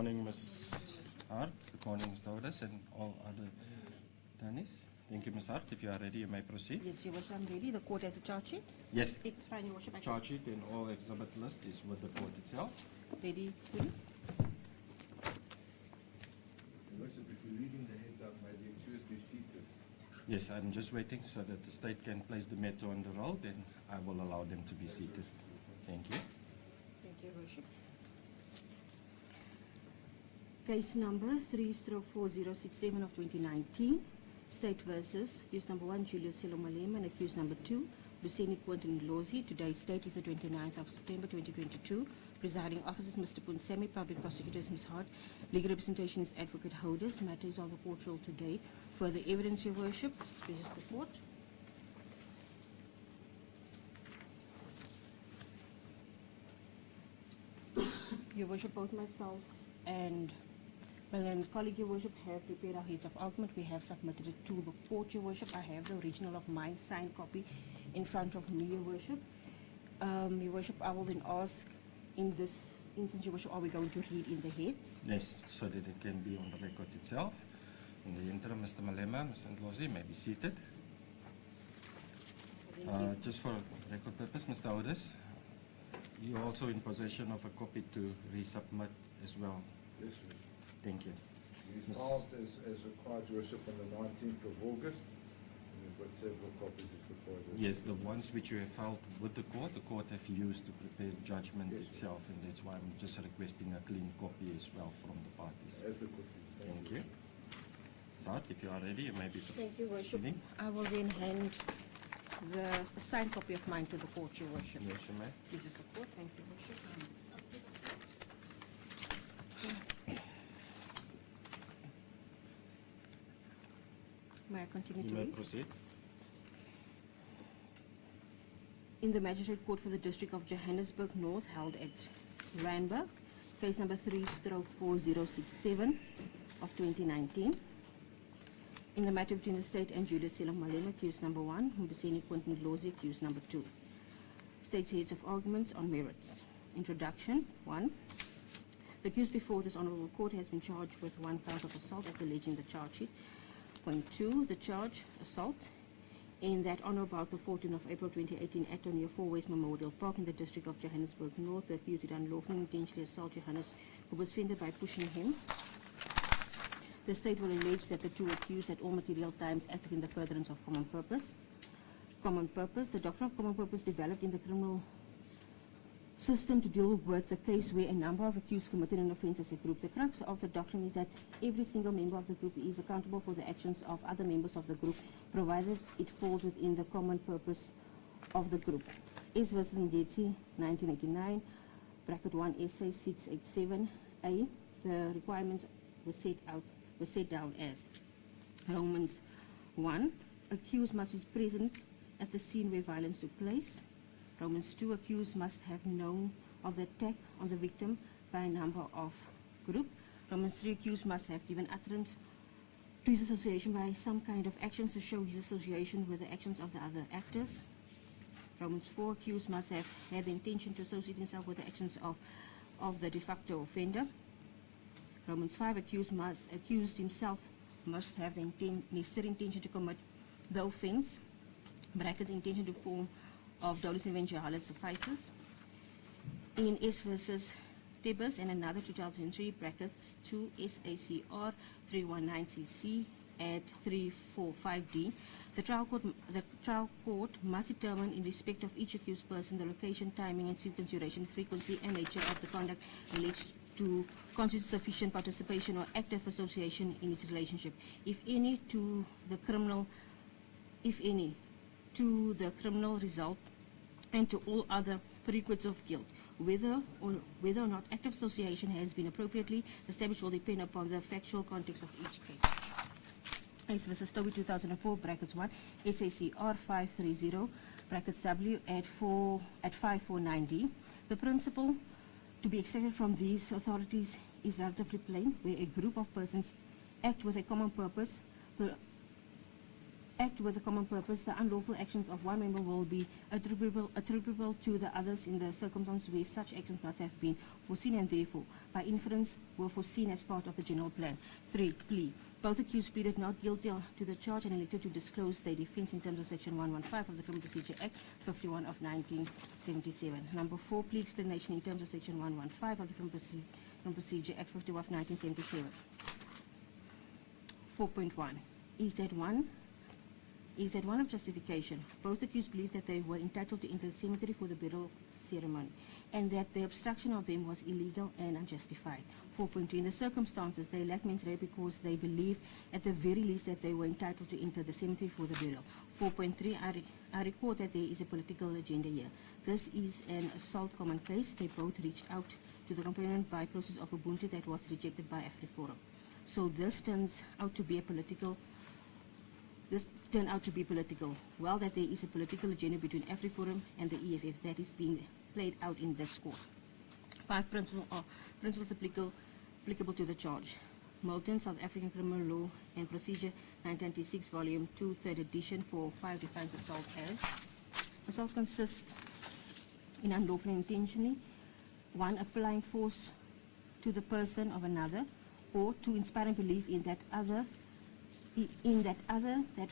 morning, Ms. Hart. Good morning, Mr. Otis, and all other attorneys. Thank you, Ms. Hart. If you are ready, you may proceed. Yes, Your Worship, I'm ready. The court has a charge sheet. Yes. It's fine, Your Worship. Charge sheet and all exhibit list is with the court itself. Ready, sir? Your Worship, if you're reading the heads up, may the accused be seated. Yes, I'm just waiting so that the state can place the matter on the roll, then I will allow them to be seated. Thank you. Thank you, Your Worship. Case number 3/4067 of 2019. State versus accused number 1, Julius Malema, and accused number 2, Buseni Quentin Lozi. Today's date is the 29th of September 2022. Presiding officers, Mr. Punsemi, public prosecutors, Ms. Hart. Legal representation is advocate holders. Matters on the court roll today. Further evidence, Your Worship. This is the court. Your Worship, both myself and my colleague, Your Worship, have prepared our heads of argument. We have submitted it to the court, Your Worship. I have the original of my signed copy in front of me, Your Worship. Your Worship, I will then ask, in this instance, Your Worship, are we going to read in the heads? Yes, so that it can be on the record itself. In the interim, Mr. Malema, Mr. Lozi may be seated. Just for record purpose, Mr. Otis, you're also in possession of a copy to resubmit as well. Yes, Your Worship. Thank you. It is filed as required, Your Worship, on the 19th of August. And we've got several copies if required. Your Yes, the ones which you have filed with the court have used to prepare judgment Yes, itself, and that's why I'm just requesting a clean copy as well from the parties. As the court please. Thank you. Sart, if you are ready, you may be Thank you, Worship. proceeding. I will then hand the signed copy of mine to the court, Your Worship. Yes, you may. This is the court. Thank you, Worship. May I continue You to may read? proceed. In the Magistrate Court for the District of Johannesburg North, held at Randburg, case number 3/4067 of 2019. In the matter between the state and Julius Malema, accused number 1, Mbuseni Quentin Lozi, accused number 2. State's heads of arguments on merits. Introduction. 1. The accused before this honorable court has been charged with 1 count of assault as alleged in the charge sheet. Point 2. The charge, assault, in that on or about the 14th of April 2018 at or near 4 West Memorial Park in the district of Johannesburg North, the accused did unlawfully and intentionally assault Johannes, who was offended by pushing him. The state will allege that the two accused at all material times acted in the furtherance of common purpose. Common purpose. The doctrine of common purpose developed in the criminal system to deal with a case where a number of accused committed an offense as a group. The crux of the doctrine is that every single member of the group is accountable for the actions of other members of the group, provided it falls within the common purpose of the group. S versus Ndeti, 1989, bracket 1 SA 687A. The requirements were set down as Romans 1, accused must be present at the scene where violence took place. Romans 2, accused must have known of the attack on the victim by a number of group. Romans 3, accused must have given utterance to his association by some kind of actions to show his association with the actions of the other actors. Romans 4, accused must have had the intention to associate himself with the actions of the de facto offender. Romans 5, accused himself must have the necessary intention to commit the offense, brackets intention to form of dolus eventualis suffices. In S versus Tebus and another 2003, brackets 2 SACR 319CC at 345D, the trial court must determine in respect of each accused person the location, timing, and sequence, duration, frequency, and nature of the conduct alleged to constitute sufficient participation or active association in its relationship, if any, to the criminal result and to all other prerequisites of guilt. Whether or not active association has been appropriately established will depend upon the factual context of each case. S versus Toby 2004, brackets 1, SACR 530, brackets W at 549D. The principle to be extracted from these authorities is relatively plain, where a group of persons act with a common purpose. act with a common purpose, the unlawful actions of one member will be attributable to the others in the circumstance where such actions must have been foreseen and therefore, by inference, were foreseen as part of the general plan. 3. Plea. Both accused pleaded not guilty to the charge and elected to disclose their defense in terms of Section 115 of the Criminal Procedure Act 51 of 1977. Number 4. Plea explanation in terms of Section 115 of the Criminal Procedure Act 51 of 1977. 4.1. Is that one of justification. Both accused believed that they were entitled to enter the cemetery for the burial ceremony and that the obstruction of them was illegal and unjustified. 4.2. In the circumstances, they lacked mens rea because they believed at the very least that they were entitled to enter the cemetery for the burial. 4.3. I record that there is a political agenda here. This is an assault common case. They both reached out to the complainant by process of Ubuntu that was rejected by AfriForum. So this turns out to be political. Well, that there is a political agenda between AfriForum and the EFF that is being played out in this court. 5. Principles applicable to the charge. Milton, South African Criminal Law and Procedure, 1996, Volume 2, 3rd edition, 405 defines assault as: assault consists in unlawfully intentionally 1. Applying force to the person of another, or 2. Inspiring belief in that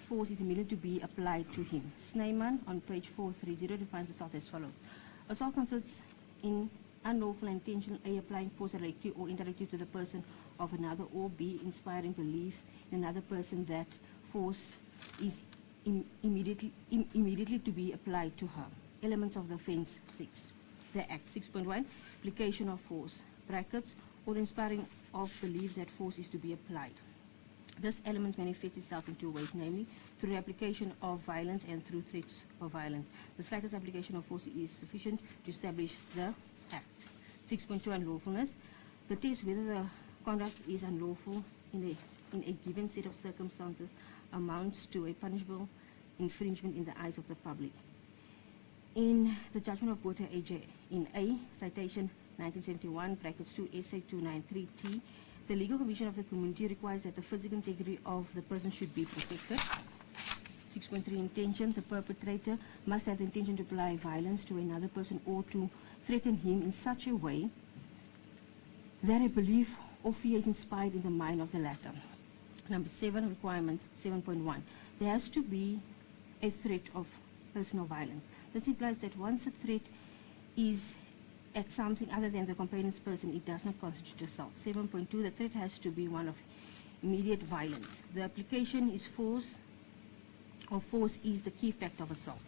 force is immediately to be applied to him. Snyman on page 430 defines assault as follows: assault consists in unlawful intention, A. Applying force directly or indirectly to the person of another, or B. Inspiring belief in another person that force is immediately to be applied to her. Elements of the offense. 6. The act. 6.1. Application of force, brackets, or the inspiring of belief that force is to be applied. This element manifests itself in 2 ways, namely through the application of violence and through threats of violence. The slightest application of force is sufficient to establish the act. 6.2. Unlawfulness. The test whether the conduct is unlawful in a given set of circumstances amounts to a punishable infringement in the eyes of the public. In the judgment of Botha AJ, in A, citation 1971, brackets 2, essay 293T, the legal conviction of the community requires that the physical integrity of the person should be protected. 6.3. Intention. The perpetrator must have the intention to apply violence to another person or to threaten him in such a way that a belief or fear is inspired in the mind of the latter. Number 7. Requirement 7.1. There has to be a threat of personal violence. This implies that once a threat is at something other than the complainant's person, it does not constitute assault. 7.2. The threat has to be one of immediate violence. The application is force, or force is the key fact of assault.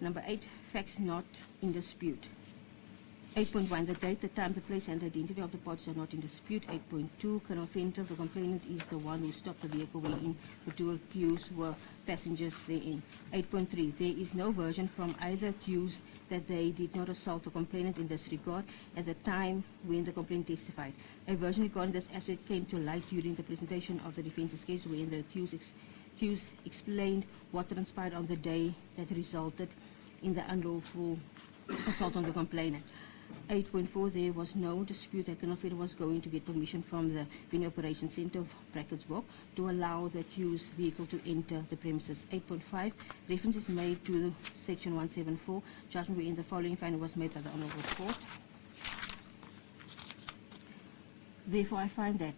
Number 8. Facts not in dispute. 8.1. The date, the time, the place, and the identity of the parties are not in dispute. 8.2. Colonel Fenter, the complainant, is the one who stopped the vehicle wherein the 2 accused were passengers therein. 8.3. There is no version from either accused that they did not assault the complainant in this regard at the time when the complainant testified. A version regarding this aspect came to light during the presentation of the defense's case, wherein the accused explained what transpired on the day that resulted in the unlawful assault on the complainant. 8.4. There was no dispute that Colonel Feder was going to get permission from the Winnie Operations Center, brackets book, to allow the accused vehicle to enter the premises. 8.5. Reference is made to Section 174, judgment wherein the following finding was made by the Honorable Court. Therefore, I find that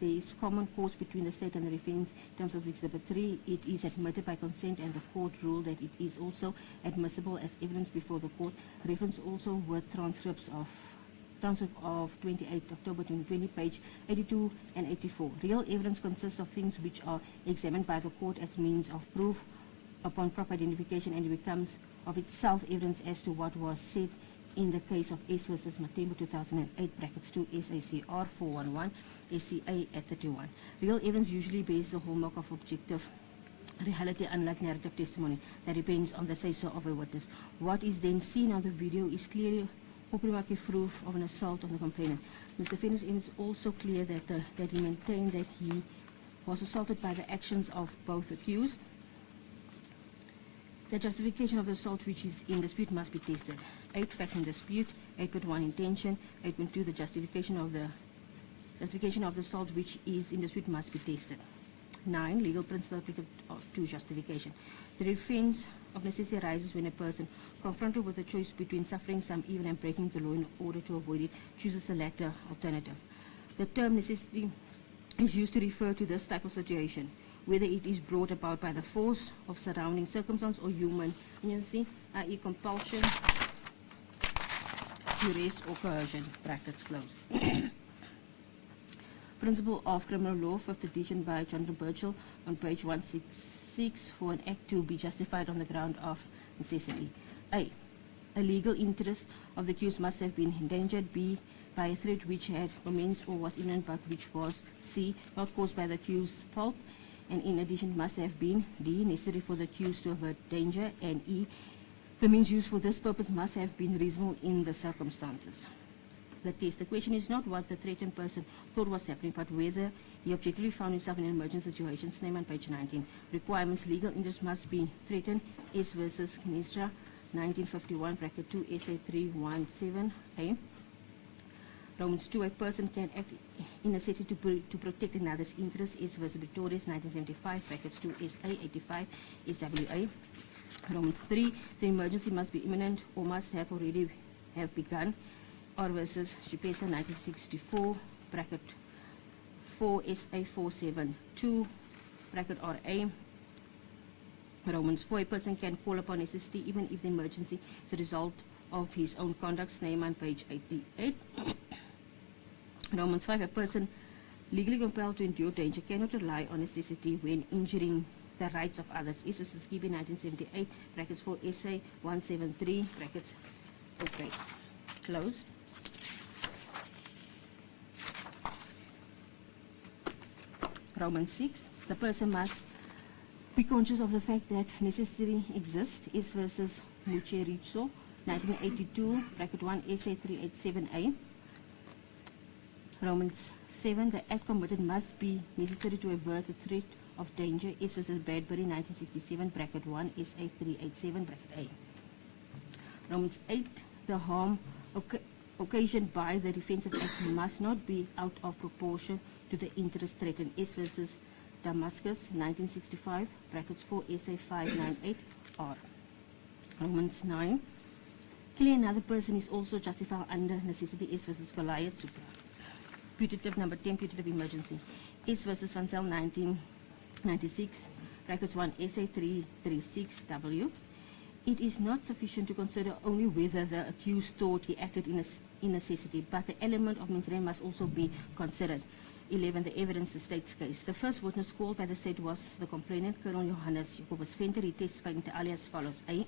there is common cause between the state and the defense in terms of Exhibit 3. It is admitted by consent, and the court ruled that it is also admissible as evidence before the court. Reference also with transcript of 28 October 2020, page 82 and 84. Real evidence consists of things which are examined by the court as means of proof upon proper identification, and it becomes of itself evidence as to what was said in the case of S versus Matembo 2008, brackets 2 SACR 411, SCA at 31. Real evidence usually bears the hallmark of objective reality, unlike narrative testimony that depends on the say-so of a witness. What is then seen on the video is clearly operative proof of an assault on the complainant. Mr. Fenner's is also clear that he maintained that he was assaulted by the actions of both accused. The justification of the assault which is in dispute must be tested. 8. Fact in dispute. 8.1. Intention. 8.2. The justification of the assault which is in dispute must be tested. 9. Legal principle applicable to justification. The defense of necessity arises when a person, confronted with a choice between suffering some evil and breaking the law in order to avoid it, chooses the latter alternative. The term necessity is used to refer to this type of situation, whether it is brought about by the force of surrounding circumstance or human agency, i.e. compulsion, duress, or coercion, brackets closed. Principle of Criminal Law, 5th edition by John Birchall on page 166, for an act to be justified on the ground of necessity. A legal interest of the accused must have been endangered. B, by a threat which had commenced or was imminent but which was, C, not caused by the accused's fault, and in addition must have been, D, necessary for the accused to avert danger, and E, the means used for this purpose must have been reasonable in the circumstances. The test. The question is not what the threatened person thought was happening, but whether he objectively found himself in an emergency situation. Name on page 19. Requirements. Legal interest must be threatened. S versus Knestra, 1951, bracket 2, SA 317A. Romans 2, a person can act in necessity to protect another's interest. S versus Victorious, 1975, brackets 2, SA 85, SWA. Romans 3, the emergency must be imminent or must have already have begun. R versus Shipesa, 1964, bracket 4, SA 472, bracket RA. Romans 4, a person can call upon necessity even if the emergency is a result of his own conduct. Name on page 88. Romans 5, a person legally compelled to endure danger cannot rely on necessity when injuring the rights of others. S versus Skibi, 1978, brackets 4, SA 173, brackets, okay, closed. Romans 6, the person must be conscious of the fact that necessity exists. S versus Mucherizo, 1982, bracket 1, SA 387A. Romans 7, the act committed must be necessary to avert the threat of danger. S versus Bradbury, 1967, bracket 1, SA 387, bracket A. Romans 8, the harm occasioned by the defensive act must not be out of proportion to the interest threatened. S versus Damascus, 1965, brackets 4, SA 598R. Romans 9, killing another person is also justified under necessity. S versus Goliath, super. Putative number 10, putative emergency. S versus Vancel, 1996, brackets 1, SA 336W. It is not sufficient to consider only whether the accused thought he acted in necessity, but the element of mens rea must also be considered. 11, the evidence, the state's case. The first witness called by the state was the complainant, Colonel Johannes Jacobus Venter. He testified inter alia as follows. A,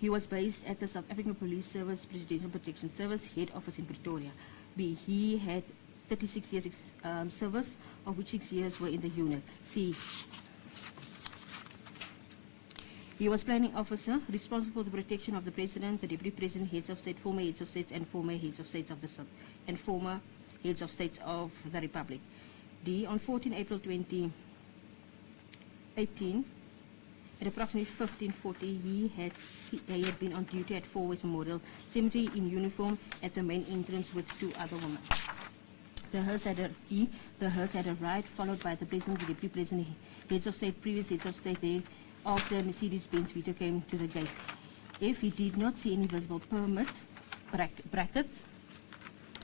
he was based at the South African Police Service Presidential Protection Service head office in Pretoria. B, he had 36 years service, of which 6 years were in the unit. C, he was planning officer responsible for the protection of the president, the deputy president, heads of state, former heads of states, and former heads of states of the and former heads of states of the republic. D, on 14 April 2018, at approximately 15:40, he had been on duty at 4 West Memorial Cemetery in uniform at the main entrance with 2 other women. The hearse had arrived, followed by the president, the deputy president, heads of state, previous heads of state there. After Mercedes-Benz Vito came to the gate. If he did not see any visible permit, brackets,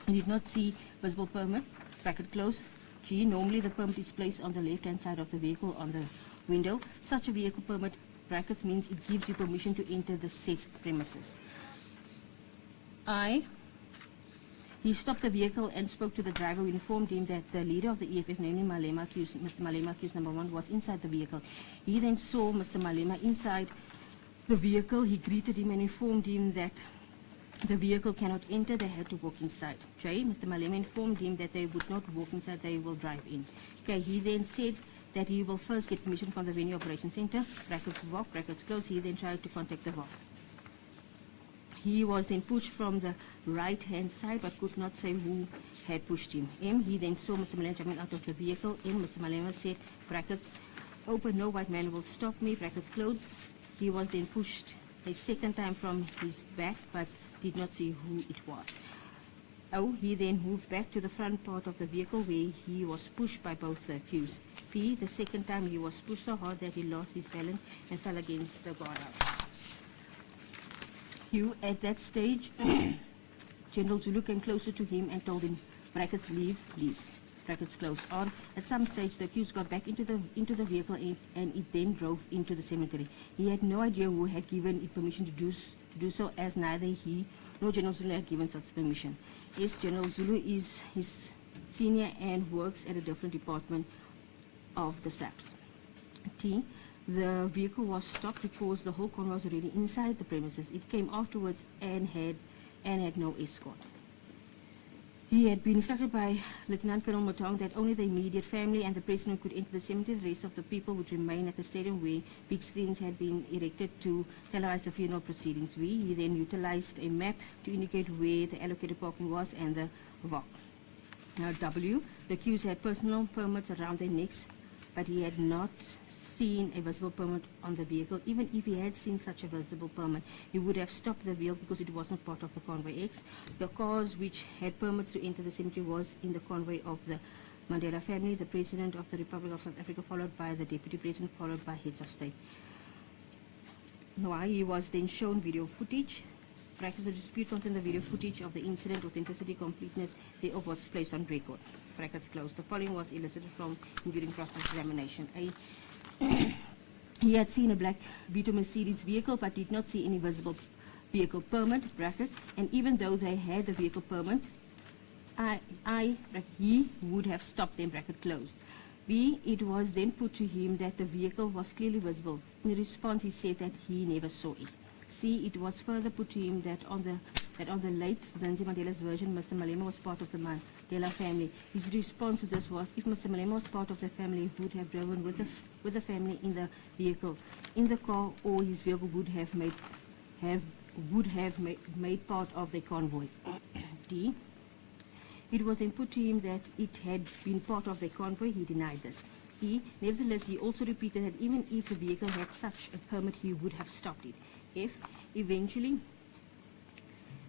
he did not see visible permit, bracket close. G, normally the permit is placed on the left-hand side of the vehicle on the window. Such a vehicle permit, brackets, means it gives you permission to enter the said premises. I, he stopped the vehicle and spoke to the driver, who informed him that the leader of the EFF, namely Malema, Mr. Malema, accused number 1, was inside the vehicle. He then saw Mr. Malema inside the vehicle. He greeted him and informed him that the vehicle cannot enter, they had to walk inside. J, Mr. Malema informed him that they would not walk inside, they will drive in. Okay, he then said that he will first get permission from the venue operations center, brackets VOC, brackets close. He then tried to contact the VOC. He was then pushed from the right-hand side, but could not say who had pushed him. M, he then saw Mr. Malema jumping out of the vehicle. M, Mr. Malema said, brackets, open, no white man will stop me, brackets closed. He was then pushed a second time from his back, but did not see who it was. He then moved back to the front part of the vehicle where he was pushed by both the accused. B, the second time he was pushed so hard that he lost his balance and fell against the guardhouse. Q, at that stage, General Zulu came closer to him and told him, brackets, leave, brackets close. Or at some stage, the accused got back into the vehicle and it then drove into the cemetery. He had no idea who had given it permission to do so, as neither he nor General Zulu had given such permission. Yes, General Zulu is his senior and works at a different department of the SAPS. T, the vehicle was stopped because the whole convoy was already inside the premises. It came afterwards and had no escort. He had been instructed by Lieutenant Colonel Motong that only the immediate family and the president could enter the cemetery. The rest of the people would remain at the stadium where big screens had been erected to televise the funeral proceedings. He then utilized a map to indicate where the allocated parking was and the VOC. Now W, the accused had personal permits around their necks, but he had not seen a visible permit on the vehicle. Even if he had seen such a visible permit, he would have stopped the vehicle because it was not part of the convoy X. The cars which had permits to enter the cemetery was in the convoy of the Mandela family, the President of the Republic of South Africa, followed by the Deputy President, followed by heads of state. Now he was then shown video footage. Practice the dispute concerning the video footage of the incident, authenticity, completeness thereof was placed on record. Brackets closed. The following was elicited from him during cross-examination. He had seen a black Vito Mercedes vehicle but did not see any visible vehicle permit, brackets, and even though they had the vehicle permit, he would have stopped them, bracket closed. B, it was then put to him that the vehicle was clearly visible. In response, he said that he never saw it. C, it was further put to him that on the late Zanzi Mandela's version, Mr. Malema was part of the Mandela family. His response to this was, if Mr. Malema was part of the family, he would have driven with the family in the vehicle, in the car, or his vehicle would have made part of the convoy. D, it was then put to him that it had been part of the convoy. He denied this. E, nevertheless, he also repeated that even if the vehicle had such a permit, he would have stopped it. F, eventually,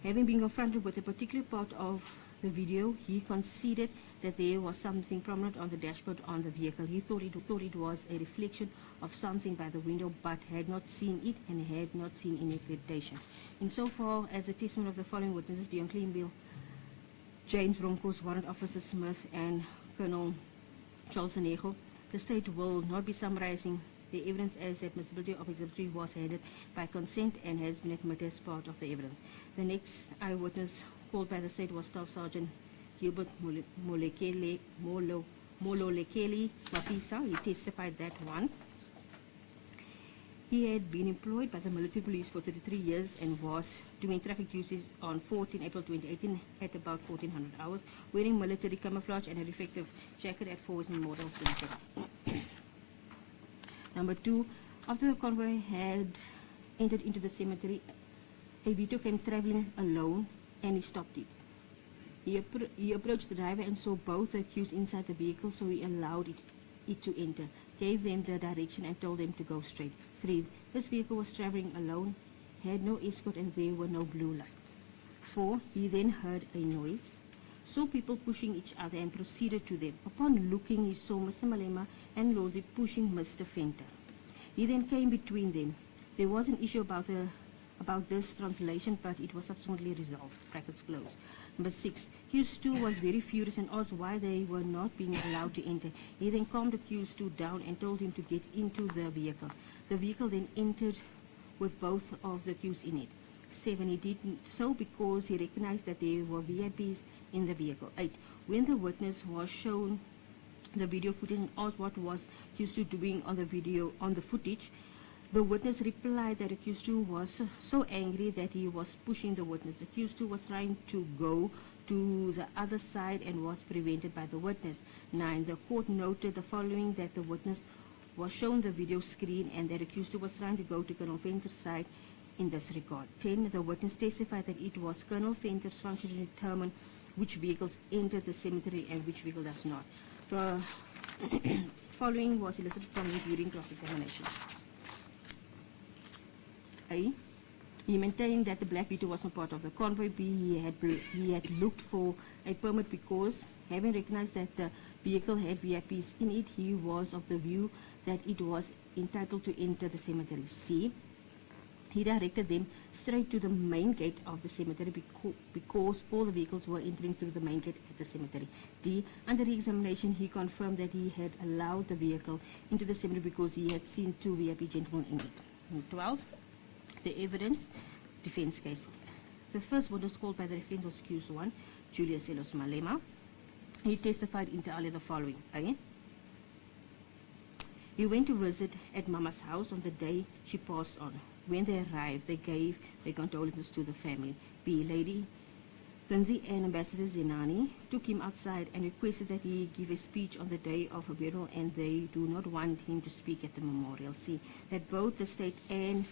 having been confronted with a particular part of the video, he conceded that there was something prominent on the dashboard on the vehicle. He thought it was a reflection of something by the window, but had not seen it and had not seen any accreditation. Insofar as the testimony of the following witnesses, Dion Kleinbill, James Broncos, Warrant Officer Smith, and Colonel Charles Senego, the state will not be summarizing the evidence as the admissibility of Exhibit 3 was handed by consent and has been admitted as part of the evidence. The next eyewitness called by the state was Staff Sergeant Gilbert Mololekeli Mabisa. He testified that 1. He had been employed by the military police for 33 years and was doing traffic duties on 14 April 2018 at about 1400 hours, wearing military camouflage and a reflective jacket at Forest Memorial Cemetery. Number 2, after the convoy had entered into the cemetery, a Vito came traveling alone and he stopped it. He approached the driver and saw both the accused inside the vehicle, so he allowed it to enter, gave them the direction and told them to go straight. 3, this vehicle was traveling alone, had no escort and there were no blue lights. 4, he then heard a noise, saw people pushing each other and proceeded to them. Upon looking, he saw Mr. Malema and Lozi pushing Mr. Venter. He then came between them. There was an issue about this translation, but it was subsequently resolved. Brackets closed. Number 6, accused 2 was very furious and asked why they were not being allowed to enter. He then calmed accused 2 down and told him to get into the vehicle. The vehicle then entered with both of the accused in it. 7, he did so because he recognized that there were VIPs in the vehicle. 8, when the witness was shown the video footage and asked what was accused 2 doing on the footage, the witness replied that accused 2 was so angry that he was pushing the witness. Accused 2 was trying to go to the other side and was prevented by the witness. 9, the court noted the following, that the witness was shown the video screen and that accused 2 was trying to go to Colonel Venter's side in this regard. 10, the witness testified that it was Colonel Venter's function to determine which vehicles entered the cemetery and which vehicle does not. The following was elicited from him during cross-examination. A, He maintained that the black Beetle was not part of the convoy. B, he had looked for a permit because, having recognized that the vehicle had VIPs in it, he was of the view that it was entitled to enter the cemetery. C, he directed them straight to the main gate of the cemetery because all the vehicles were entering through the main gate at the cemetery. D, under the examination, he confirmed that he had allowed the vehicle into the cemetery because he had seen 2 VIP gentlemen in it. And 12, the evidence, defense case. The first witness called by the defense was accused 1, Julius Malema. He testified inter alia the following. A, he went to visit at Mama's house on the day she passed on. When they arrived, they gave their condolences to the family. B, Lady Zinzi and Ambassador Zenani took him outside and requested that he give a speech on the day of her burial, and they do not want him to speak at the memorial. C, that both the state and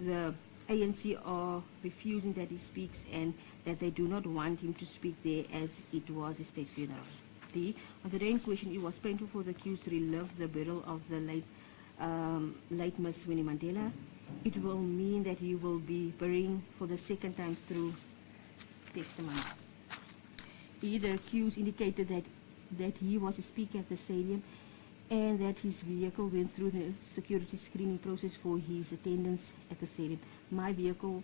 the ANC are refusing that he speaks, and that they do not want him to speak there as it was a state funeral. D, on the day in question, it was painful for the accused to relive the burial of the late Miss Winnie Mandela. It will mean that he will be burying for the second time through testimony. E, the accused indicated that he was a speaker at the stadium and that his vehicle went through the security screening process for his attendance at the stadium. My vehicle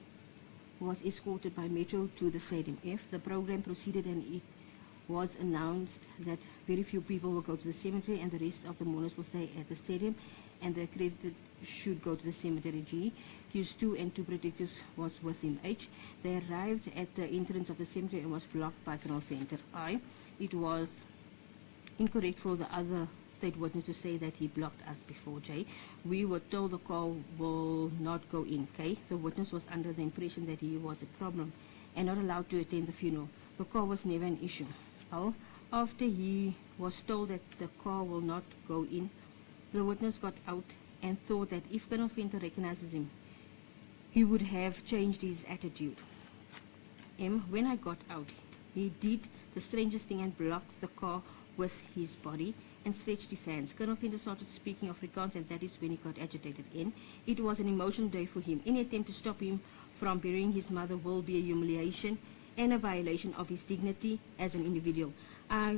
was escorted by Metro to the stadium. F, the program proceeded and it was announced that very few people will go to the cemetery and the rest of the mourners will stay at the stadium, and the accredited should go to the cemetery. G, accused 2 and 2 protectors was with him. H, they arrived at the entrance of the cemetery and was blocked by Colonel Venter. I, it was incorrect for the other state witness to say that he blocked us before. J, we were told the car will not go in. K, the witness was under the impression that he was a problem and not allowed to attend the funeral. The car was never an issue. L, after he was told that the car will not go in, the witness got out and thought that if Colonel Venter recognizes him, he would have changed his attitude. M, when I got out, he did the strangest thing and blocked the car with his body and stretched his hands. Colonel Venter started speaking Afrikaans, and that is when he got agitated. N, it was an emotional day for him. Any attempt to stop him from burying his mother will be a humiliation and a violation of his dignity as an individual. I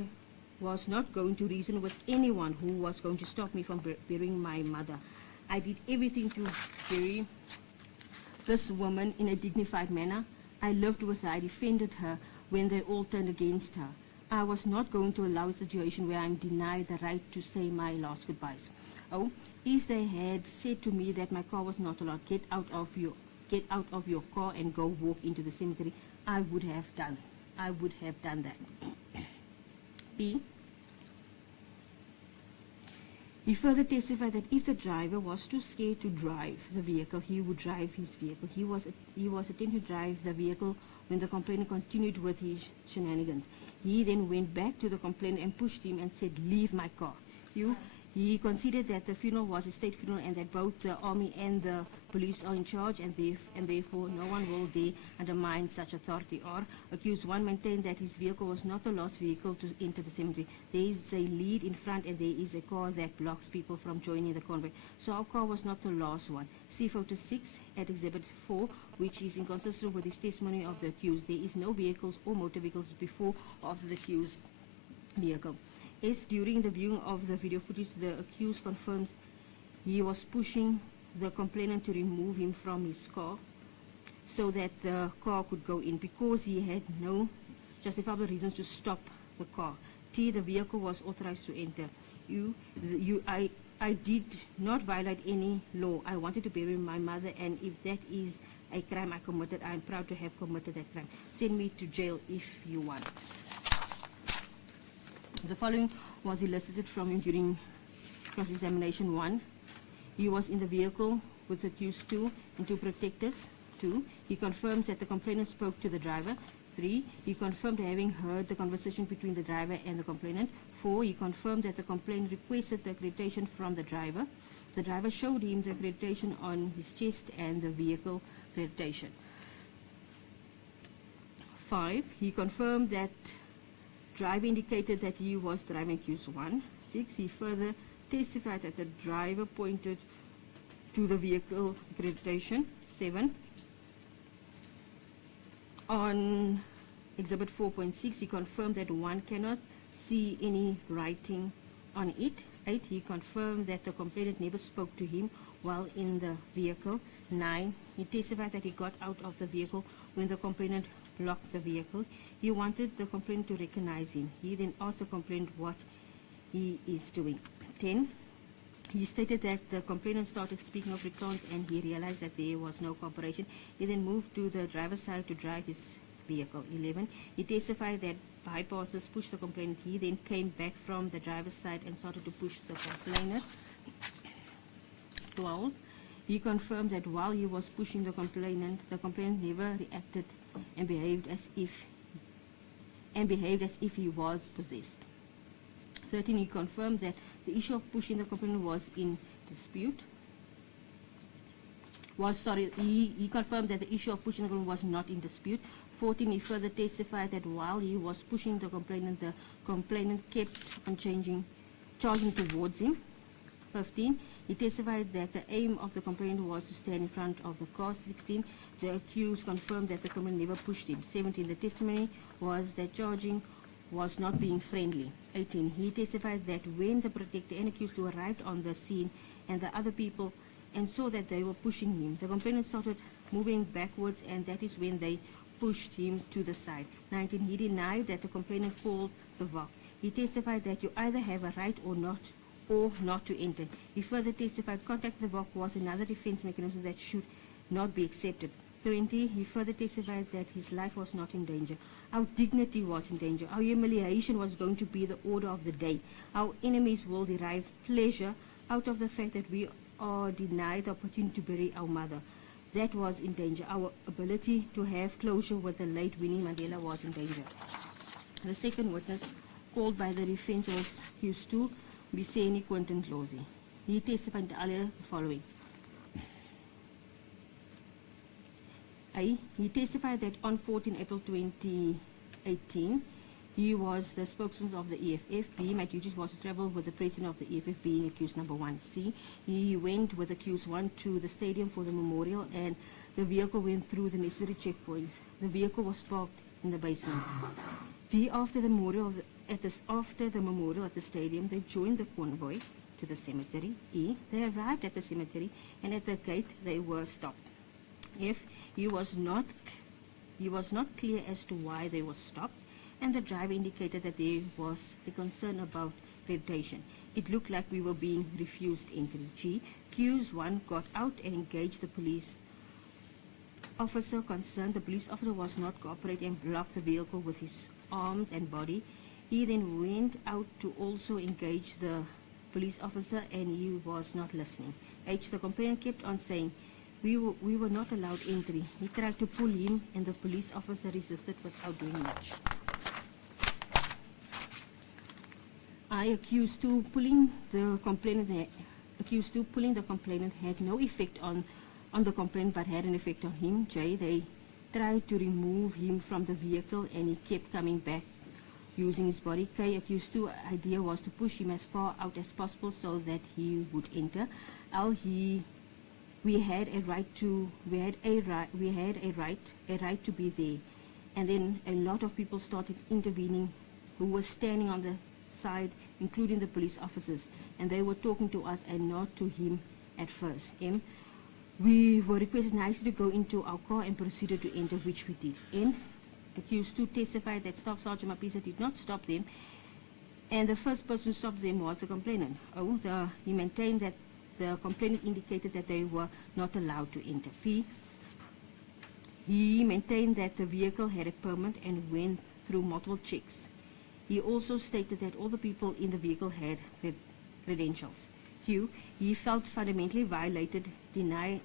was not going to reason with anyone who was going to stop me from burying my mother. I did everything to bury this woman in a dignified manner. I lived with her. I defended her when they all turned against her. I was not going to allow a situation where I'm denied the right to say my last goodbyes. Oh, if they had said to me that my car was not allowed, get out of your car and go walk into the cemetery, I would have done that. B, he further testified that if the driver was too scared to drive the vehicle, he would drive his vehicle. He was attempting to drive the vehicle when the complainant continued with his shenanigans. He then went back to the complainant and pushed him and said, "Leave my car." He considered that the funeral was a state funeral and that both the army and the police are in charge, and therefore no one will dare undermine such authority. Or, accused 1 maintained that his vehicle was not the last vehicle to enter the cemetery. There is a lead in front and there is a car that blocks people from joining the convoy. So our car was not the last one. See photo 6 at Exhibit 4, which is inconsistent with his testimony of the accused. There is no vehicles or motor vehicles before or after the accused vehicle. As during the viewing of the video footage, the accused confirms he was pushing the complainant to remove him from his car so that the car could go in because he had no justifiable reasons to stop the car. T, the vehicle was authorized to enter. I did not violate any law. I wanted to bury my mother, and if that is a crime I committed, I am proud to have committed that crime. Send me to jail if you want. The following was elicited from him during cross-examination. 1, he was in the vehicle with accused 2 and 2 protectors. 2, he confirms that the complainant spoke to the driver. 3, he confirmed having heard the conversation between the driver and the complainant. 4, he confirmed that the complainant requested the accreditation from the driver. The driver showed him the accreditation on his chest and the vehicle accreditation. 5, he confirmed that driver indicated that he was driving accused 1. 6, he further testified that the driver pointed to the vehicle accreditation. 7. On Exhibit 4.6, he confirmed that one cannot see any writing on it. 8. He confirmed that the complainant never spoke to him while in the vehicle. 9. He testified that he got out of the vehicle when the complainant blocked the vehicle. He wanted the complainant to recognize him. He then asked the complainant what he is doing. 10. He stated that the complainant started speaking Afrikaans and he realized that there was no cooperation. He then moved to the driver's side to drive his vehicle. 11. He testified that bypassers pushed the complainant. He then came back from the driver's side and started to push the complainant. 12. He confirmed that while he was pushing the complainant never reacted and behaved as if he was possessed. 13. He confirmed that the issue of pushing the complainant was in dispute. He confirmed that the issue of pushing the complainant was not in dispute. 14. He further testified that while he was pushing the complainant kept on charging towards him. 15. He testified that the aim of the complainant was to stand in front of the car. 16. The accused confirmed that the complainant never pushed him. 17. The testimony was that charging was not being friendly. 18. He testified that when the protector and accused arrived on the scene and the other people and saw that they were pushing him, the complainant started moving backwards and that is when they pushed him to the side. 19. He denied that the complainant called the VOC. He testified that you either have a right or not to enter. He further testified contacting the VOC was another defense mechanism that should not be accepted. 20. He further testified that his life was not in danger. Our dignity was in danger. Our humiliation was going to be the order of the day. Our enemies will derive pleasure out of the fact that we are denied the opportunity to bury our mother. That was in danger. Our ability to have closure with the late Winnie Mandela was in danger. The second witness called by the defense was accused to Biseni Quentin Lozi. He testified earlier the following. He testified that on 14 April 2018, he was the spokesman of the EFF. B. My duties was to travel with the president of the EFF, being accused number 1. C. He went with accused 1 to the stadium for the memorial and the vehicle went through the necessary checkpoints. The vehicle was parked in the basement. D. After the memorial at the stadium, they joined the convoy to the cemetery. E. They arrived at the cemetery and at the gate they were stopped. F. He was not clear as to why they were stopped, and the driver indicated that there was a concern about accreditation. It looked like we were being refused entry. G. Accused 1 got out and engaged the police officer concerned. The police officer was not cooperating and blocked the vehicle with his arms and body. He then went out to also engage the police officer and he was not listening. H. The complainant kept on saying, we were not allowed entry. He tried to pull him and the police officer resisted without doing much. I accused 2 pulling the complainant had no effect on the complainant but had an effect on him. J. They tried to remove him from the vehicle and he kept coming back using his body. K. Accused 2 idea was to push him as far out as possible so that he would enter. L. We had a right to be there, and then a lot of people started intervening who were standing on the side, including the police officers, and they were talking to us and not to him at first. M. We were requested nicely to go into our car and proceeded to enter, which we did. N. Accused 2 testified that Staff Sergeant Mabisa did not stop them, and the first person who stopped them was the complainant. O. He maintained that the complainant indicated that they were not allowed to enter. P. He maintained that the vehicle had a permit and went through multiple checks. He also stated that all the people in the vehicle had credentials. Q. He felt fundamentally denied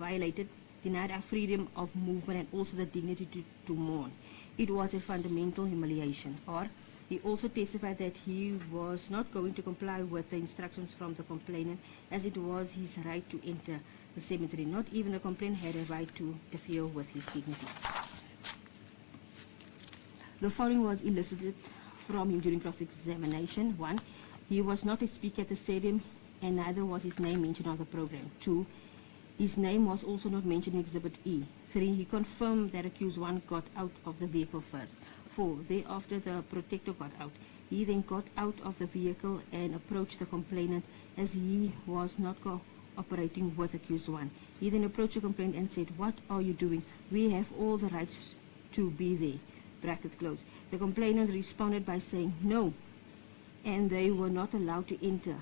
our freedom of movement and also the dignity to mourn. It was a fundamental humiliation. R. He also testified that he was not going to comply with the instructions from the complainant as it was his right to enter the cemetery. Not even the complainant had a right to interfere with his dignity. The following was elicited from him during cross-examination. 1. He was not a speaker at the stadium. and neither was his name mentioned on the program. 2. His name was also not mentioned in Exhibit E. 3. He confirmed that accused 1 got out of the vehicle first. 4. Thereafter, the protector got out. He then got out of the vehicle and approached the complainant as he was not cooperating with accused 1. He then approached the complainant and said, "What are you doing? We have all the rights to be there." Bracket closed. The complainant responded by saying no, and they were not allowed to enter.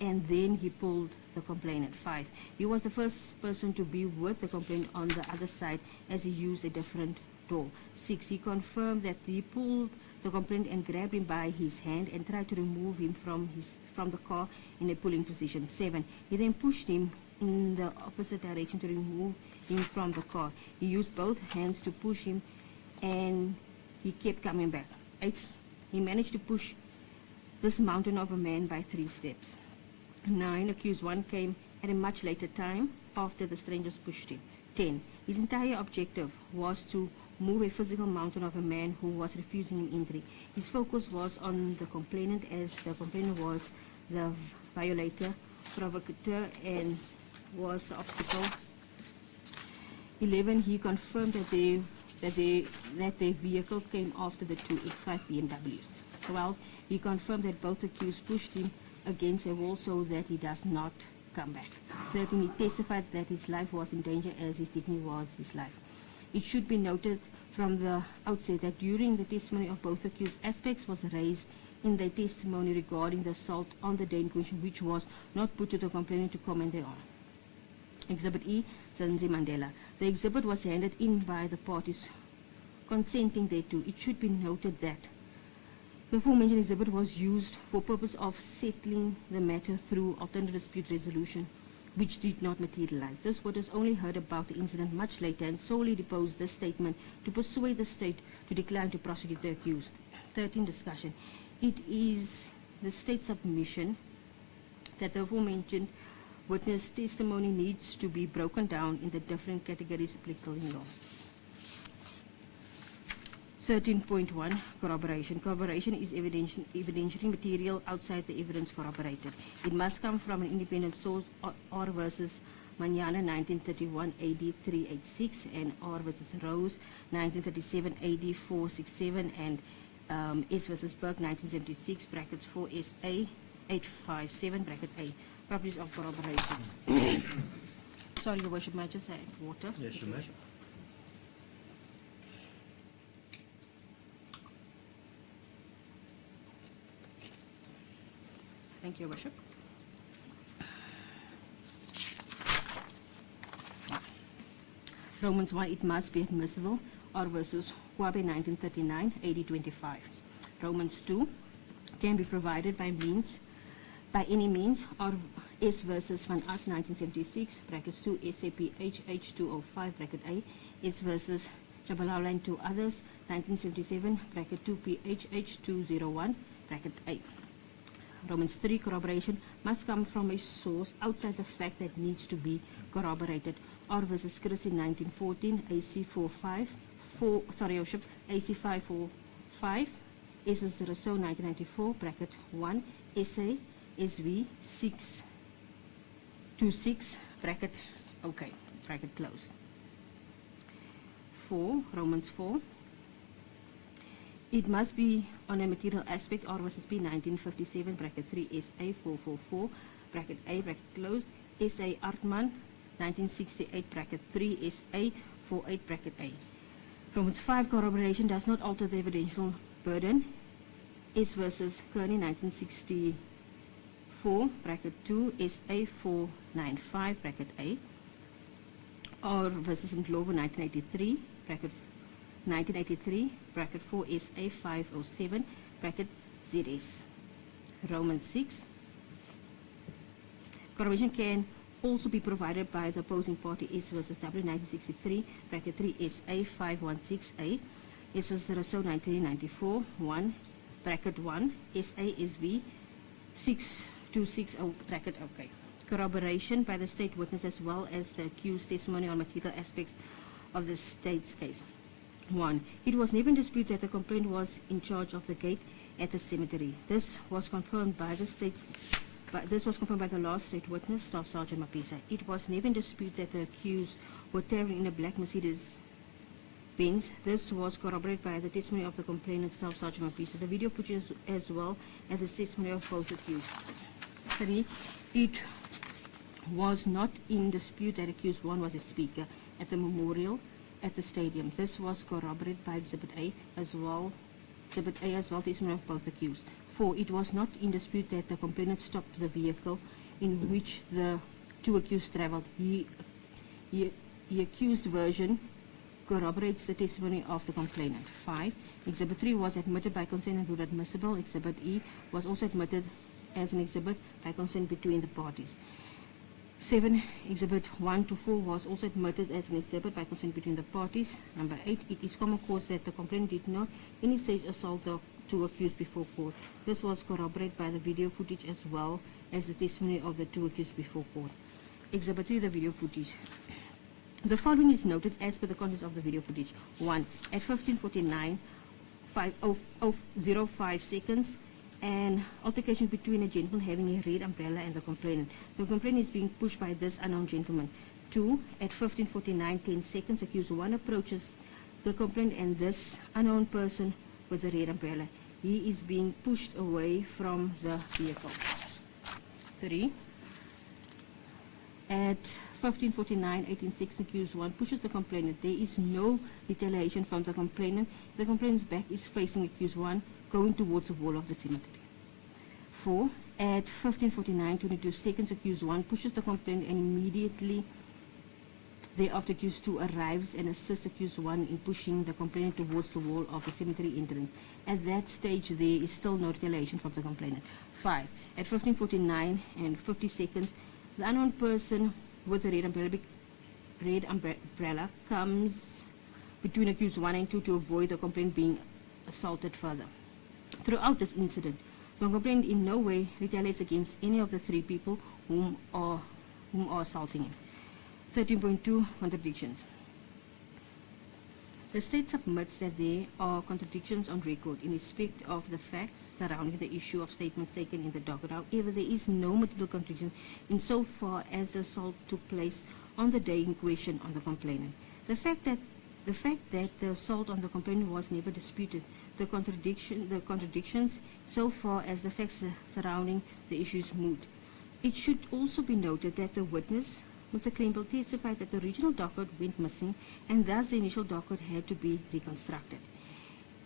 And then he pulled the complainant. 5. He was the first person to be with the complainant on the other side as he used a different door. 6. He confirmed that he pulled the complainant and grabbed him by his hand and tried to remove him from the car in a pulling position. 7. He then pushed him in the opposite direction to remove him from the car. He used both hands to push him and he kept coming back. 8. He managed to push this mountain of a man by 3 steps. 9. Accused 1 came at a much later time after the strangers pushed him. 10. His entire objective was to move a physical mountain of a man who was refusing him entry. His focus was on the complainant, as the complainant was the violator, provocateur, and was the obstacle. 11. He confirmed that their vehicle came after the 2 X5 BMWs. 12. He confirmed that both accused pushed him against a wall so that he does not come back. 13. He testified that his life was in danger as his dignity was his life. It should be noted from the outset that during the testimony of both accused, aspects was raised in their testimony regarding the assault on the day in question, which was not put to the complainant to comment thereon. Exhibit E, Zinzi Mandela. The exhibit was handed in by the parties consenting thereto. It should be noted that the aforementioned exhibit was used for purpose of settling the matter through alternative dispute resolution, which did not materialize. This witness only heard about the incident much later and solely deposed this statement to persuade the state to decline to prosecute the accused. 13. Discussion. It is the state's submission that the aforementioned witness testimony needs to be broken down in the different categories applicable in law. 13.1 Corroboration. Corroboration is evidentiary material outside the evidence corroborated. It must come from an independent source. R versus Manana 1931 AD 386 and R versus Rose 1937 AD 467 and S versus Burke 1976 brackets 4 SA 857 bracket A. Properties of corroboration. Sorry, Your Worship, may I just have water? Yes, you may. Thank you, Your Worship. Romans 1, it must be admissible. R versus Kwabe 1939, AD 25. Romans 2, can be provided by any means. R S versus Van As 1976, brackets 2 SAPH H205, bracket A. S versus Jabalaula and 2 others, 1977, bracket 2 PH H201, bracket A. Romans 3, corroboration must come from a source outside the fact that needs to be corroborated. R versus Chris in 1914, AC AC 545, S is Rousseau 1994, bracket 1, SA SV 626, bracket okay, bracket closed. 4, Romans 4. It must be on a material aspect. R versus P 1957, bracket 3 SA 444, bracket A, bracket closed. SA Artman 1968, bracket 3 SA 48, bracket A. Romans 5, corroboration does not alter the evidential burden. S versus Kearney 1964, bracket 2 SA 495, bracket A. R versus Ndlovu 1983, bracket 1983, bracket 4 SA 507, bracket ZS. Romans 6. Corroboration can also be provided by the opposing party. S versus W 1963, bracket 3 SA 516A. S versus Rousseau 1994, 1, bracket 1, SA SV 6260, bracket okay. Corroboration by the state witness as well as the accused testimony on material aspects of the state's case. 1. It was never in dispute that the complainant was in charge of the gate at the cemetery. This was confirmed by the state's But this was confirmed by the last state witness, Staff Sergeant Mabisa. It was never in dispute that the accused were traveling in a black Mercedes Benz. This was corroborated by the testimony of the complainant, Staff Sergeant Mabisa. The video footage as well as the testimony of both accused. 3. It was not in dispute that accused 1 was a speaker at the memorial at the stadium. This was corroborated by Exhibit A as well. Testimony of both accused. 4. It was not in dispute that the complainant stopped the vehicle in which the 2 accused traveled. The accused version corroborates the testimony of the complainant. 5. Exhibit 3 was admitted by consent and ruled admissible. Exhibit E was also admitted as an exhibit by consent between the parties. 7. Exhibit 1 to 4 was also admitted as an exhibit by consent between the parties. Number 8. It is common cause that the complainant did not in any stage assault the 2 accused before court. This was corroborated by the video footage as well as the testimony of the 2 accused before court. Exhibit 3, the video footage. The following is noted as per the contents of the video footage. 1. At 15:49, 05 seconds, an altercation between a gentleman having a red umbrella and the complainant. The complainant is being pushed by this unknown gentleman. 2. At 15:49, 10 seconds, accused 1 approaches the complainant and this unknown person with a red umbrella. He is being pushed away from the vehicle. 3. At 15:49, 18 seconds, accused 1 pushes the complainant. There is no retaliation from the complainant. The complainant's back is facing accused 1, going towards the wall of the cemetery. 4. At 15:49, 22 seconds, accused 1 pushes the complainant and immediately thereafter accused 2 arrives and assists accused 1 in pushing the complainant towards the wall of the cemetery entrance. At that stage, there is still no retaliation from the complainant. 5. At 15:49 and 50 seconds, the unknown person with the red umbrella comes between accused 1 and 2 to avoid the complainant being assaulted further. Throughout this incident, the complainant in no way retaliates against any of the 3 people whom are assaulting him. 13.2 Contradictions. The state submits that there are contradictions on record in respect of the facts surrounding the issue of statements taken in the docket. However, there is no material contradiction insofar as the assault took place on the day in question on the complainant. The fact that the assault on the complainant was never disputed. The contradictions so far as the facts surrounding the issue is moot. It should also be noted that the witness, Mr. Kleinveld, testified that the original docket went missing and thus the initial docket had to be reconstructed.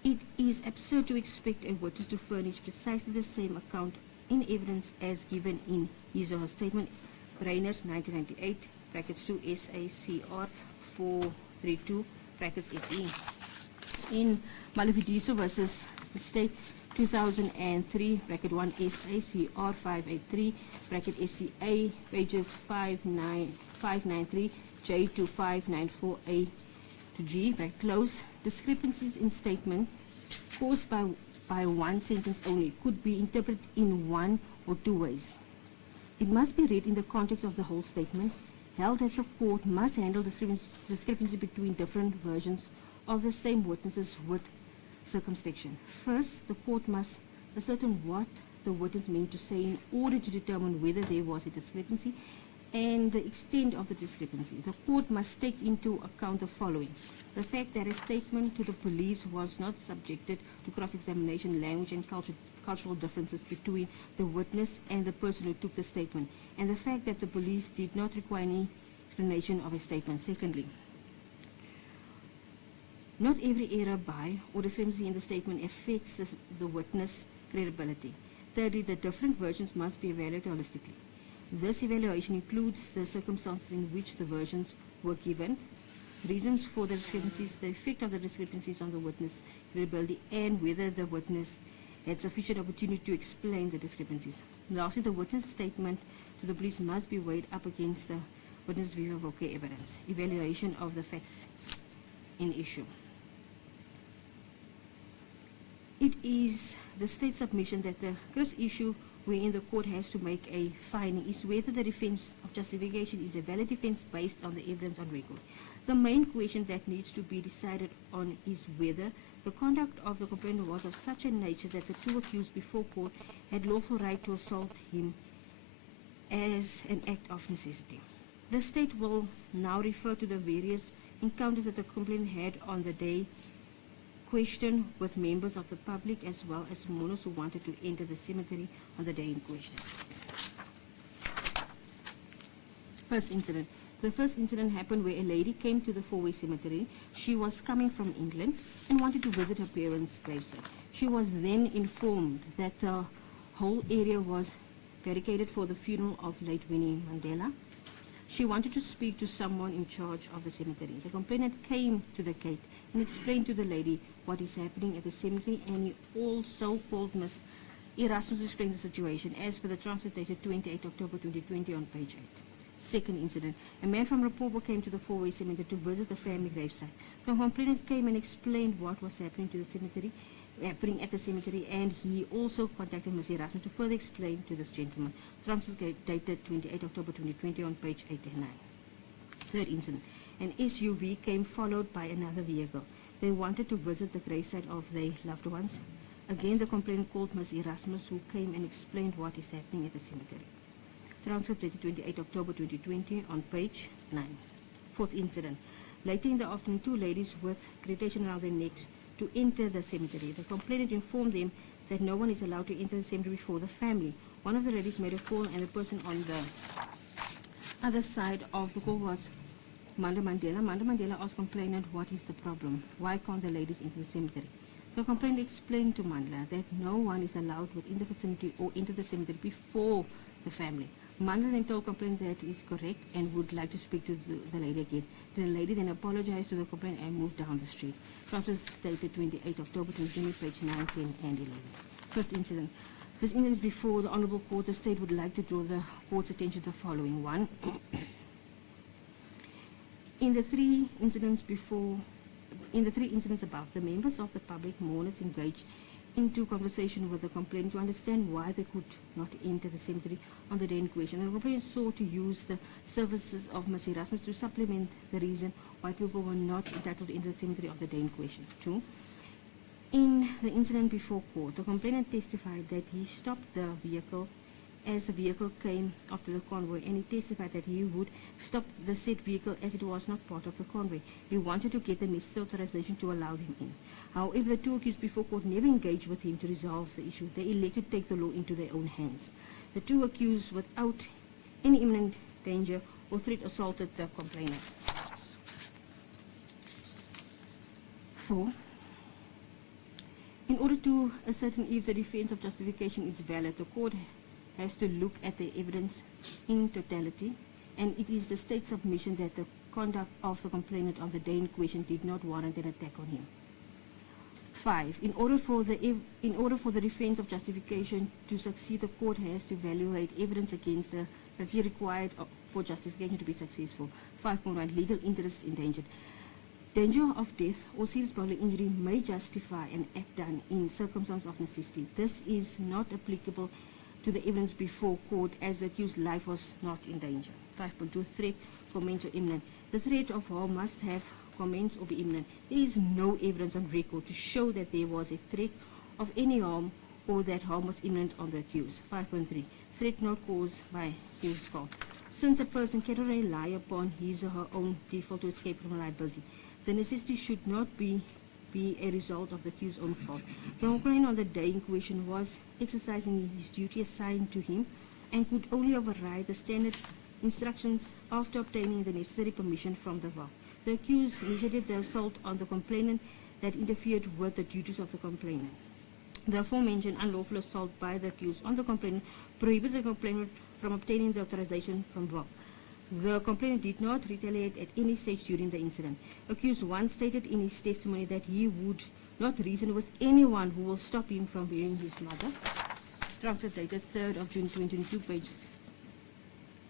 It is absurd to expect a witness to furnish precisely the same account in evidence as given in his or her statement, Brainers 1998, brackets 2 SACR 432, brackets SE. In Malavidiso versus the state 2003, bracket 1 SACR 583, bracket SCA, pages 593 J to 594A to G, bracket close. Discrepancies in statement caused by one sentence only could be interpreted in 1 or 2 ways. It must be read in the context of the whole statement, held that the court must handle discrepancy between different versions of the same witnesses with circumspection. First, the court must ascertain what the witness meant to say in order to determine whether there was a discrepancy and the extent of the discrepancy. The court must take into account the following: the fact that a statement to the police was not subjected to cross-examination, language and cultural differences between the witness and the person who took the statement, and the fact that the police did not require any explanation of a statement. Secondly, not every error by or discrepancy in the statement affects the witness' credibility. Thirdly, the different versions must be evaluated holistically. This evaluation includes the circumstances in which the versions were given, reasons for the discrepancies, the effect of the discrepancies on the witness' credibility, and whether the witness had sufficient opportunity to explain the discrepancies. Lastly, the witness' statement to the police must be weighed up against the witness' viva voce evidence. Evaluation of the facts in issue. It is the state's submission that the first issue wherein the court has to make a finding is whether the defense of justification is a valid defense based on the evidence on record. The main question that needs to be decided on is whether the conduct of the complainant was of such a nature that the 2 accused before court had lawful right to assault him as an act of necessity. The state will now refer to the various encounters that the complainant had on the day question with members of the public as well as mourners who wanted to enter the cemetery on the day in question. First incident. The first incident happened where a lady came to the four-way cemetery. She was coming from England and wanted to visit her parents' gravesite. She was then informed that the whole area was barricaded for the funeral of late Winnie Mandela. She wanted to speak to someone in charge of the cemetery. The complainant came to the gate and explained to the lady what is happening at the cemetery, and he also called Miss Erasmus to explain the situation as per the transcript dated 28 October 2020 on page 8. Second incident. A man from Randburg came to the four-way cemetery to visit the family gravesite. The complainant came and explained what was happening at the cemetery, and he also contacted Ms. Erasmus to further explain to this gentleman. Transcript dated 28 October 2020 on page 8 and 9. Third incident. An SUV came followed by another vehicle. They wanted to visit the gravesite of their loved ones. Again, the complainant called Ms. Erasmus, who came and explained what is happening at the cemetery. Transcript dated 28 October 2020 on page 9. Fourth incident. Later in the afternoon, two ladies with gradation around their necks to enter the cemetery. The complainant informed them that no one is allowed to enter the cemetery before the family. One of the ladies made a call, and the person on the other side of the call was Mandela. Mandela asked complainant, what is the problem? Why can't the ladies enter the cemetery? The complainant explained to Mandela that no one is allowed within the vicinity or enter the cemetery before the family. Mandela then told complainant that is correct and would like to speak to the lady again. The lady then apologized to the complainant and moved down the street. Transcript dated 28 October 2020, page 9, 10, and 11. First incident. This incident is before the Honorable Court. The state would like to draw the court's attention to the following. One, in the three incidents above, the members of the public mourners engaged into conversation with the complainant to understand why they could not enter the cemetery on the day in question. The complainant sought to use the services of Ms. Erasmus to supplement the reason why people were not entitled to enter the cemetery on the day in question. 2. In the incident before court, the complainant testified that he stopped the vehicle as the vehicle came after the convoy, and he testified that he would stop the said vehicle as it was not part of the convoy. He wanted to get the necessary authorization to allow them in. However, the two accused before court never engaged with him to resolve the issue. They elected to take the law into their own hands. The two accused, without any imminent danger or threat, assaulted the complainant. 4. In order to ascertain if the defense of justification is valid, the court has to look at the evidence in totality, and it is the state's submission that the conduct of the complainant on the day in question did not warrant an attack on him. 5. In order for the defense of justification to succeed, the court has to evaluate evidence against the review required for justification to be successful. 5.1. Legal interests endangered. Danger of death or serious bodily injury may justify an act done in circumstances of necessity. This is not applicable to the evidence before court, as the accused's life was not in danger. 5.2. Threat, commence, or imminent. The threat of harm must have commenced or be imminent. There is no evidence on record to show that there was a threat of any harm or that harm was imminent on the accused. 5.3. Threat not caused by accused's fault. Since a person cannot rely upon his or her own default to escape from liability, the necessity should not be a result of the accused's own fault. The complainant on the day in question was exercising his duty assigned to him and could only override the standard instructions after obtaining the necessary permission from the VAC. The accused initiated the assault on the complainant that interfered with the duties of the complainant. The aforementioned unlawful assault by the accused on the complainant prohibits the complainant from obtaining the authorization from VAC. The complainant did not retaliate at any stage during the incident. Accused 1 stated in his testimony that he would not reason with anyone who will stop him from burying his mother. Transcript dated 3rd of June 2022, page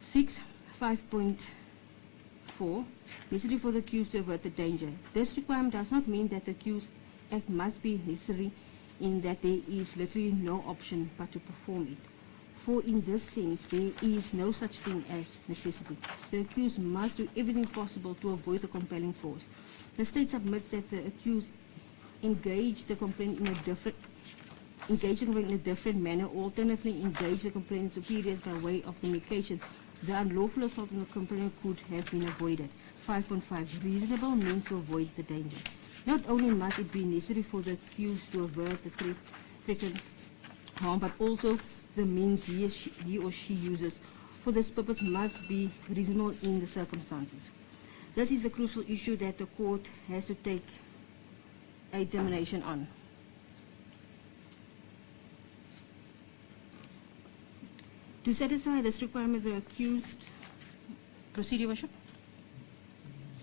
6. 5.4. Necessary for the accused to avert the danger. This requirement does not mean that the accused act must be necessary in that there is literally no option but to perform it. For in this sense, there is no such thing as necessity. The accused must do everything possible to avoid the compelling force. The state submits that the accused engaged the complainant in a engage the complainant in a different manner, alternatively engage the complainant's superiors by way of communication, the unlawful assault on the complainant could have been avoided. 5.5. Reasonable means to avoid the danger. Not only must it be necessary for the accused to avert the threatened harm, but also the means he or she uses for this purpose must be reasonable in the circumstances. This is a crucial issue that the court has to take a determination on. To satisfy this requirement, the accused, proceed, Your Worship.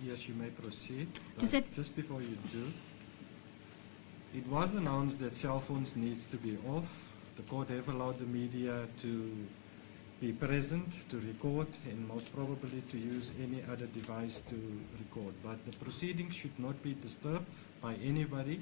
Yes, you may proceed. To set- Just before you do, it was announced that cell phones needs to be off. The court have allowed the media to be present, to record, and most probably to use any other device to record. But the proceedings should not be disturbed by anybody,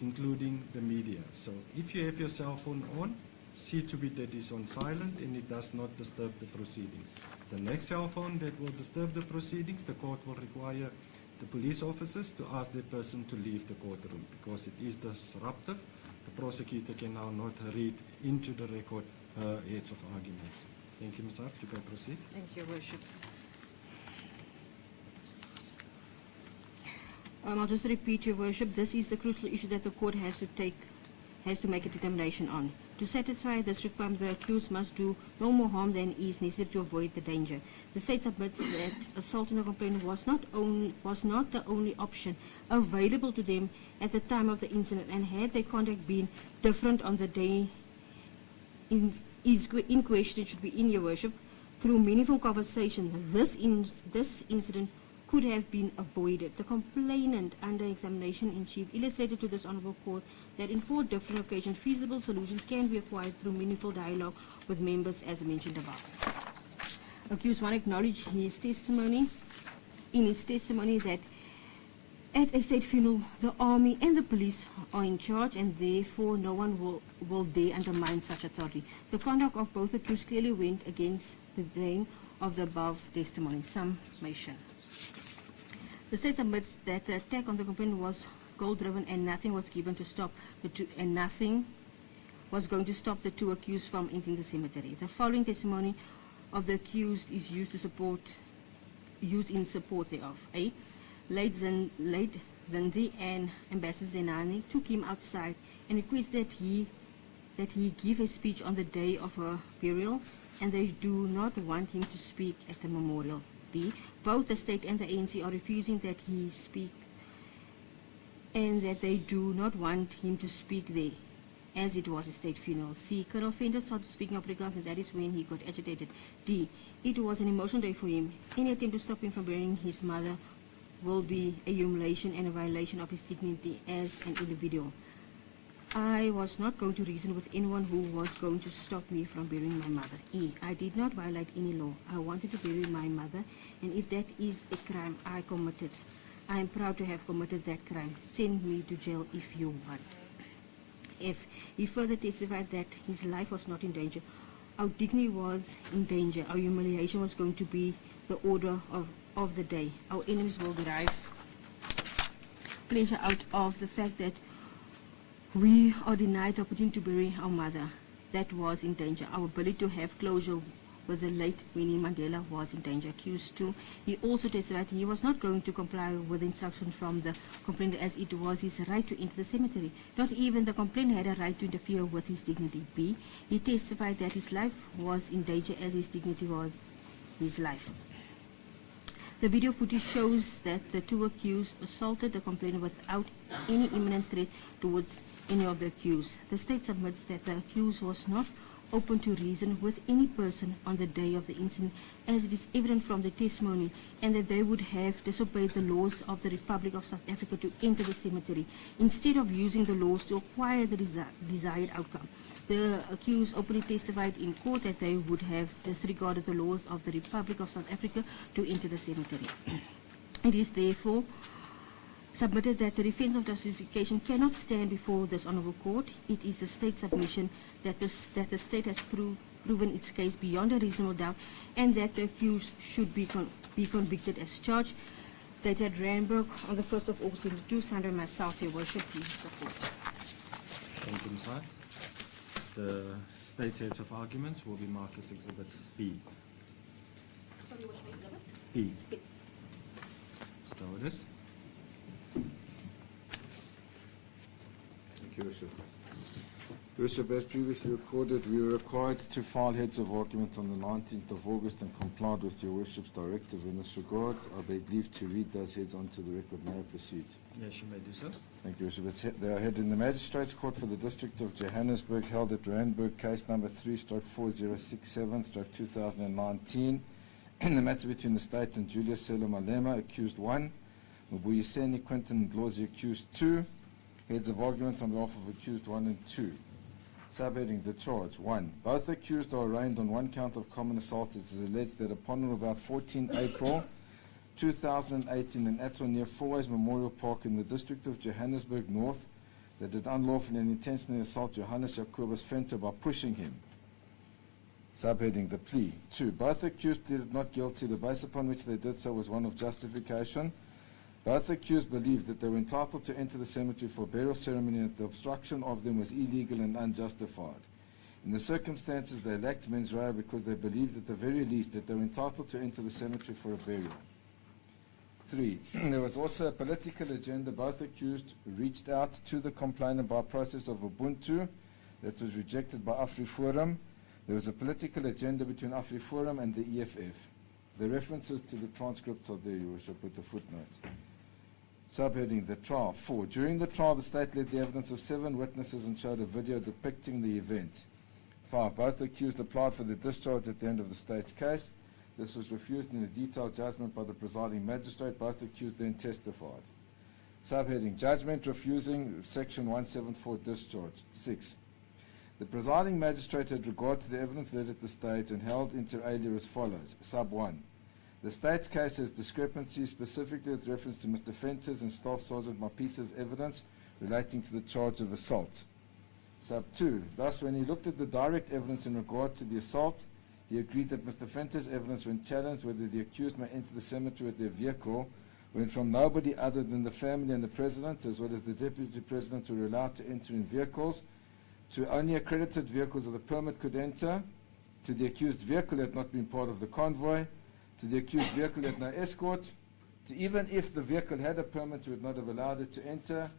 including the media. So if you have your cell phone on, see to it that it's on silent and it does not disturb the proceedings. The next cell phone that will disturb the proceedings, the court will require the police officers to ask that person to leave the courtroom because it is disruptive. The prosecutor can now not read into the record her heads of arguments. Thank you, Ms. Hart. You can proceed. Thank you, Your Worship. I'll just repeat, Your Worship, this is the crucial issue that the court has to make a determination on. To satisfy this requirement, the accused must do no more harm than is necessary to avoid the danger. The state submits that assault on a complainant was not the only option available to them at the time of the incident, and had their conduct been different on the day in question, it should be, in Your Worship, through meaningful conversation, this incident could have been avoided. The complainant under examination in chief illustrated to this honourable court that in 4 different occasions feasible solutions can be acquired through meaningful dialogue with members as mentioned above. Accused 1 acknowledged in his testimony that at a state funeral the army and the police are in charge and therefore no one will dare undermine such authority. The conduct of both accused clearly went against the grain of the above testimony. Summation. The state submits that the attack on the complainant was goal-driven and nothing was given to stop nothing was going to stop the 2 accused from entering the cemetery. The following testimony of the accused is used in support thereof. A. Late Zandi and Ambassador Zenani took him outside and requested that he give a speech on the day of her burial, and they do not want him to speak at the memorial. B. Both the state and the ANC are refusing that he speaks, and that they do not want him to speak there, as it was a state funeral. C. Colonel Fender started speaking of Afrikaans, and that is when he got agitated. D. It was an emotional day for him. Any attempt to stop him from burying his mother will be a humiliation and a violation of his dignity as an individual. I was not going to reason with anyone who was going to stop me from burying my mother. E. I did not violate any law. I wanted to bury my mother, and if that is a crime I committed, I am proud to have committed that crime. Send me to jail if you want. F. He further testified that his life was not in danger. Our dignity was in danger. Our humiliation was going to be the order of the day. Our enemies will derive pleasure out of the fact that we are denied the opportunity to bury our mother. That was in danger. Our ability to have closure with the late Winnie Mandela was in danger. Accused 2. He also testified he was not going to comply with instructions from the complainant as it was his right to enter the cemetery. Not even the complainant had a right to interfere with his dignity. B. He testified that his life was in danger as his dignity was his life. The video footage shows that the 2 accused assaulted the complainant without any imminent threat towards any of the accused. The state submits that the accused was not open to reason with any person on the day of the incident, as it is evident from the testimony, and that they would have disobeyed the laws of the Republic of South Africa to enter the cemetery, instead of using the laws to acquire the desired outcome. The accused openly testified in court that they would have disregarded the laws of the Republic of South Africa to enter the cemetery. It is therefore submitted that the defense of justification cannot stand before this honourable court. It is the state's submission that the state has proven its case beyond a reasonable doubt, and that the accused should be convicted as charged. Dated Randburg on the 1st of August 2022, signed by myself, Your Worship. Please support. Thank you, Ms. Hart. the state's heads of arguments will be marked as Exhibit B. Sorry, which exhibit? B. So it is. Thank you, Worship. Worship, as previously recorded, we were required to file heads of argument on the 19th of August and complied with your Worship's directive in this regard. I beg leave to read those heads onto the record. May I proceed? Yes, you may do so. Thank you, Worship. They are held in the Magistrates Court for the District of Johannesburg, held at Randburg, case number 3/4067/2019, in the matter between the State and Julius Malema, accused 1, Mabisa Quentin Ndlozi, accused 2. Heads of argument on behalf of accused 1 and 2. Subheading the charge. 1. Both accused are arraigned on one count of common assault. It is alleged that upon or about 14 April 2018 in Atwell near Fourways Memorial Park in the district of Johannesburg North, they did unlawfully and intentionally assault Johannes Jacobus Venter by pushing him. Subheading the plea. 2. Both accused pleaded not guilty. The base upon which they did so was one of justification. Both accused believed that they were entitled to enter the cemetery for a burial ceremony and that the obstruction of them was illegal and unjustified. In the circumstances, they lacked mens rea because they believed at the very least that they were entitled to enter the cemetery for a burial. 3. There was also a political agenda. Both accused reached out to the complainant by process of Ubuntu that was rejected by AfriForum. There was a political agenda between AfriForum and the EFF. The references to the transcripts are there, Your Worship, with the footnotes. Subheading the trial. 4. During the trial, the state led the evidence of 7 witnesses and showed a video depicting the event. 5. Both accused applied for the discharge at the end of the state's case. This was refused in a detailed judgment by the presiding magistrate. Both accused then testified. Subheading Judgment refusing Section 174 discharge. 6. The presiding magistrate had regard to the evidence led at the stage and held inter alia as follows. Sub 1. The state's case has discrepancies, specifically with reference to Mr. Venter's and Staff Sergeant Mabisa's evidence relating to the charge of assault. Sub 2. Thus, when he looked at the direct evidence in regard to the assault, he agreed that Mr. Venter's evidence, when challenged whether the accused may enter the cemetery with their vehicle, went from nobody other than the family and the president, as well as the deputy president, who were allowed to enter in vehicles, to only accredited vehicles with a permit could enter, to the accused vehicle had not been part of the convoy, to the accused vehicle had no escort, to even if the vehicle had a permit, we would not have allowed it to enter,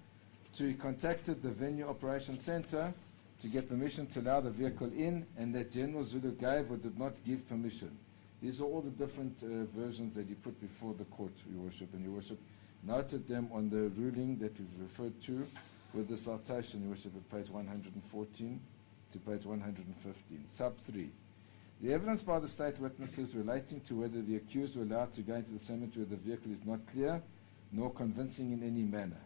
to he contacted the venue operations center to get permission to allow the vehicle in, and that General Zulu gave or did not give permission. These are all the different versions that he put before the court, Your Worship, and Your Worship noted them on the ruling that we've referred to with the citation, Your Worship, at page 114 to page 115. Sub 3. The evidence by the state witnesses relating to whether the accused were allowed to go into the cemetery with the vehicle is not clear, nor convincing in any manner.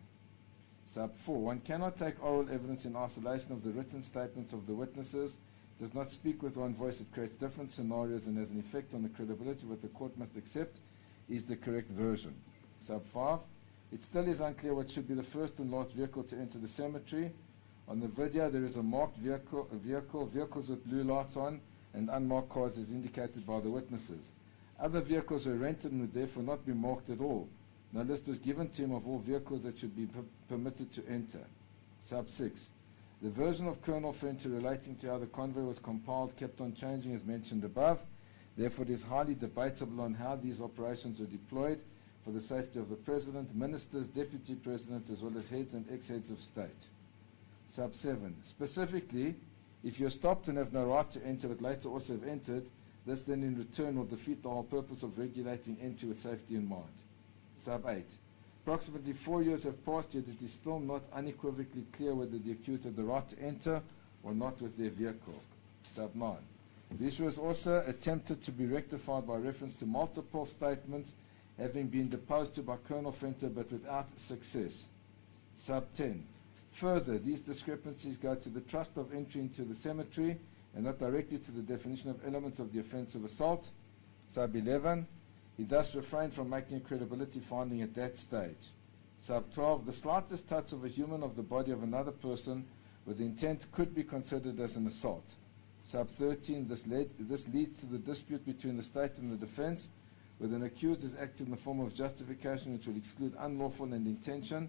Sub 4. One cannot take oral evidence in isolation of the written statements of the witnesses. It does not speak with one voice. It creates different scenarios and has an effect on the credibility. What the court must accept is the correct version. Sub 5. It still is unclear what should be the first and last vehicle to enter the cemetery. On the video, there is a marked vehicles with blue lights on, and unmarked cars as indicated by the witnesses. Other vehicles were rented and would therefore not be marked at all. No list was given to him of all vehicles that should be permitted to enter. Sub 6. The version of Colonel Venter relating to how the convoy was compiled kept on changing as mentioned above. Therefore, it is highly debatable on how these operations were deployed for the safety of the President, Ministers, Deputy Presidents, as well as heads and ex-heads of state. Sub 7. Specifically, if you are stopped and have no right to enter but later also have entered, this then in return will defeat the whole purpose of regulating entry with safety in mind. Sub 8. Approximately 4 years have passed, yet it is still not unequivocally clear whether the accused had the right to enter or not with their vehicle. Sub 9. The issue was also attempted to be rectified by reference to multiple statements having been deposed to by Colonel Venter but without success. Sub 10. Further, these discrepancies go to the trust of entry into the cemetery and not directly to the definition of elements of the offence of assault. Sub 11. He thus refrained from making a credibility finding at that stage. Sub 12. The slightest touch of a human of the body of another person with intent could be considered as an assault. Sub 13. This leads to the dispute between the state and the defence, where an accused is acted in the form of justification which will exclude unlawful and intention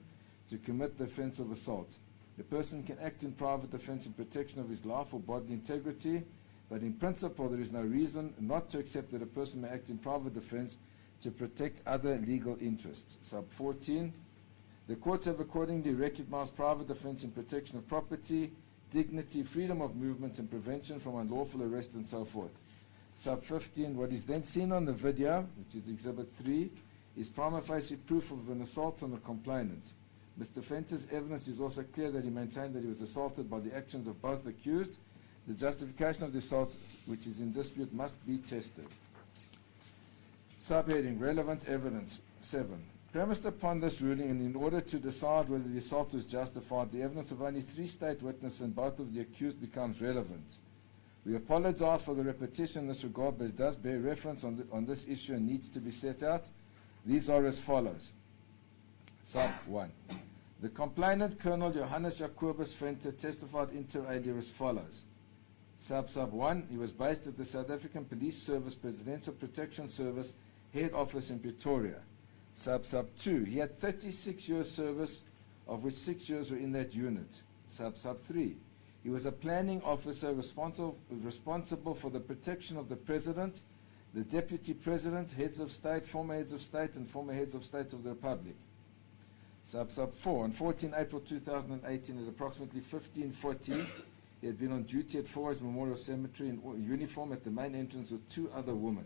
to commit the offence of assault. The person can act in private defense in protection of his life or bodily integrity, but in principle there is no reason not to accept that a person may act in private defense to protect other legal interests. Sub 14, the courts have accordingly recognized private defense in protection of property, dignity, freedom of movement, and prevention from unlawful arrest and so forth. Sub 15, what is then seen on the video, which is Exhibit 3, is prima facie proof of an assault on the complainant. Mr. Fenter's evidence is also clear that he maintained that he was assaulted by the actions of both accused. The justification of the assault, which is in dispute, must be tested. Subheading, relevant evidence. 7. Premised upon this ruling, and in order to decide whether the assault was justified, the evidence of only 3 state witnesses and both of the accused becomes relevant. We apologize for the repetition in this regard, but it does bear reference on this issue and needs to be set out. These are as follows. Sub 1. The complainant, Colonel Johannes Jacobus Venter, testified inter alia as follows. Sub 1. He was based at the South African Police Service Presidential Protection Service Head Office in Pretoria. Sub 2. He had 36 years service, of which 6 years were in that unit. Sub 3. He was a planning officer responsible for the protection of the President, the Deputy President, heads of state, former heads of state, and former heads of state of the Republic. Sub 4. On 14 April 2018 at approximately 15:40, he had been on duty at Forest Memorial Cemetery in uniform at the main entrance with 2 other women.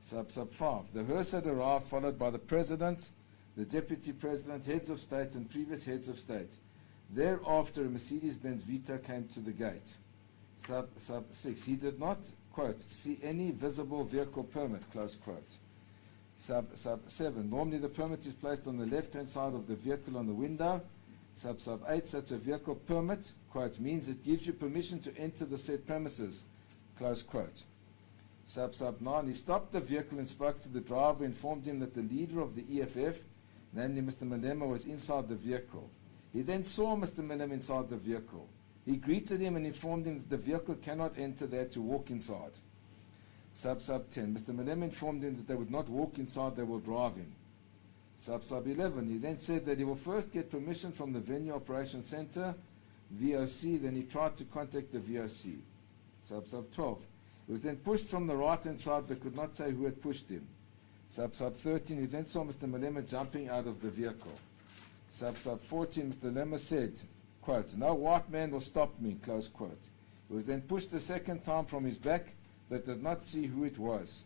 Sub 5. The hearse had arrived, followed by the President, the Deputy President, heads of state, and previous heads of state. Thereafter, a Mercedes-Benz Vito came to the gate. Sub 6. He did not, quote, see any visible vehicle permit, close quote. Sub 7. Normally the permit is placed on the left-hand side of the vehicle on the window. Sub 8. Such a vehicle permit, quote, means it gives you permission to enter the said premises, close quote. Sub 9. He stopped the vehicle and spoke to the driver, informed him that the leader of the EFF, namely Mr. Malema, was inside the vehicle. He then saw Mr. Malema inside the vehicle. He greeted him and informed him that the vehicle cannot enter there to walk inside. Sub 10. Mr. Malema informed him that they would not walk inside, they will drive in. Sub 11. He then said that he will first get permission from the Venue Operations Center, VOC, then he tried to contact the VOC. Sub 12. He was then pushed from the right-hand side but could not say who had pushed him. Sub 13. He then saw Mr. Malema jumping out of the vehicle. Sub 14. Mr. Malema said, quote, no white man will stop me, close quote. He was then pushed a second time from his back but did not see who it was.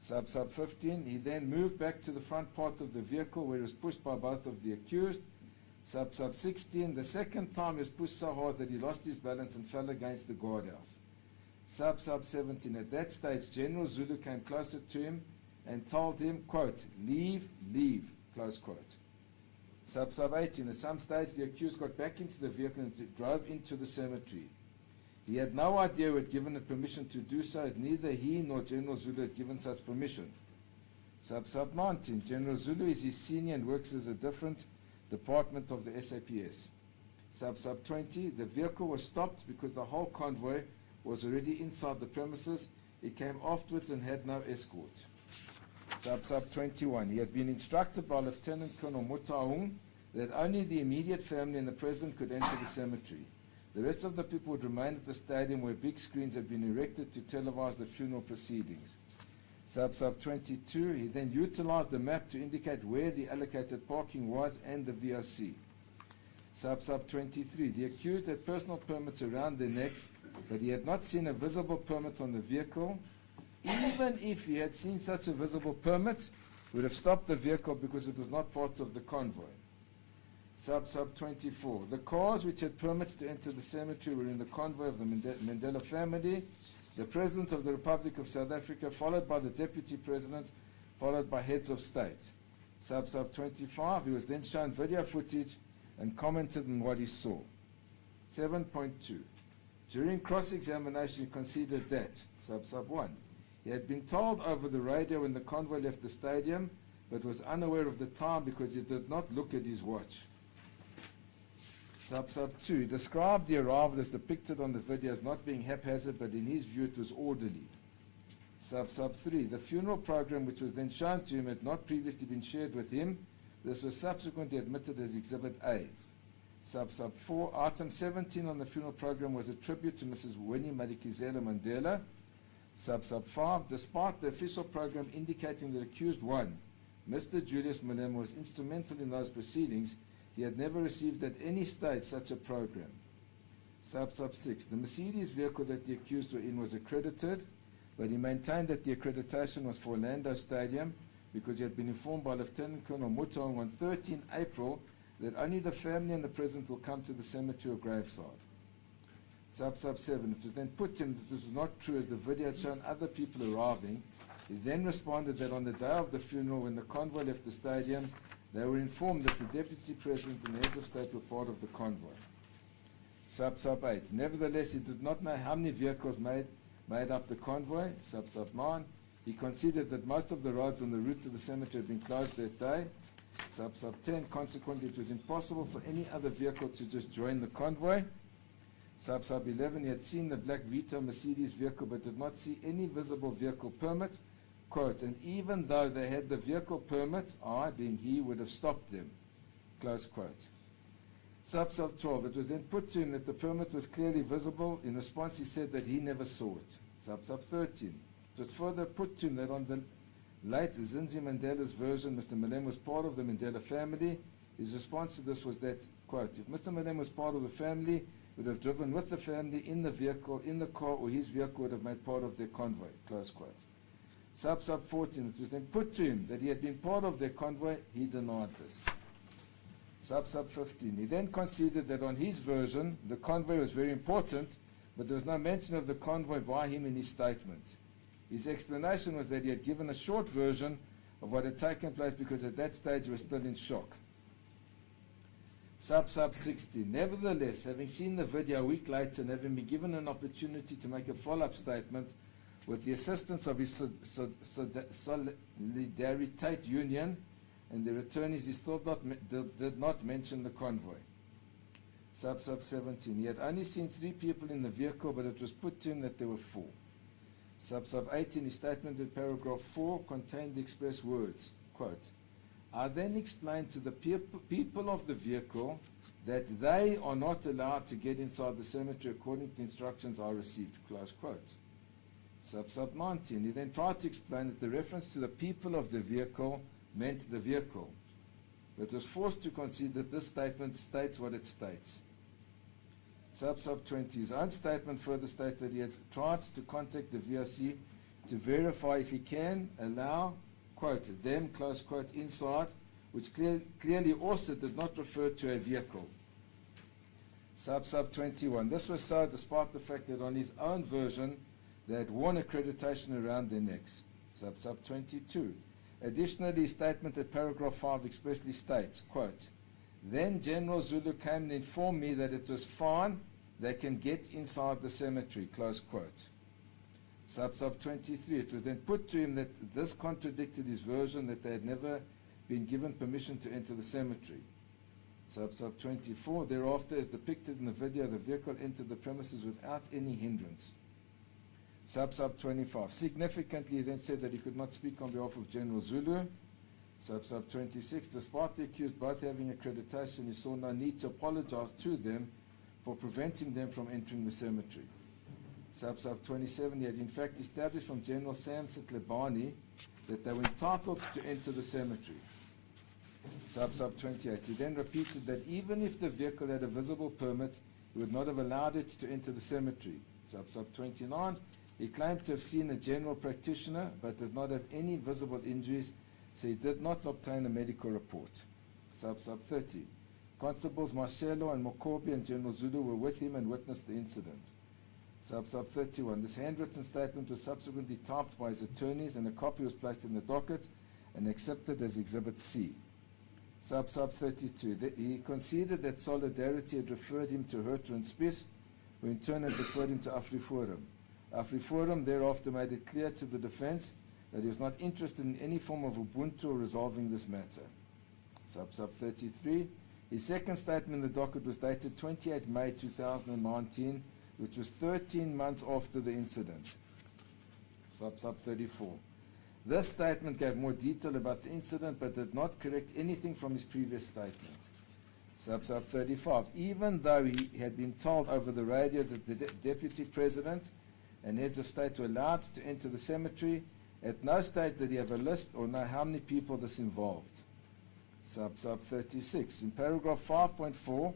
Sub 15. He then moved back to the front part of the vehicle where he was pushed by both of the accused. Sub 16. The second time he was pushed so hard that he lost his balance and fell against the guardhouse. Sub 17. At that stage, General Zulu came closer to him and told him, quote, leave, close quote. Sub 18. At some stage, the accused got back into the vehicle and drove into the cemetery. He had no idea who had given it permission to do so, as neither he nor General Zulu had given such permission. Sub 19. General Zulu is his senior and works as a different department of the SAPS. Sub 20. The vehicle was stopped because the whole convoy was already inside the premises. It came afterwards and had no escort. Sub 21. He had been instructed by Lieutenant Colonel Mutaung that only the immediate family and the President could enter the cemetery. The rest of the people would remain at the stadium where big screens had been erected to televise the funeral proceedings. Sub 22. He then utilized the map to indicate where the allocated parking was and the VOC. Sub 23. The accused had personal permits around their necks, but he had not seen a visible permit on the vehicle. Even if he had seen such a visible permit, he would have stopped the vehicle because it was not part of the convoy. Sub 24. The cars which had permits to enter the cemetery were in the convoy of the Mandela family, the President of the Republic of South Africa, followed by the Deputy President, followed by heads of state. Sub 25. He was then shown video footage and commented on what he saw. 7.2. During cross-examination, he conceded that, Sub 1. He had been told over the radio when the convoy left the stadium, but was unaware of the time because he did not look at his watch. Sub 2. He described the arrival as depicted on the video as not being haphazard, but in his view it was orderly. Sub 3. The funeral program, which was then shown to him, had not previously been shared with him. This was subsequently admitted as Exhibit A. Sub 4, item 17 on the funeral program was a tribute to Mrs. Winnie Mandela. Sub 5, despite the official program indicating that accused 1, Mr. Julius Malema, was instrumental in those proceedings, he had never received at any stage such a program. Sub 6, the Mercedes vehicle that the accused were in was accredited, but he maintained that the accreditation was for Orlando Stadium because he had been informed by Lieutenant Colonel Muto on 13 April that only the family and the president will come to the cemetery or graveside. Sub 7, it was then put to him that this was not true as the video had shown other people arriving. He then responded that on the day of the funeral, when the convoy left the stadium, they were informed that the deputy president and the heads of state were part of the convoy. Sub 8, nevertheless, he did not know how many vehicles made up the convoy. Sub 9, he considered that most of the roads on the route to the cemetery had been closed that day. Sub 10, consequently, it was impossible for any other vehicle to just join the convoy. Sub 11, he had seen the black Vito Mercedes vehicle but did not see any visible vehicle permit. Quote, and even though they had the vehicle permit, I, being he, would have stopped them. Close quote. Sub 12, it was then put to him that the permit was clearly visible. In response, he said that he never saw it. Sub 13, it was further put to him that on the late Zinzi Mandela's version, Mr. Malema was part of the Mandela family. His response to this was that, quote, if Mr. Malema was part of the family, would have driven with the family in the vehicle, in the car, or his vehicle would have made part of their convoy, close quote. Sub 14, it was then put to him that he had been part of their convoy. He denied this. Sub 15, he then conceded that on his version, the convoy was very important, but there was no mention of the convoy by him in his statement. His explanation was that he had given a short version of what had taken place because at that stage he was still in shock. Sub 16, nevertheless, having seen the video a week later and having been given an opportunity to make a follow-up statement with the assistance of his Solidarity Union and their attorneys, he still did not mention the convoy. Sub 17, he had only seen 3 people in the vehicle, but it was put to him that there were 4. Sub 18, his statement in paragraph 4 contained the express words, quote, I then explained to the people of the vehicle that they are not allowed to get inside the cemetery according to the instructions I received, close quote. Sub 19, he then tried to explain that the reference to the people of the vehicle meant the vehicle, but was forced to concede that this statement states what it states. Sub 20, his own statement further states that he had tried to contact the VRC to verify if he can allow, quote, them, close quote, inside, which clearly also did not refer to a vehicle. Sub 21, this was so despite the fact that on his own version they had worn accreditation around their necks. Sub 22, additionally, his statement at paragraph 5 expressly states, quote, then General Zulu came and informed me that it was fine, they can get inside the cemetery, close quote. Sub 23, it was then put to him that this contradicted his version that they had never been given permission to enter the cemetery. Sub 24, thereafter, as depicted in the video, the vehicle entered the premises without any hindrance. Sub 25, significantly, he then said that he could not speak on behalf of General Zulu. Sub 26, despite the accused both having accreditation, he saw no need to apologize to them for preventing them from entering the cemetery. Sub 27, he had in fact established from General Sam Sitlebani that they were entitled to enter the cemetery. Sub 28, he then repeated that even if the vehicle had a visible permit, he would not have allowed it to enter the cemetery. Sub 29, he claimed to have seen a general practitioner but did not have any visible injuries, so he did not obtain a medical report. Sub 30, Constables Marcelo and Mokobi and General Zulu were with him and witnessed the incident. Sub 31, this handwritten statement was subsequently typed by his attorneys and a copy was placed in the docket and accepted as Exhibit C. Sub 32, he conceded that Solidarity had referred him to Herter and Spies, who in turn had referred him to AfriForum. AfriForum thereafter made it clear to the defense that he was not interested in any form of Ubuntu or resolving this matter. Sub 33, his second statement in the docket was dated 28 May 2019, which was 13 months after the incident. Sub 34. This statement gave more detail about the incident but did not correct anything from his previous statement. Sub 35, even though he had been told over the radio that the deputy president and heads of state were allowed to enter the cemetery, at no stage did he have a list or know how many people this involved. Sub 36, in paragraph 5.4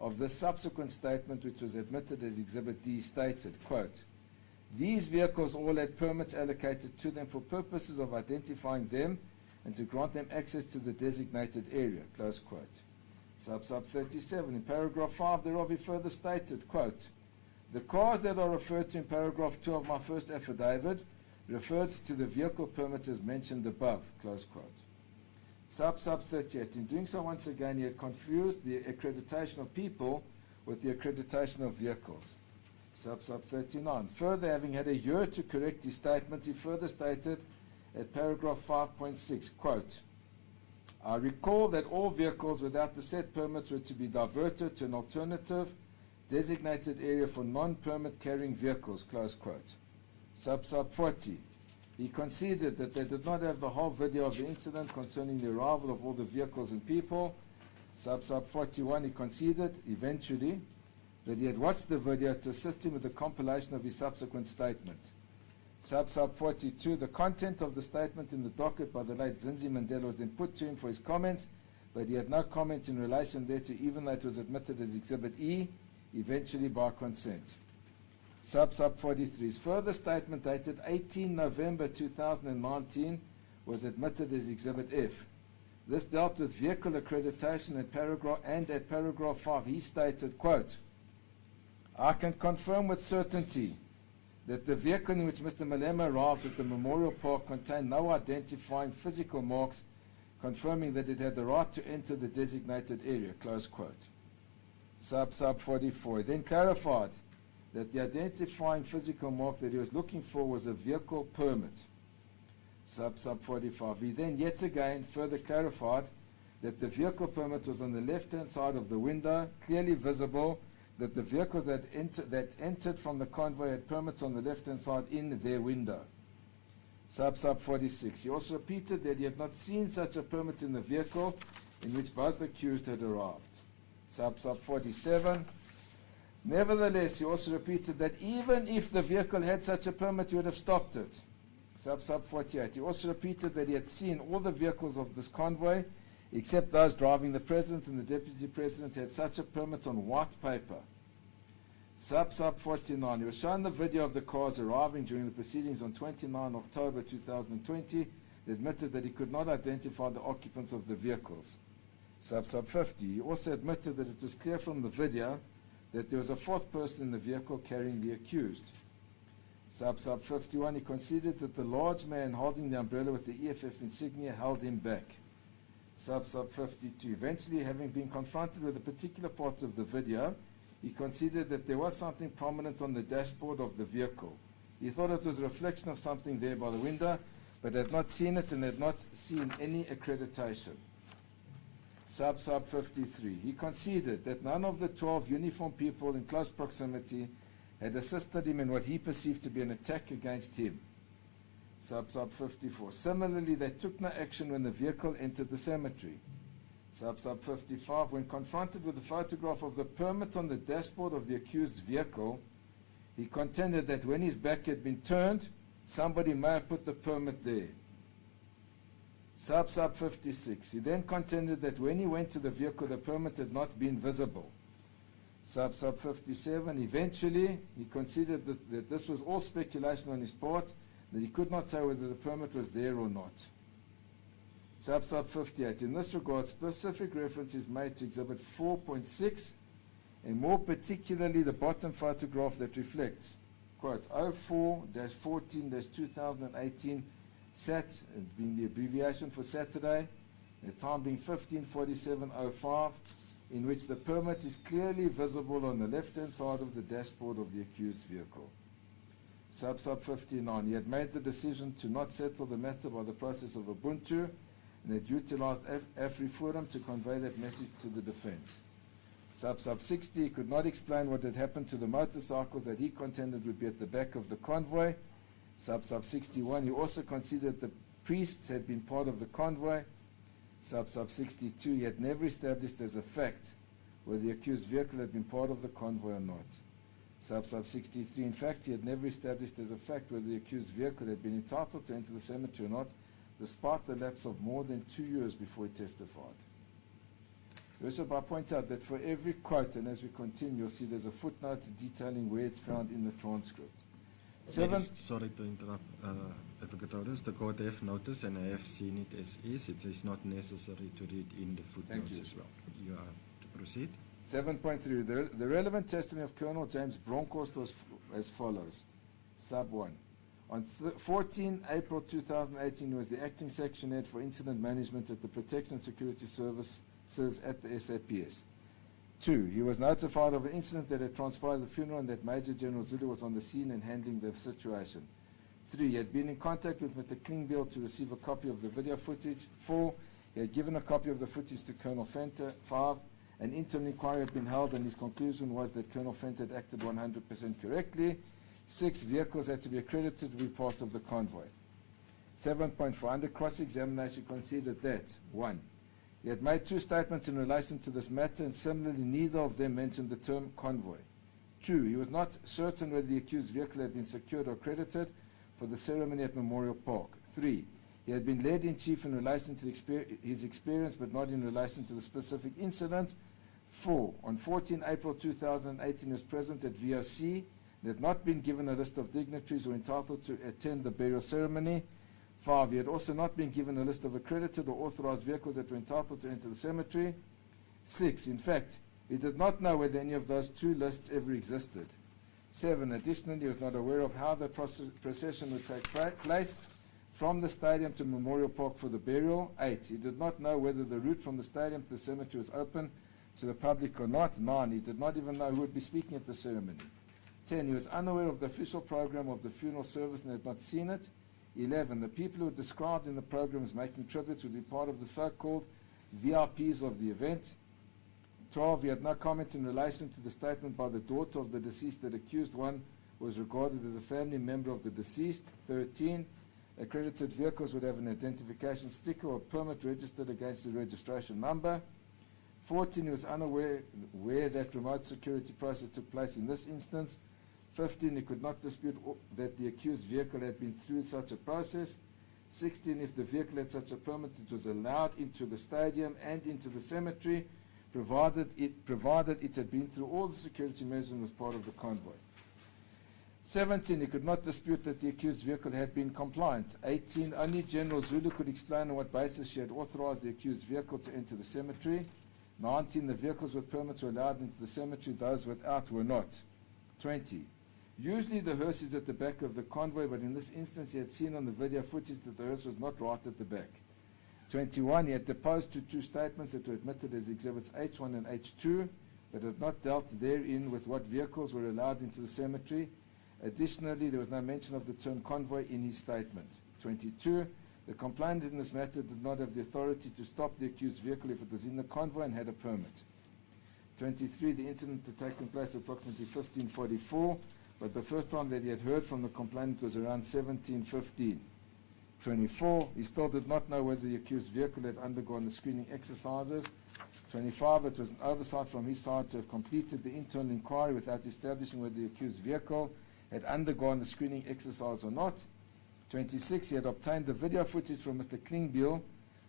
of the subsequent statement, which was admitted as Exhibit D, stated, quote, these vehicles all had permits allocated to them for purposes of identifying them and to grant them access to the designated area, close quote. Sub 37, in paragraph 5 thereof he further stated, quote, the cars that are referred to in paragraph 2 of my first affidavit referred to the vehicle permits as mentioned above, close quote. Sub 38, in doing so once again he had confused the accreditation of people with the accreditation of vehicles. Sub 39, further having had a year to correct his statement, he further stated at paragraph 5.6, quote, I recall that all vehicles without the said permits were to be diverted to an alternative designated area for non-permit carrying vehicles, close quote. Sub 40, he conceded that they did not have the whole video of the incident concerning the arrival of all the vehicles and people. Sub 41, he conceded, eventually, that he had watched the video to assist him with the compilation of his subsequent statement. Sub 42, the content of the statement in the docket by the late Zinzi Mandela was then put to him for his comments, but he had no comment in relation thereto, even though it was admitted as Exhibit E, eventually by consent. Sub 43, his further statement dated 18 November 2019 was admitted as Exhibit F. This dealt with vehicle accreditation at paragraph 5 he stated, quote, I can confirm with certainty that the vehicle in which Mr. Malema arrived at the Memorial Park contained no identifying physical marks confirming that it had the right to enter the designated area, close quote. Sub 44, then clarified that the identifying physical mark that he was looking for was a vehicle permit. Sub 45, he then yet again further clarified that the vehicle permit was on the left-hand side of the window, clearly visible, that the vehicles that entered from the convoy had permits on the left-hand side in their window. Sub 46, he also repeated that he had not seen such a permit in the vehicle in which both accused had arrived. Sub 47, nevertheless, he also repeated that even if the vehicle had such a permit, he would have stopped it. Sub 48, he also repeated that he had seen all the vehicles of this convoy, except those driving the president and the deputy president had such a permit on white paper. Sub 49, he was shown the video of the cars arriving during the proceedings on 29 October 2020. He admitted that he could not identify the occupants of the vehicles. Sub 50, he also admitted that it was clear from the video that there was a fourth person in the vehicle carrying the accused. Sub 51, he conceded that the large man holding the umbrella with the EFF insignia held him back. Sub 52, eventually having been confronted with a particular part of the video, he considered that there was something prominent on the dashboard of the vehicle. He thought it was a reflection of something there by the window, but had not seen it and had not seen any accreditation. Sub 53, he conceded that none of the 12 uniformed people in close proximity had assisted him in what he perceived to be an attack against him. Sub 54, similarly, they took no action when the vehicle entered the cemetery. Sub 55, when confronted with a photograph of the permit on the dashboard of the accused's vehicle, he contended that when his back had been turned, somebody may have put the permit there. Sub 56, he then contended that when he went to the vehicle, the permit had not been visible. Sub 57, eventually, he considered that this was all speculation on his part, that he could not say whether the permit was there or not. Sub 58, in this regard, specific reference is made to Exhibit 4.6, and more particularly the bottom photograph that reflects, quote, 04-14-2018, SAT, being the abbreviation for Saturday, the time being 15:47:05, in which the permit is clearly visible on the left-hand side of the dashboard of the accused vehicle. Sub 59, he had made the decision to not settle the matter by the process of Ubuntu, and had utilized AfriForum to convey that message to the defense. Sub 60, he could not explain what had happened to the motorcycles that he contended would be at the back of the convoy. Sub 61, he also considered the priests had been part of the convoy. Sub 62, he had never established as a fact whether the accused vehicle had been part of the convoy or not. Sub 63, in fact, he had never established as a fact whether the accused vehicle had been entitled to enter the cemetery or not, despite the lapse of more than 2 years before he testified. Also, I point out that for every quote, and as we continue, you'll see there's a footnote detailing where it's found in the transcript. Sorry to interrupt, Advocate Otis. The court have noticed, and I have seen it as is. It is not necessary to read in the footnotes as well. You are to proceed. 7.3. The relevant testimony of Colonel James Bronkhorst was as follows. Sub 1. On 14 April 2018, he was the acting section head for incident management at the Protection and Security Services at the SAPS. 2. He was notified of an incident that had transpired at the funeral and that Major General Zulu was on the scene and handling the situation. 3. He had been in contact with Mr. Klingbeil to receive a copy of the video footage. 4. He had given a copy of the footage to Colonel Fenter. 5. An internal inquiry had been held and his conclusion was that Colonel Fenter had acted 100% correctly. 6. Vehicles had to be accredited to be part of the convoy. 7.4. Under cross-examination, considered that 1. He had made 2 statements in relation to this matter, and similarly, neither of them mentioned the term convoy. 2. He was not certain whether the accused vehicle had been secured or accredited for the ceremony at Memorial Park. 3. He had been led in chief in relation to his experience, but not in relation to the specific incident. 4. On 14 April 2018, he was present at VOC and had not been given a list of dignitaries who were entitled to attend the burial ceremony. 5. He had also not been given a list of accredited or authorized vehicles that were entitled to enter the cemetery. 6. In fact, he did not know whether any of those 2 lists ever existed. 7. Additionally, he was not aware of how the procession would take place from the stadium to Memorial Park for the burial. 8. He did not know whether the route from the stadium to the cemetery was open to the public or not. 9. He did not even know who would be speaking at the ceremony. 10. He was unaware of the official program of the funeral service and had not seen it. 11. The people who were described in the program as making tributes would be part of the so-called VIPs of the event. 12. He had no comment in relation to the statement by the daughter of the deceased that accused one was regarded as a family member of the deceased. 13. Accredited vehicles would have an identification sticker or permit registered against the registration number. 14. He was unaware that remote security process took place in this instance. 15. He could not dispute that the accused vehicle had been through such a process. 16. If the vehicle had such a permit, it was allowed into the stadium and into the cemetery, provided it had been through all the security measures and was part of the convoy. 17. He could not dispute that the accused vehicle had been compliant. 18. Only General Zulu could explain on what basis she had authorized the accused vehicle to enter the cemetery. 19. The vehicles with permits were allowed into the cemetery, those without were not. 20. Usually the hearse is at the back of the convoy, but in this instance he had seen on the video footage that the hearse was not right at the back. 21. He had deposed to 2 statements that were admitted as Exhibits H1 and H2, but had not dealt therein with what vehicles were allowed into the cemetery. Additionally, there was no mention of the term convoy in his statement. 22. The complainant in this matter did not have the authority to stop the accused vehicle if it was in the convoy and had a permit. 23. The incident had taken place at approximately 15:44, but the first time that he had heard from the complainant was around 17:15. 24. He still did not know whether the accused vehicle had undergone the screening exercises. 25. It was an oversight from his side to have completed the internal inquiry without establishing whether the accused vehicle had undergone the screening exercise or not. 26. He had obtained the video footage from Mr. Klingbeil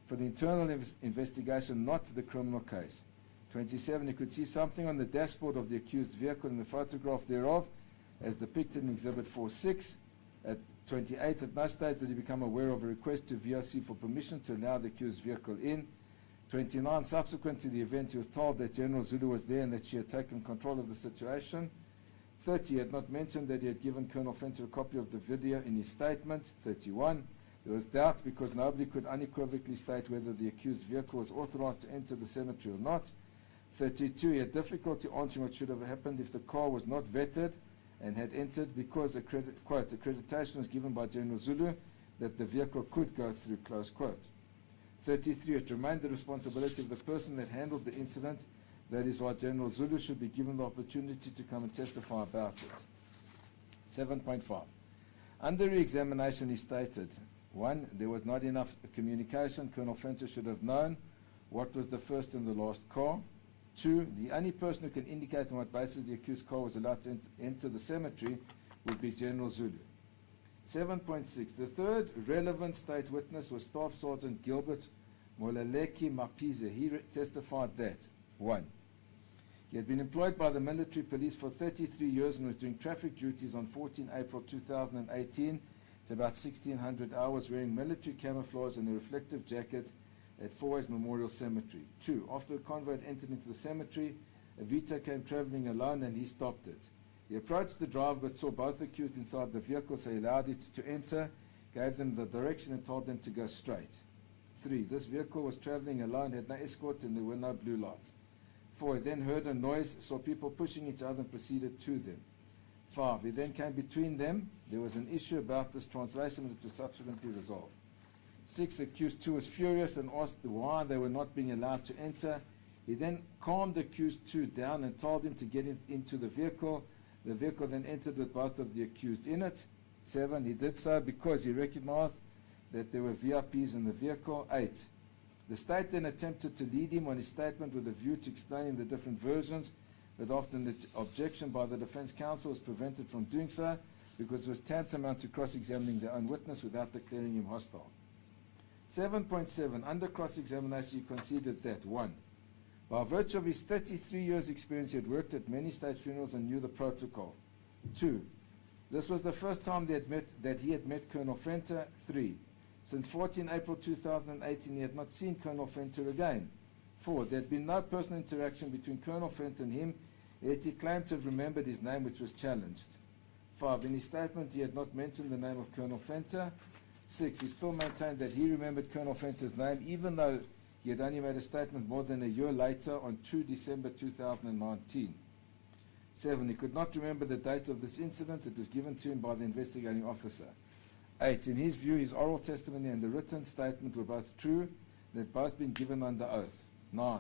for the internal investigation, not the criminal case. 27. He could see something on the dashboard of the accused vehicle in the photograph thereof, as depicted in Exhibit 4.6. At 28. At no stage did he become aware of a request to VOC for permission to allow the accused vehicle in. 29. Subsequent to the event, he was told that General Zulu was there and that she had taken control of the situation. 30. He had not mentioned that he had given Colonel Fenter a copy of the video in his statement. 31. There was doubt because nobody could unequivocally state whether the accused vehicle was authorized to enter the cemetery or not. 32. He had difficulty answering what should have happened if the car was not vetted and had entered because, quote, accreditation was given by General Zulu that the vehicle could go through, close quote. 33. It remained the responsibility of the person that handled the incident. That is why General Zulu should be given the opportunity to come and testify about it. 7.5. Under re-examination he stated, 1. There was not enough communication. Colonel Fenter should have known what was the first and the last car. 2. The only person who can indicate on what basis the accused car was allowed to enter the cemetery would be General Zulu. 7.6. The third relevant state witness was Staff Sergeant Gilbert Molaleki Mabisa. He testified that 1. He had been employed by the military police for 33 years and was doing traffic duties on 14 April 2018 to about 1600 hours, wearing military camouflage and a reflective jacket at Fourways Memorial Cemetery. 2. After the convoy had entered into the cemetery, a Vito came traveling alone and he stopped it. He approached the driver but saw both accused inside the vehicle, so he allowed it to enter, gave them the direction and told them to go straight. 3. This vehicle was traveling alone, had no escort, and there were no blue lights. 4. He then heard a noise, saw people pushing each other and proceeded to them. 5. He then came between them. There was an issue about this translation, but it was subsequently resolved. 6. Accused 2 was furious and asked why they were not being allowed to enter. He then calmed accused 2 down and told him to get into the vehicle. The vehicle then entered with both of the accused in it. 7. He did so because he recognized that there were VIPs in the vehicle. 8. The state then attempted to lead him on his statement with a view to explaining the different versions, but after an objection by the defense counsel was prevented from doing so because it was tantamount to cross-examining their own witness without declaring him hostile. 7.7. Under cross-examination, he conceded that 1. By virtue of his 33 years experience, he had worked at many state funerals and knew the protocol. 2. This was the first time that he had met Colonel Fenter. 3. Since 14 April 2018, he had not seen Colonel Fenter again. 4. There had been no personal interaction between Colonel Fenter and him, yet he claimed to have remembered his name, which was challenged. 5. In his statement, he had not mentioned the name of Colonel Fenter. 6. He still maintained that he remembered Colonel Fenter's name, even though he had only made a statement more than a year later on 2 December 2019. 7. He could not remember the date of this incident. It was given to him by the investigating officer. 8. In his view, his oral testimony and the written statement were both true. They had both been given under oath. 9.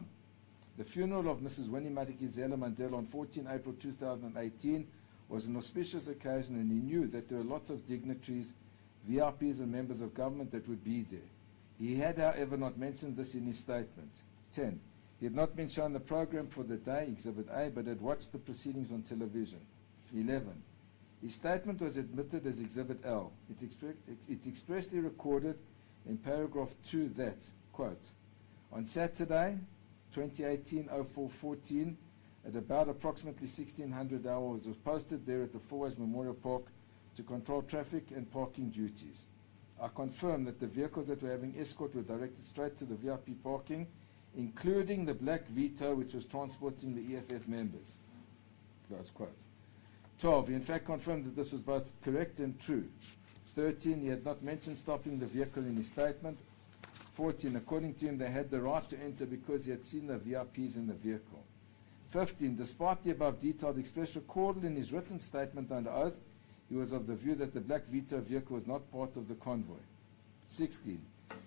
The funeral of Mrs. Winnie Mandela on 14 April 2018 was an auspicious occasion, and he knew that there were lots of dignitaries, VIPs and members of government that would be there. He had, however, not mentioned this in his statement. 10. He had not been shown the program for the day, Exhibit A, but had watched the proceedings on television. 11. His statement was admitted as Exhibit L. It expressly recorded in paragraph 2 that, quote, on Saturday, 2018-04-14, at about approximately 1600 hours, was posted there at the Fourways Memorial Park to control traffic and parking duties. I confirm that the vehicles that were having escort were directed straight to the VIP parking, including the black Vito, which was transporting the EFF members. Close quote. 12. He in fact confirmed that this was both correct and true. 13. He had not mentioned stopping the vehicle in his statement. 14. According to him, they had the right to enter because he had seen the VIPs in the vehicle. 15. Despite the above detailed expression recorded in his written statement under oath, he was of the view that the black Vito vehicle was not part of the convoy. 16.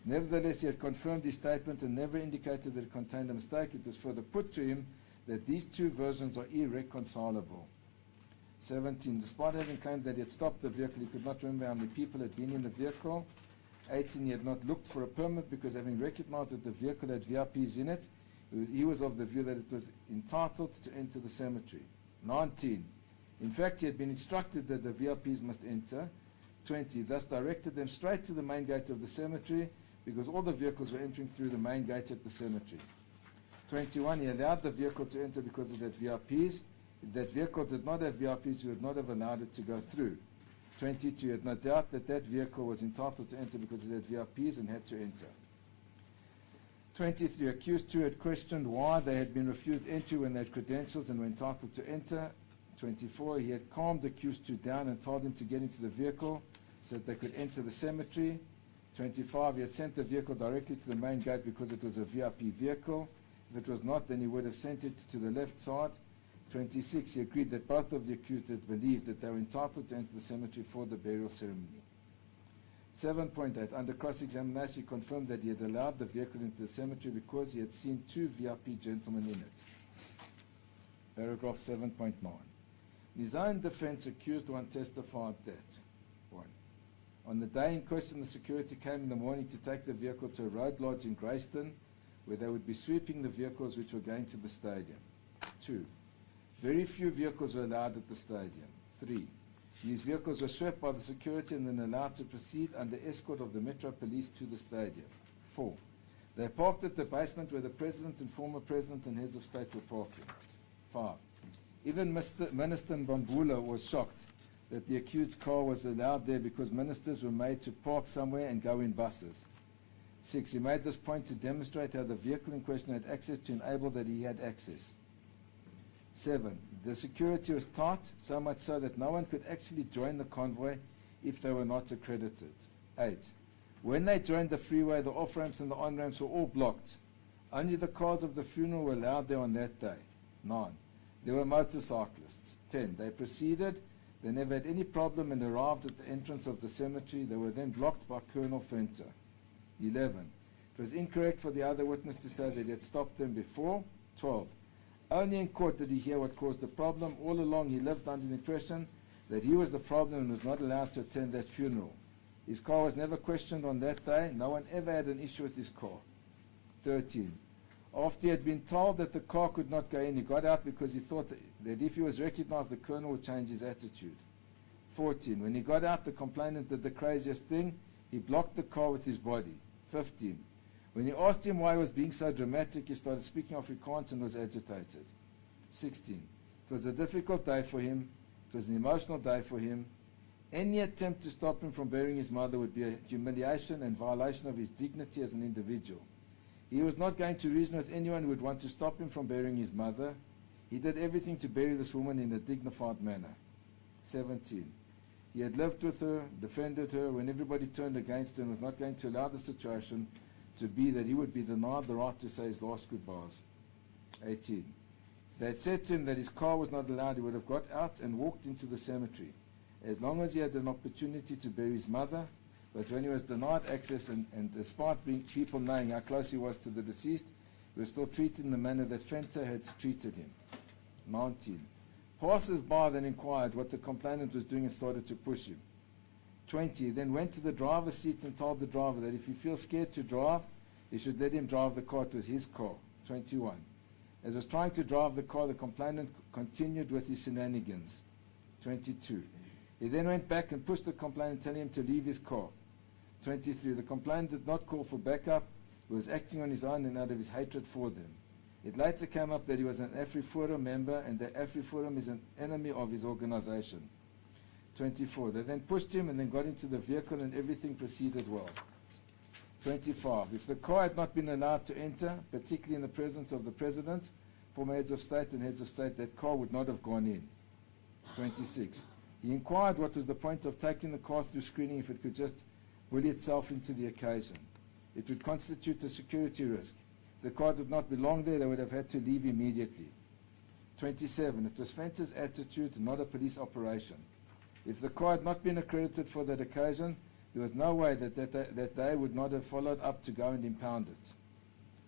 Nevertheless, he had confirmed his statement and never indicated that it contained a mistake. It was further put to him that these two versions are irreconcilable. 17. Despite having claimed that he had stopped the vehicle, he could not remember how many people had been in the vehicle. 18. He had not looked for a permit because, having recognized that the vehicle had VIPs in it, he was of the view that it was entitled to enter the cemetery. 19. In fact, he had been instructed that the VIPs must enter. 20. Thus directed them straight to the main gate of the cemetery because all the vehicles were entering through the main gate at the cemetery. 21. He allowed the vehicle to enter because it had VIPs. If that vehicle did not have VIPs, he would not have allowed it to go through. 22. He had no doubt that that vehicle was entitled to enter because it had VIPs and had to enter. 23. Accused 2 had questioned why they had been refused entry when they had credentials and were entitled to enter. 24. He had calmed accused 2 down and told him to get into the vehicle so that they could enter the cemetery. 25. He had sent the vehicle directly to the main gate because it was a VIP vehicle. If it was not, then he would have sent it to the left side. 26. He agreed that both of the accused had believed that they were entitled to enter the cemetery for the burial ceremony. 7.8. Under cross-examination, he confirmed that he had allowed the vehicle into the cemetery because he had seen 2 VIP gentlemen in it. Paragraph 7.9. In his own defense, accused 1 testified that 1. On the day in question, the security came in the morning to take the vehicle to a road lodge in Grayston. where they would be sweeping the vehicles which were going to the stadium. 2. Very few vehicles were allowed at the stadium. 3. These vehicles were swept by the security and then allowed to proceed under escort of the Metro Police to the stadium. 4. They parked at the basement where the President and former President and heads of state were parking. 5. Even Minister Mbambula was shocked that the accused's car was allowed there because ministers were made to park somewhere and go in buses. 6. He made this point to demonstrate how the vehicle in question had access to enable that he had access. 7. The security was tight, so much so that no one could actually join the convoy if they were not accredited. 8. When they joined the freeway, the off-ramps and the on-ramps were all blocked. Only the cars of the funeral were allowed there on that day. 9. There were motorcyclists. 10. They proceeded. They never had any problem and arrived at the entrance of the cemetery. They were then blocked by Colonel Fenter. 11. It was incorrect for the other witness to say that he had stopped them before. 12. Only in court did he hear what caused the problem. All along he lived under the impression that he was the problem and was not allowed to attend that funeral. His car was never questioned on that day. No one ever had an issue with his car. 13. After he had been told that the car could not go in, he got out because he thought that if he was recognized, the colonel would change his attitude. 14. When he got out, the complainant did the craziest thing. He blocked the car with his body. 15. When he asked him why he was being so dramatic, he started speaking Afrikaans and was agitated. 16. It was a difficult day for him. It was an emotional day for him. Any attempt to stop him from burying his mother would be a humiliation and violation of his dignity as an individual. He was not going to reason with anyone who would want to stop him from burying his mother. He did everything to bury this woman in a dignified manner. 17. He had lived with her, defended her when everybody turned against him, and was not going to allow the situation to be that he would be denied the right to say his last goodbyes. 18. If they had said to him that his car was not allowed, he would have got out and walked into the cemetery, as long as he had an opportunity to bury his mother. But when he was denied access, and despite people knowing how close he was to the deceased, he was still treated in the manner that Fenter had treated him. 19. Passers-by then inquired what the complainant was doing and started to push him. 20. He then went to the driver's seat and told the driver that if he feels scared to drive, he should let him drive the car. It was his car. 21. As he was trying to drive the car, the complainant continued with his shenanigans. 22. He then went back and pushed the complainant, telling him to leave his car. 23. The complainant did not call for backup. He was acting on his own and out of his hatred for them. It later came up that he was an AfriForum member and that AfriForum is an enemy of his organization. 24. They then pushed him and then got into the vehicle and everything proceeded well. 25. If the car had not been allowed to enter, particularly in the presence of the President, former heads of state and heads of state, that car would not have gone in. 26. He inquired what was the point of taking the car through screening if it could just bully itself into the occasion. It would constitute a security risk. If the car did not belong there, they would have had to leave immediately. 27. It was Fenter's attitude, not a police operation. If the car had not been accredited for that occasion, there was no way that they would not have followed up to go and impound it.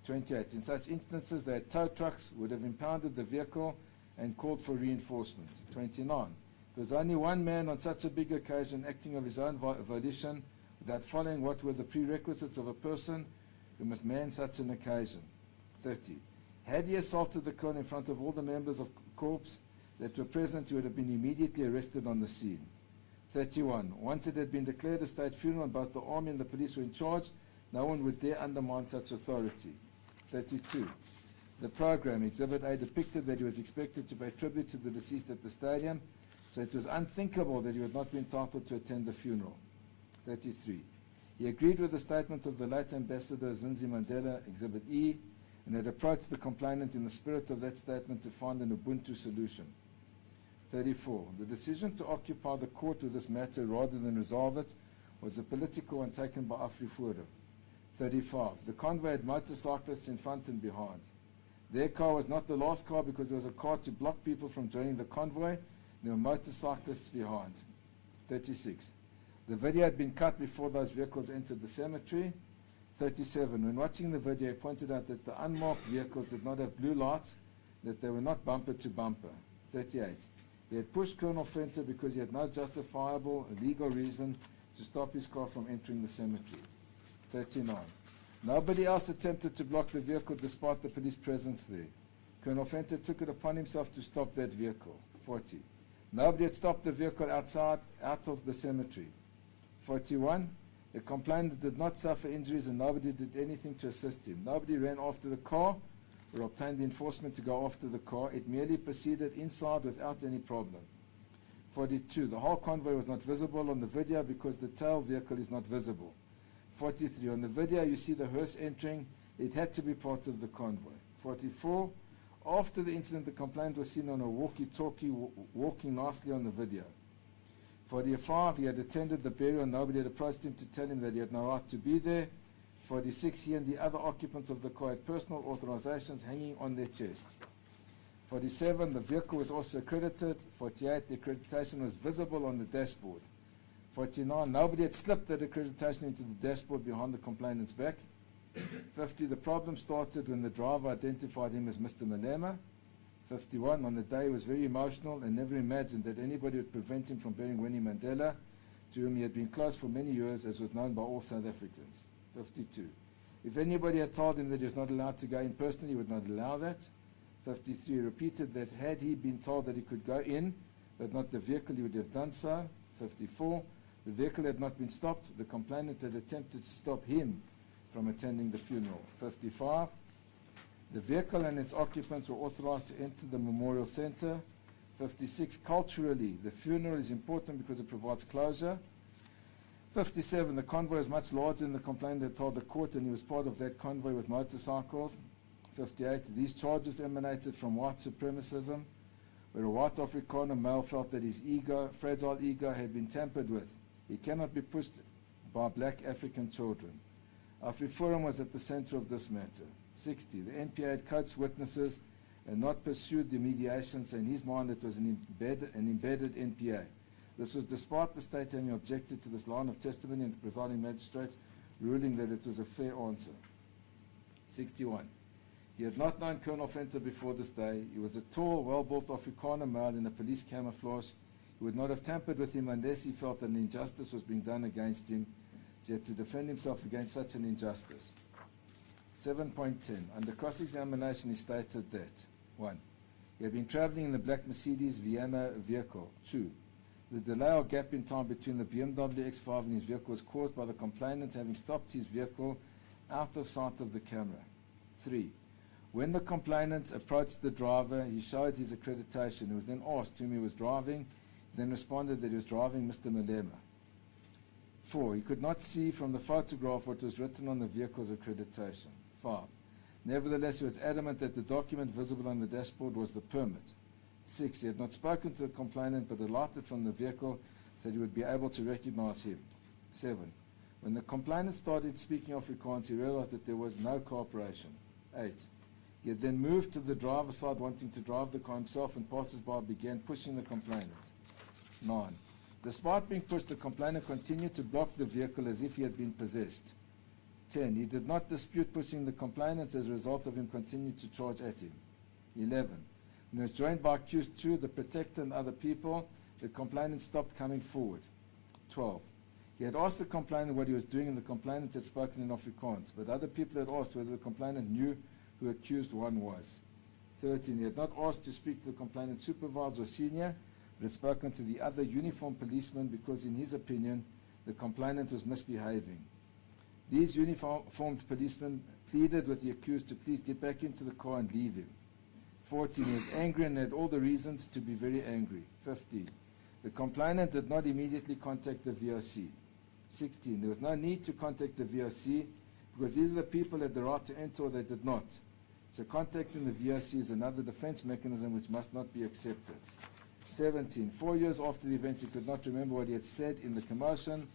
28. In such instances, their tow trucks would have impounded the vehicle and called for reinforcement. 29. There was only one man on such a big occasion acting of his own volition without following what were the prerequisites of a person who must man such an occasion. 30. Had he assaulted the colonel in front of all the members of corps that were present, he would have been immediately arrested on the scene. 31. Once it had been declared a state funeral and both the army and the police were in charge, no one would dare undermine such authority. 32. The program, Exhibit A, depicted that he was expected to pay tribute to the deceased at the stadium, so it was unthinkable that he would not be entitled to attend the funeral. 33. He agreed with the statement of the late Ambassador Zinzi Mandela, Exhibit E, and had approached the complainant in the spirit of that statement to find an Ubuntu solution. 34. The decision to occupy the court with this matter rather than resolve it was a political one taken by AfriForum. 35. The convoy had motorcyclists in front and behind. Their car was not the last car because there was a car to block people from joining the convoy. There were motorcyclists behind. 36. The video had been cut before those vehicles entered the cemetery. 37. When watching the video, he pointed out that the unmarked vehicles did not have blue lights, that they were not bumper to bumper. 38. He had pushed Colonel Fenter because he had no justifiable legal reason to stop his car from entering the cemetery. 39. Nobody else attempted to block the vehicle despite the police presence there. Colonel Fenter took it upon himself to stop that vehicle. 40. Nobody had stopped the vehicle out of the cemetery. 41. The complainant did not suffer injuries and nobody did anything to assist him. Nobody ran after the car or obtained the enforcement to go after the car. It merely proceeded inside without any problem. 42. The whole convoy was not visible on the video because the tail vehicle is not visible. 43. On the video you see the hearse entering. It had to be part of the convoy. 44. After the incident, the complainant was seen on a walkie-talkie walking nicely on the video. 45. He had attended the burial and nobody had approached him to tell him that he had no right to be there. 46. He and the other occupants of the car had personal authorizations hanging on their chest. 47. The vehicle was also accredited. 48. The accreditation was visible on the dashboard. 49. Nobody had slipped that accreditation into the dashboard behind the complainant's back. 50. The problem started when the driver identified him as Mr. Malema. 51. On the day he was very emotional and never imagined that anybody would prevent him from burying Winnie Mandela, to whom he had been close for many years, as was known by all South Africans. 52. If anybody had told him that he was not allowed to go in personally, he would not allow that. 53. Repeated that had he been told that he could go in, but not the vehicle, he would have done so. 54. The vehicle had not been stopped. The complainant had attempted to stop him from attending the funeral. 55. The vehicle and its occupants were authorized to enter the memorial center. 56. Culturally, the funeral is important because it provides closure. 57. The convoy is much larger than the complainant had told the court, and he was part of that convoy with motorcycles. 58. These charges emanated from white supremacism, where a white Afrikaner male felt that his ego, fragile ego, had been tampered with. He cannot be pushed by black African children. AfriForum was at the center of this matter. 60. The NPA had coached witnesses and not pursued the mediation, so in his mind it was an embedded NPA. This was despite the state having objected to this line of testimony and the presiding magistrate ruling that it was a fair answer. 61. He had not known Colonel Fenter before this day. He was a tall, well-built Afrikaner male in a police camouflage. He would not have tampered with him unless he felt that an injustice was being done against him. So he had to defend himself against such an injustice. 7.10. Under cross-examination, he stated that 1. He had been traveling in the black Mercedes Vienna vehicle. 2. The delay or gap in time between the BMW X5 and his vehicle was caused by the complainant having stopped his vehicle out of sight of the camera. 3. When the complainant approached the driver, he showed his accreditation. He was then asked whom he was driving. He then responded that he was driving Mr. Malema. 4. He could not see from the photograph what was written on the vehicle's accreditation. 5. Nevertheless, he was adamant that the document visible on the dashboard was the permit. 6. He had not spoken to the complainant but alighted from the vehicle so that he would be able to recognize him. 7. When the complainant started speaking Afrikaans, he realized that there was no cooperation. 8. He had then moved to the driver's side wanting to drive the car himself, and passers-by began pushing the complainant. 9. Despite being pushed, the complainant continued to block the vehicle as if he had been possessed. 10. He did not dispute pushing the complainant as a result of him continuing to charge at him. 11. When he was joined by accused 2, the protector and other people, the complainant stopped coming forward. 12. He had asked the complainant what he was doing, and the complainant had spoken in Afrikaans, but other people had asked whether the complainant knew who accused 1 was. 13. He had not asked to speak to the complainant's supervisor or senior, but had spoken to the other uniformed policeman because, in his opinion, the complainant was misbehaving. These uniformed policemen pleaded with the accused to please get back into the car and leave him. 14. He was angry and had all the reasons to be very angry. 15. The complainant did not immediately contact the VOC. 16. There was no need to contact the VOC because either the people had the right to enter or they did not. So contacting the VOC is another defense mechanism which must not be accepted. 17. 4 years after the event, he could not remember what he had said in the commotion.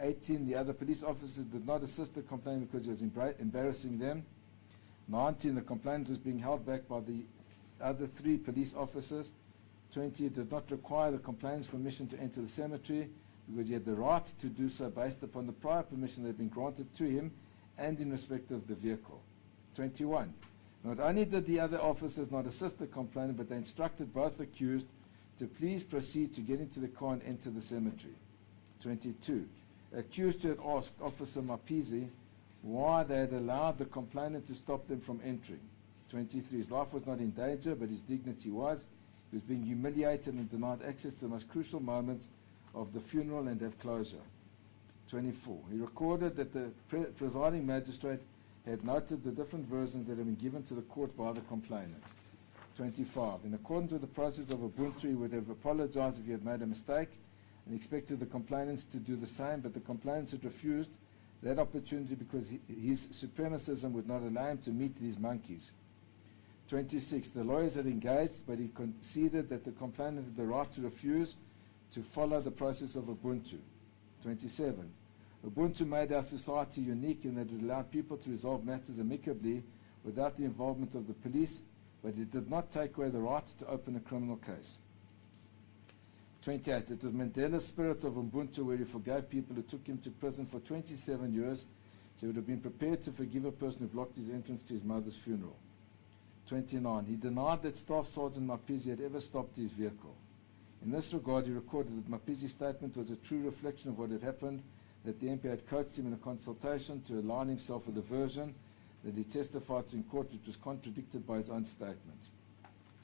18. The other police officers did not assist the complainant because he was embarrassing them. 19. The complainant was being held back by the other 3 police officers. 20. It did not require the complainant's permission to enter the cemetery because he had the right to do so based upon the prior permission that had been granted to him and in respect of the vehicle. 21. Not only did the other officers not assist the complainant, but they instructed both accused to please proceed to get into the car and enter the cemetery. 22. Accused who had asked Officer Mabisa why they had allowed the complainant to stop them from entering. 23, his life was not in danger, but his dignity was. He was being humiliated and denied access to the most crucial moments of the funeral and have closure. 24, he recorded that the presiding magistrate had noted the different versions that had been given to the court by the complainant. 25, in accordance with the process of Ubuntu, he would have apologized if he had made a mistake and expected the complainants to do the same, but the complainants had refused that opportunity because his supremacism would not allow him to meet these monkeys. 26, the lawyers had engaged, but he conceded that the complainant had the right to refuse to follow the process of Ubuntu. 27, Ubuntu made our society unique in that it allowed people to resolve matters amicably without the involvement of the police, but it did not take away the right to open a criminal case. 28, it was Mandela's spirit of Ubuntu where he forgave people who took him to prison for 27 years, so he would have been prepared to forgive a person who blocked his entrance to his mother's funeral. 29, he denied that Staff Sergeant Mabisa had ever stopped his vehicle. In this regard, he recorded that Mapisa's statement was a true reflection of what had happened, that the MP had coached him in a consultation to align himself with a version that he testified to in court, which was contradicted by his own statement.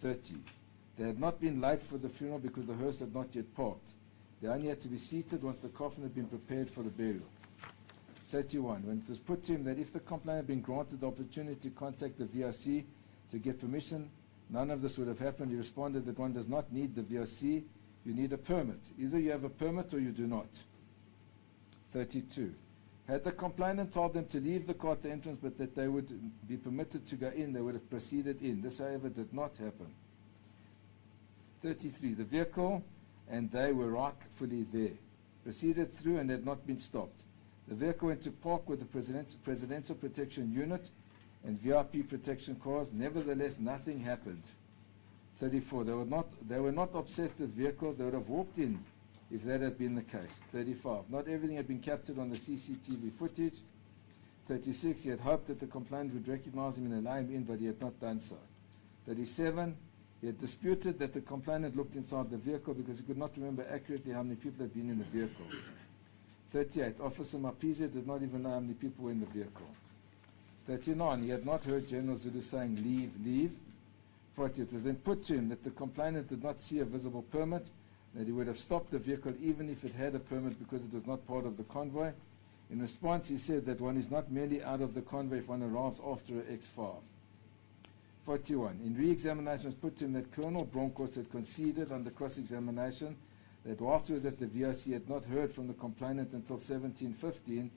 30, they had not been late for the funeral because the hearse had not yet parked. They only had to be seated once the coffin had been prepared for the burial. 31, when it was put to him that if the complainant had been granted the opportunity to contact the VRC to get permission, none of this would have happened. He responded that one does not need the VRC, you need a permit. Either you have a permit or you do not. 32, had the complainant told them to leave the car at the entrance but that they would be permitted to go in, they would have proceeded in. This, however, did not happen. 33, the vehicle and they were rightfully there, proceeded through and had not been stopped. The vehicle went to park with the Presidential Protection Unit and VIP protection cars. Nevertheless, nothing happened. 34, they were not obsessed with vehicles. They would have walked in if that had been the case. 35, not everything had been captured on the CCTV footage. 36, he had hoped that the complainant would recognize him and allow him in, but he had not done so. 37, he had disputed that the complainant looked inside the vehicle because he could not remember accurately how many people had been in the vehicle. 38, Officer Mabisa did not even know how many people were in the vehicle. 39, he had not heard General Zulu saying, leave, leave. 40, it was then put to him that the complainant did not see a visible permit, that he would have stopped the vehicle even if it had a permit because it was not part of the convoy. In response, he said that one is not merely out of the convoy if one arrives after an X5. 41, in re-examination was put to him that Colonel Bronkhorst had conceded under cross-examination that whilst he was at the VRC, he had not heard from the complainant until 1715,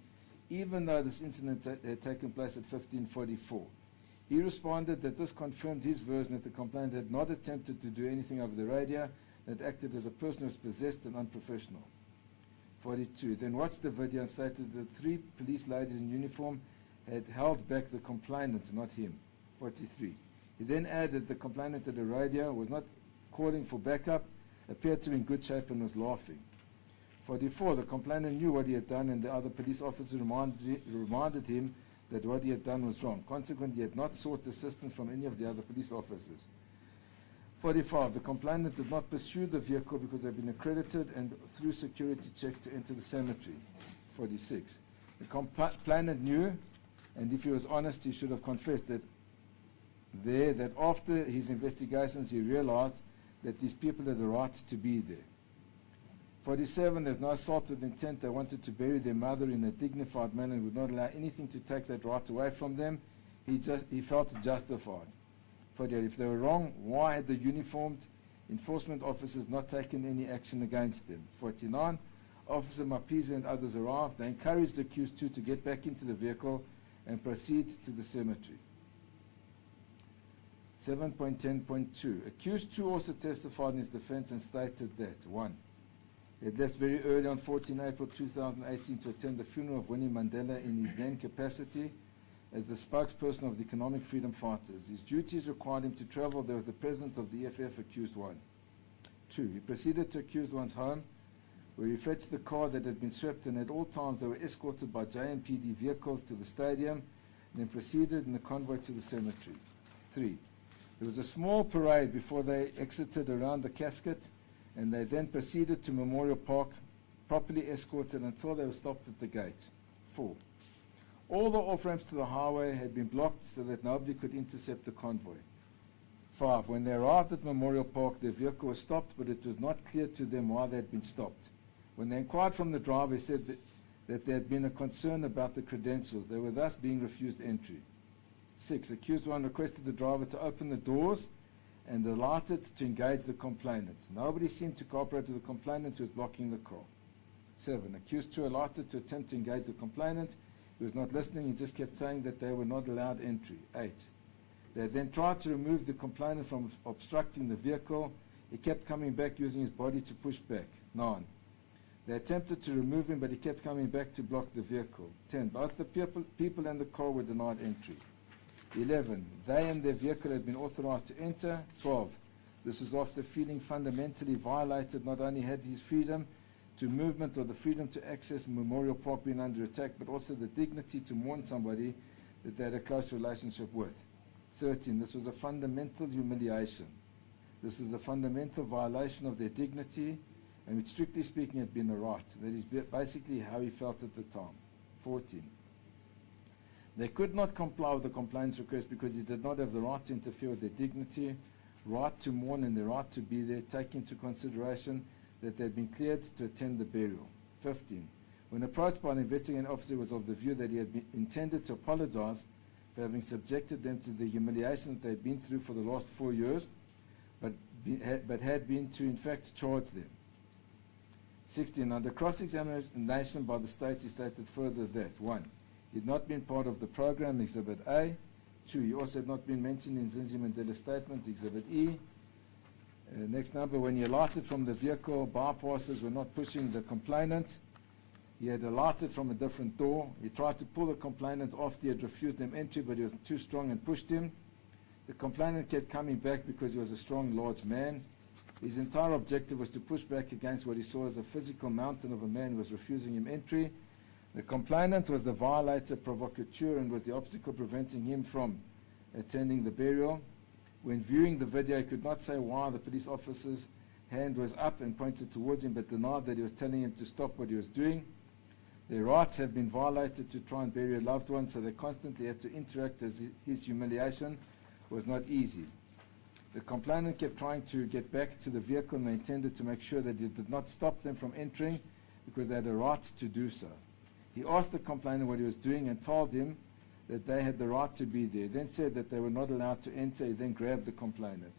even though this incident had taken place at 1544. He responded that this confirmed his version that the complainant had not attempted to do anything over the radio, that acted as a person who was possessed and unprofessional. 42, then watched the video and stated that 3 police ladies in uniform had held back the complainant, not him. 43, he then added the complainant at the radio was not calling for backup, appeared to be in good shape and was laughing. 44, the complainant knew what he had done and the other police officer reminded him that what he had done was wrong. Consequently, he had not sought assistance from any of the other police officers. 45, the complainant did not pursue the vehicle because they had been accredited and through security checks to enter the cemetery. 46, the complainant knew, and if he was honest, he should have confessed that after his investigations he realized that these people had the right to be there. 47, there's no assault with intent. They wanted to bury their mother in a dignified manner and would not allow anything to take that right away from them. He felt justified. 48, if they were wrong, why had the uniformed enforcement officers not taken any action against them? 49, Officer Mabisa and others arrived. They encouraged the accused 2 to get back into the vehicle and proceed to the cemetery. 7.10.2, accused 2 also testified in his defense and stated that 1, he had left very early on 14 April 2018 to attend the funeral of Winnie Mandela in his then capacity as the spokesperson of the Economic Freedom Fighters. His duties required him to travel there with the president of the EFF, accused 1. 2, he proceeded to accused 1's home, where he fetched the car that had been swept, and at all times they were escorted by JMPD vehicles to the stadium, and then proceeded in the convoy to the cemetery. 3, there was a small parade before they exited around the casket, and they then proceeded to Memorial Park, properly escorted until they were stopped at the gate. 4, All the off-ramps to the highway had been blocked so that nobody could intercept the convoy. 5. When they arrived at Memorial Park, their vehicle was stopped, but it was not clear to them why they had been stopped. When they inquired from the driver, he said that there had been a concern about the credentials. They were thus being refused entry. 6. Accused 1 requested the driver to open the doors and alighted to engage the complainant. Nobody seemed to cooperate with the complainant who was blocking the car. 7. Accused 2 alighted to attempt to engage the complainant. He was not listening. He just kept saying that they were not allowed entry. 8. They then tried to remove the complainant from obstructing the vehicle. He kept coming back using his body to push back. 9. They attempted to remove him, but he kept coming back to block the vehicle. 10. Both the people and the car were denied entry. 11. They and their vehicle had been authorized to enter. 12. This was after feeling fundamentally violated. Not only had his freedom to movement or the freedom to access Memorial Park being under attack, but also the dignity to mourn somebody that they had a close relationship with. 13. This was a fundamental humiliation. This is a fundamental violation of their dignity, and which, strictly speaking, had been a right. That is basically how he felt at the time. 14. They could not comply with the complainant's request because he did not have the right to interfere with their dignity, right to mourn, and their right to be there, take into consideration that they had been cleared to attend the burial. 15. When approached by an investigating officer, he was of the view that he had intended to apologize for having subjected them to the humiliation that they had been through for the last 4 years, but had been to, in fact, charge them. 16. Under cross-examination by the state, he stated further that 1. He had not been part of the program, Exhibit A. 2. He also had not been mentioned in Zinzi Mandela's statement, Exhibit E. Next number, when he alighted from the vehicle, bypassers were not pushing the complainant. He had alighted from a different door. He tried to pull the complainant after he had refused them entry, but he was too strong and pushed him. The complainant kept coming back because he was a strong, large man. His entire objective was to push back against what he saw as a physical mountain of a man who was refusing him entry. The complainant was the violator, provocateur, and was the obstacle preventing him from attending the burial. When viewing the video, he could not say why the police officer's hand was up and pointed towards him, but denied that he was telling him to stop what he was doing. Their rights had been violated to try and bury a loved one, so they constantly had to interact, as his humiliation was not easy. The complainant kept trying to get back to the vehicle, and they intended to make sure that it did not stop them from entering because they had a right to do so. He asked the complainant what he was doing and told him that they had the right to be there. He then said that they were not allowed to enter. He then grabbed the complainant.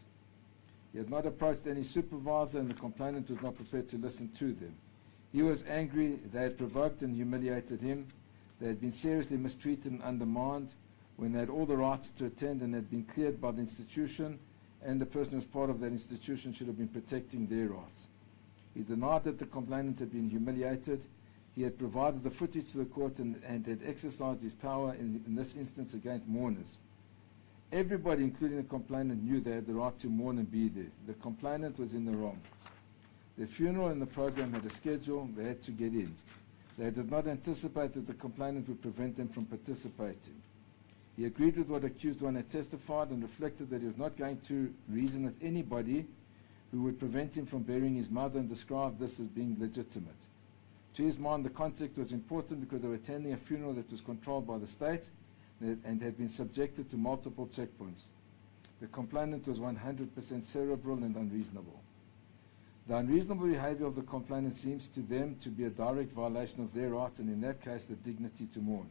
He had not approached any supervisor, and the complainant was not prepared to listen to them. He was angry. They had provoked and humiliated him. They had been seriously mistreated and undermined when they had all the rights to attend and had been cleared by the institution, and the person who was part of that institution should have been protecting their rights. He denied that the complainant had been humiliated. He had provided the footage to the court and had exercised his power in this instance against mourners. Everybody, including the complainant, knew they had the right to mourn and be there. The complainant was in the wrong. Their funeral and the program had a schedule. They had to get in. They did not anticipate that the complainant would prevent them from participating. He agreed with what accused one had testified and reflected that he was not going to reason with anybody who would prevent him from burying his mother, and described this as being legitimate. To his mind, the context was important because they were attending a funeral that was controlled by the state and had been subjected to multiple checkpoints. The complainant was 100% cerebral and unreasonable. The unreasonable behavior of the complainant seems to them to be a direct violation of their rights, and in that case, the dignity to mourn.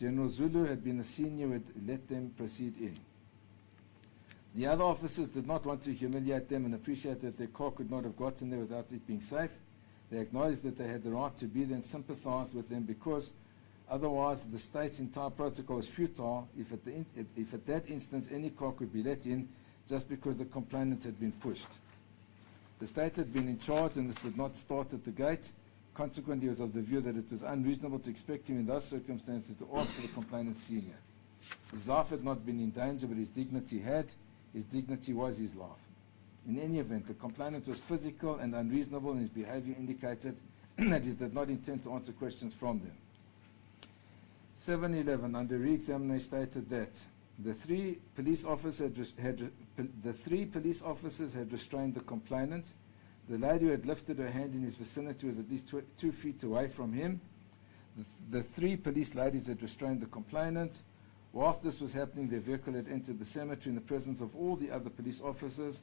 General Zulu had been the senior who had let them proceed in. The other officers did not want to humiliate them and appreciate that their car could not have gotten there without it being safe. They acknowledged that they had the right to be there and sympathized with them because otherwise the state's entire protocol is futile if at that instance any car could be let in just because the complainant had been pushed. The state had been in charge, and this did not start at the gate. Consequently, he was of the view that it was unreasonable to expect him in those circumstances to ask for the complainant's senior. His life had not been in danger, but his dignity had. His dignity was his life. In any event, the complainant was physical and unreasonable, and his behavior indicated that he did not intend to answer questions from them. 711, under re-examination, stated that the three police officers had restrained the complainant. The lady who had lifted her hand in his vicinity was at least 2 feet away from him. The three police ladies had restrained the complainant. Whilst this was happening, their vehicle had entered the cemetery in the presence of all the other police officers.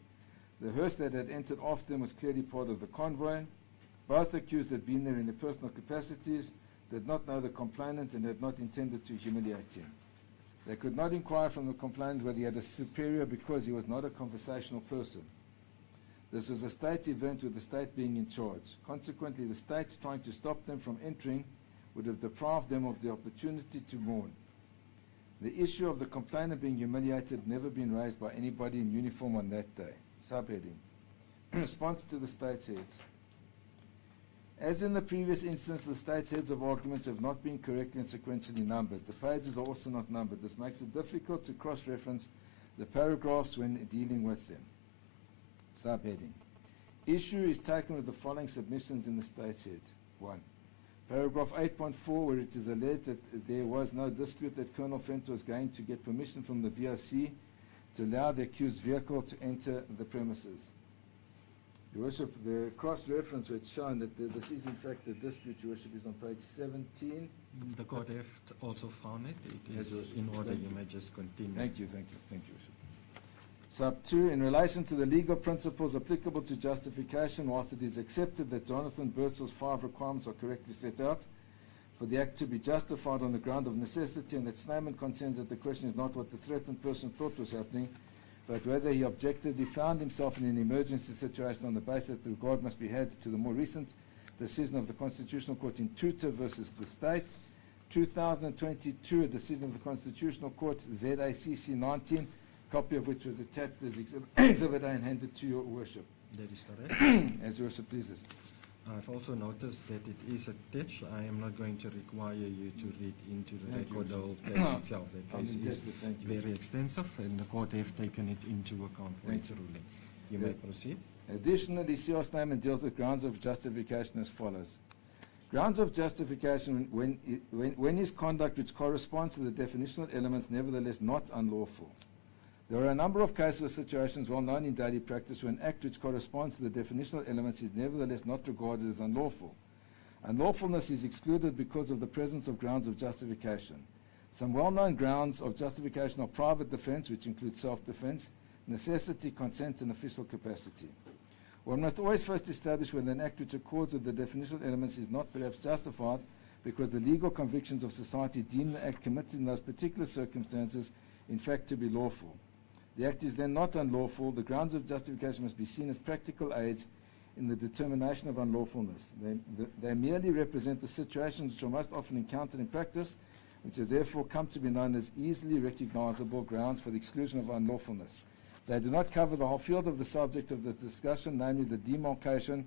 The hearse that had entered after them was clearly part of the convoy. Both accused had been there in their personal capacities, did not know the complainant, and had not intended to humiliate him. They could not inquire from the complainant whether he had a superior because he was not a conversational person. This was a state event with the state being in charge. Consequently, the state trying to stop them from entering would have deprived them of the opportunity to mourn. The issue of the complainant being humiliated had never been raised by anybody in uniform on that day. Subheading. Response to the state's heads. As in the previous instance, the state's heads of arguments have not been correctly and sequentially numbered. The pages are also not numbered. This makes it difficult to cross-reference the paragraphs when dealing with them. Subheading. Issue is taken with the following submissions in the state's head. 1. Paragraph 8.4, where it is alleged that there was no dispute that Colonel Fent was going to get permission from the VOC to allow the accused vehicle to enter the premises. Your Worship, the cross-reference where it's shown that this is in fact a dispute, Your Worship, is on page 17. The court have also found it. It Yes, is Your Worship. in order. Thank You may just continue. Thank you, Your Worship. Sub 2, in relation to the legal principles applicable to justification, whilst it is accepted that Jonathan Birchall's 5 requirements are correctly set out, for the act to be justified on the ground of necessity, and that statement contends that the question is not what the threatened person thought was happening, but whether he objectively found himself in an emergency situation on the basis that regard must be had to the more recent decision of the Constitutional Court in Tutor versus the State, 2022, a decision of the Constitutional Court, ZACC 19, copy of which was attached as Exhibit A and handed to Your Worship. That is correct. As Your Worship pleases. I've also noticed that it is attached. I am not going to require you to read into the Thank you, record the Your whole Worship. case No, itself. The I'm case is indebted, thank you. very extensive, and the court have taken it into account for Thank its you. ruling. You Yeah. may proceed. Additionally, CR statement deals with grounds of justification as follows. Grounds of justification when his conduct which corresponds to the definitional elements nevertheless not unlawful. There are a number of cases or situations well known in daily practice where an act which corresponds to the definitional elements is nevertheless not regarded as unlawful. Unlawfulness is excluded because of the presence of grounds of justification. Some well-known grounds of justification are private defense, which includes self-defense, necessity, consent, and official capacity. One must always first establish whether an act which accords with the definitional elements is not perhaps justified because the legal convictions of society deem the act committed in those particular circumstances in fact to be lawful. The act is then not unlawful. The grounds of justification must be seen as practical aids in the determination of unlawfulness. They merely represent the situations which are most often encountered in practice, which have therefore come to be known as easily recognizable grounds for the exclusion of unlawfulness. They do not cover the whole field of the subject of this discussion, namely the demarcation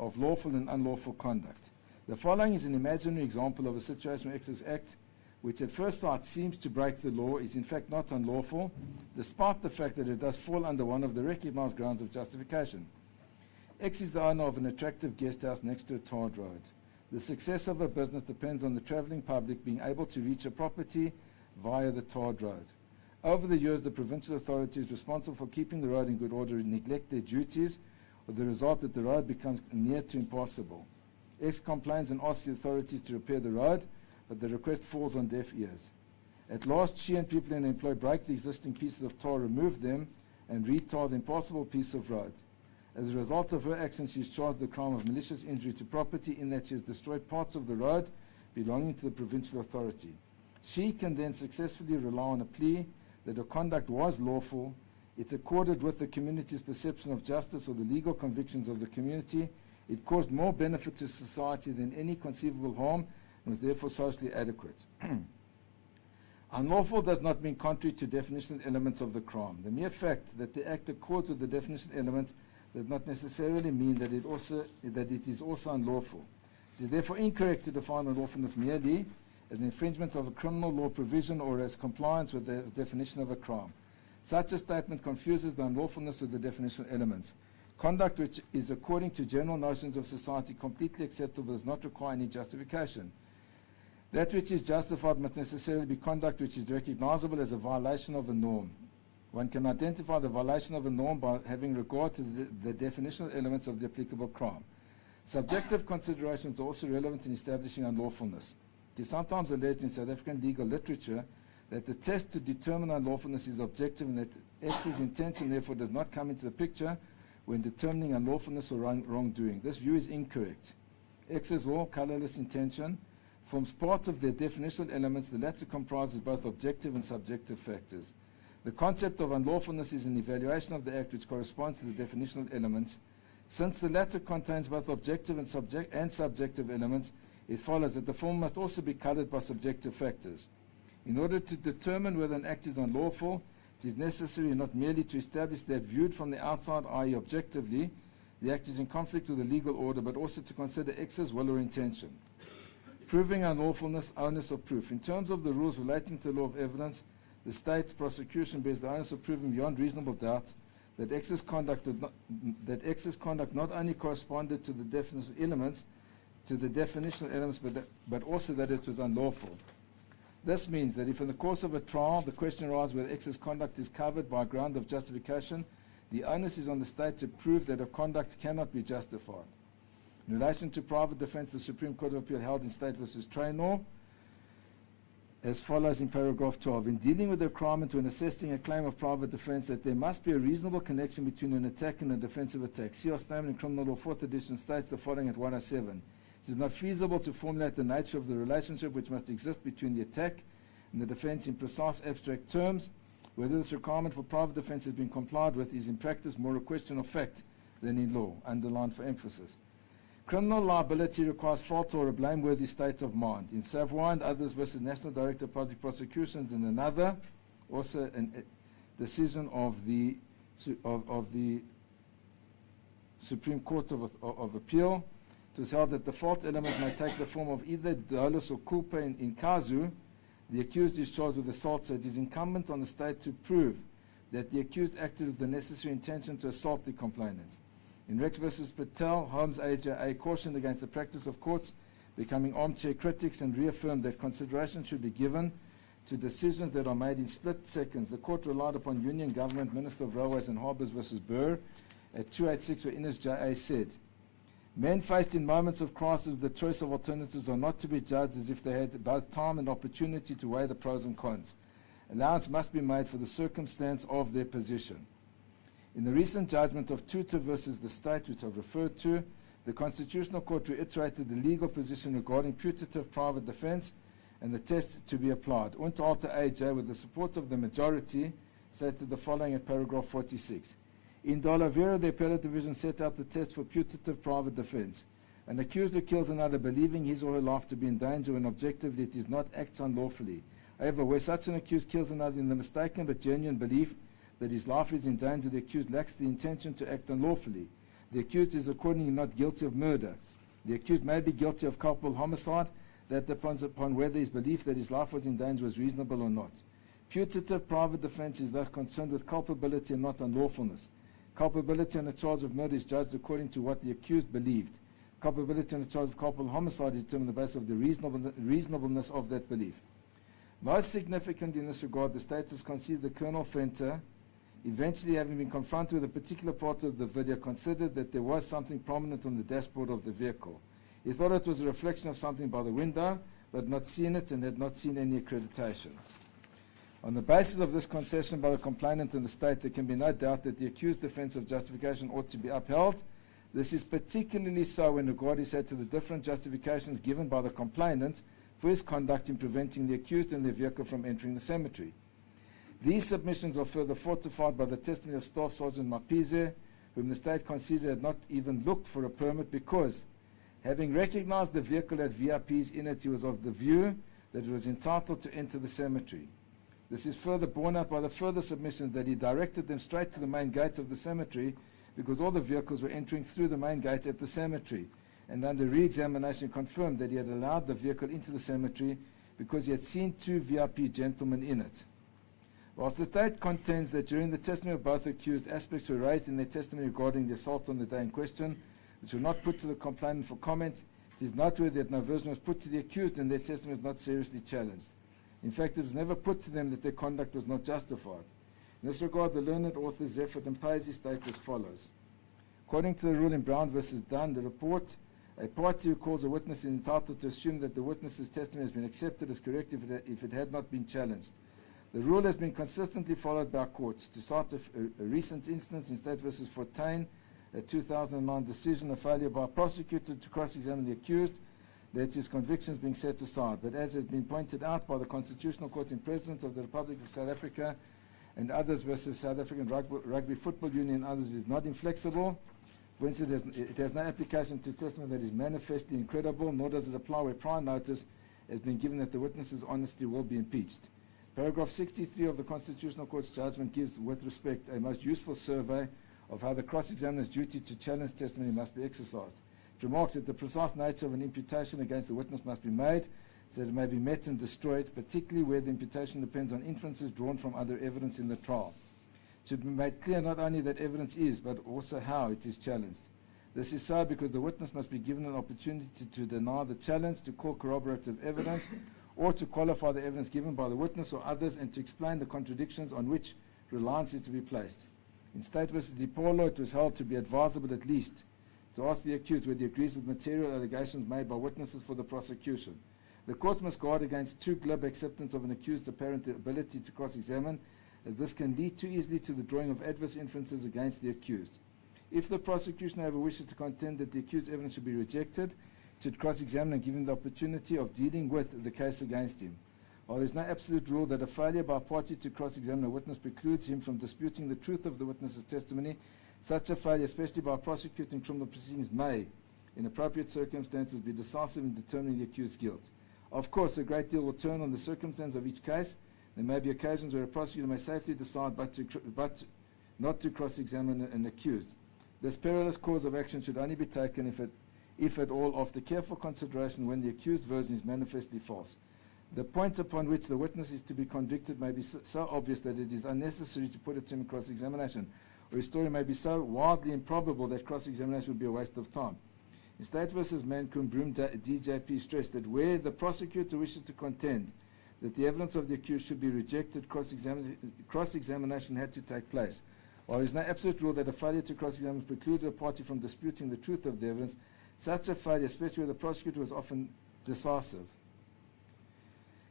of lawful and unlawful conduct. The following is an imaginary example of a situation where X's act, which at first sight seems to break the law, is in fact not unlawful, despite the fact that it does fall under one of the recognized grounds of justification. X is the owner of an attractive guest house next to a tarred road. The success of a business depends on the travelling public being able to reach a property via the tarred road. Over the years, the provincial authorities responsible for keeping the road in good order neglect their duties, with the result that the road becomes near to impassable. X complains and asks the authorities to repair the road, but the request falls on deaf ears. At last, she and people in her employ break the existing pieces of tar, remove them, and retar the impassable piece of road. As a result of her actions, she is charged with the crime of malicious injury to property in that she has destroyed parts of the road belonging to the provincial authority. She can then successfully rely on a plea that her conduct was lawful, it accorded with the community's perception of justice or the legal convictions of the community, it caused more benefit to society than any conceivable harm, and was therefore socially adequate. Unlawful does not mean contrary to definitional elements of the crime. The mere fact that the act accords with the definitional elements does not necessarily mean that it is also unlawful. It is therefore incorrect to define unlawfulness merely as an infringement of a criminal law provision or as compliance with the definition of a crime. Such a statement confuses the unlawfulness with the definitional elements. Conduct which is according to general notions of society completely acceptable does not require any justification. That which is justified must necessarily be conduct which is recognizable as a violation of a norm. One can identify the violation of a norm by having regard to the definitional elements of the applicable crime. Subjective considerations are also relevant in establishing unlawfulness. It is sometimes alleged in South African legal literature that the test to determine unlawfulness is objective and that X's intention therefore does not come into the picture when determining unlawfulness or wrongdoing. This view is incorrect. X's or colourless intention forms part of their definitional elements. The latter comprises both objective and subjective factors. The concept of unlawfulness is an evaluation of the act which corresponds to the definitional elements. Since the latter contains both objective and subjective elements, it follows that the former must also be coloured by subjective factors. In order to determine whether an act is unlawful, it is necessary not merely to establish that viewed from the outside, i.e. objectively, the act is in conflict with the legal order, but also to consider X's will or intention. Proving unlawfulness, onus of proof. In terms of the rules relating to the law of evidence, the state's prosecution bears the onus of proving beyond reasonable doubt that X's conduct not only corresponded to the definitional elements, but also that it was unlawful. This means that if in the course of a trial the question arises whether X's conduct is covered by a ground of justification, the onus is on the state to prove that her conduct cannot be justified. In relation to private defense, the Supreme Court of Appeal held in State v. Traynor as follows in paragraph 12. In dealing with the requirement when assessing a claim of private defense that there must be a reasonable connection between an attack and a defensive attack. C.R. Statement in Criminal Law 4th edition states the following at 107. It is not feasible to formulate the nature of the relationship which must exist between the attack and the defense in precise abstract terms. Whether this requirement for private defense has been complied with is in practice more a question of fact than in law, underlined for emphasis. Criminal liability requires fault or a blameworthy state of mind. In Savoy and others versus National Director of Public Prosecutions and another, also a decision of the Supreme Court of Appeal, it was held that the fault element may take the form of either dolus or culpa in casu. The accused is charged with assault, so it is incumbent on the state to prove that the accused acted with the necessary intention to assault the complainant. In Rex versus Patel, Holmes AJA cautioned against the practice of courts becoming armchair critics and reaffirmed that consideration should be given to decisions that are made in split seconds. The court relied upon Union Government Minister of Railways and Harbours versus Burr at 286, where Ines J.A. said, men faced in moments of crisis with the choice of alternatives are not to be judged as if they had both time and opportunity to weigh the pros and cons. Allowance must be made for the circumstance of their position. In the recent judgment of Tutor versus the state, which I've referred to, the Constitutional Court reiterated the legal position regarding putative private defense and the test to be applied. Unter Alter AJ, with the support of the majority, stated the following at paragraph 46. In Dollavera, the appellate division set out the test for putative private defense. An accused who kills another believing his or her life to be in danger when objectively it is not acts unlawfully. However, where such an accused kills another in the mistaken but genuine belief that his life is in danger, the accused lacks the intention to act unlawfully. The accused is accordingly not guilty of murder. The accused may be guilty of culpable homicide. That depends upon whether his belief that his life was in danger was reasonable or not. Putative private defense is thus concerned with culpability and not unlawfulness. Culpability on a charge of murder is judged according to what the accused believed. Culpability on a charge of culpable homicide is determined on the basis of the reasonableness of that belief. Most significant in this regard, the state has conceded that Colonel Fenter, eventually having been confronted with a particular part of the video, considered that there was something prominent on the dashboard of the vehicle. He thought it was a reflection of something by the window, but not seen it and had not seen any accreditation. On the basis of this concession by the complainant and the state, there can be no doubt that the accused defense of justification ought to be upheld. This is particularly so when regard is had to the different justifications given by the complainant for his conduct in preventing the accused and their vehicle from entering the cemetery. These submissions are further fortified by the testimony of Staff Sergeant Mabisa, whom the state considered had not even looked for a permit because, having recognized the vehicle had VIPs in it, he was of the view that it was entitled to enter the cemetery. This is further borne out by the further submissions that he directed them straight to the main gate of the cemetery because all the vehicles were entering through the main gate at the cemetery, and under re-examination confirmed that he had allowed the vehicle into the cemetery because he had seen two VIP gentlemen in it. Whilst the state contends that during the testimony of both accused, aspects were raised in their testimony regarding the assault on the day in question, which were not put to the complainant for comment, it is noteworthy that no version was put to the accused and their testimony was not seriously challenged. In fact, it was never put to them that their conduct was not justified. In this regard, the learned authors Zeffert and Paisy state as follows. According to the rule in Brown v. Dunn, the report A party who calls a witness is entitled to assume that the witness's testimony has been accepted as correct if it had not been challenged. The rule has been consistently followed by courts. To cite a recent instance in State v. Fortain, a 2009 decision, a failure by a prosecutor to cross-examine the accused led to his convictions being set aside. But as has been pointed out by the Constitutional Court in President of the Republic of South Africa and others versus South African Rugby Football Union and others, is not inflexible. For instance, it has no application to testimony that is manifestly incredible, nor does it apply where prior notice has been given that the witness's honesty will be impeached. Paragraph 63 of the Constitutional Court's judgment gives, with respect, a most useful survey of how the cross-examiner's duty to challenge testimony must be exercised. It remarks that the precise nature of an imputation against the witness must be made so that it may be met and destroyed, particularly where the imputation depends on inferences drawn from other evidence in the trial. It should be made clear not only that evidence is, but also how it is challenged. This is so because the witness must be given an opportunity to deny the challenge, to call corroborative evidence, or to qualify the evidence given by the witness or others, and to explain the contradictions on which reliance is to be placed. In State v. DiPaolo, it was held to be advisable at least to ask the accused whether he agrees with material allegations made by witnesses for the prosecution. The court must guard against too glib acceptance of an accused's apparent ability to cross-examine, as this can lead too easily to the drawing of adverse inferences against the accused. If the prosecution, however, wishes to contend that the accused's evidence should be rejected, it should cross-examine and give him the opportunity of dealing with the case against him. While there is no absolute rule that a failure by a party to cross-examine a witness precludes him from disputing the truth of the witness's testimony, such a failure, especially by prosecuting criminal proceedings, may, in appropriate circumstances, be decisive in determining the accused's guilt. Of course, a great deal will turn on the circumstance of each case. There may be occasions where a prosecutor may safely decide but not to cross-examine an accused. This perilous course of action should only be taken if at all, after careful consideration when the accused version is manifestly false. The point upon which the witness is to be convicted may be so obvious that it is unnecessary to put it to him in cross-examination, or his story may be so wildly improbable that cross-examination would be a waste of time. In State v. Mancun, Broom DJP stressed that where the prosecutor wishes to contend that the evidence of the accused should be rejected, cross-examination had to take place. While there is no absolute rule that a failure to cross-examine precluded a party from disputing the truth of the evidence, such a failure, especially where the prosecutor was often decisive.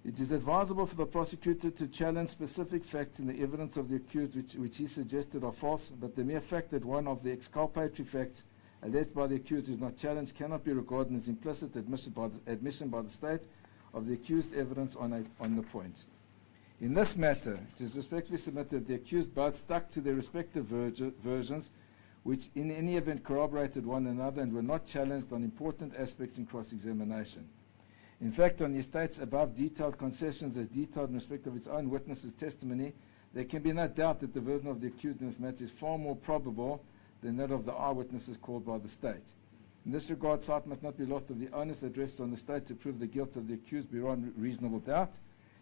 It is advisable for the prosecutor to challenge specific facts in the evidence of the accused which he suggested are false, but the mere fact that one of the exculpatory facts alleged by the accused is not challenged cannot be regarded as implicit admission by the state of the accused evidence on the point. In this matter, it is respectfully submitted that the accused both stuck to their respective versions, which in any event corroborated one another and were not challenged on important aspects in cross-examination. In fact, on the estate's above detailed concessions as detailed in respect of its own witness's testimony, there can be no doubt that the version of the accused in this matter is far more probable than that of the eyewitnesses called by the state. In this regard, sight must not be lost of the onus that rests on the state to prove the guilt of the accused beyond reasonable doubt.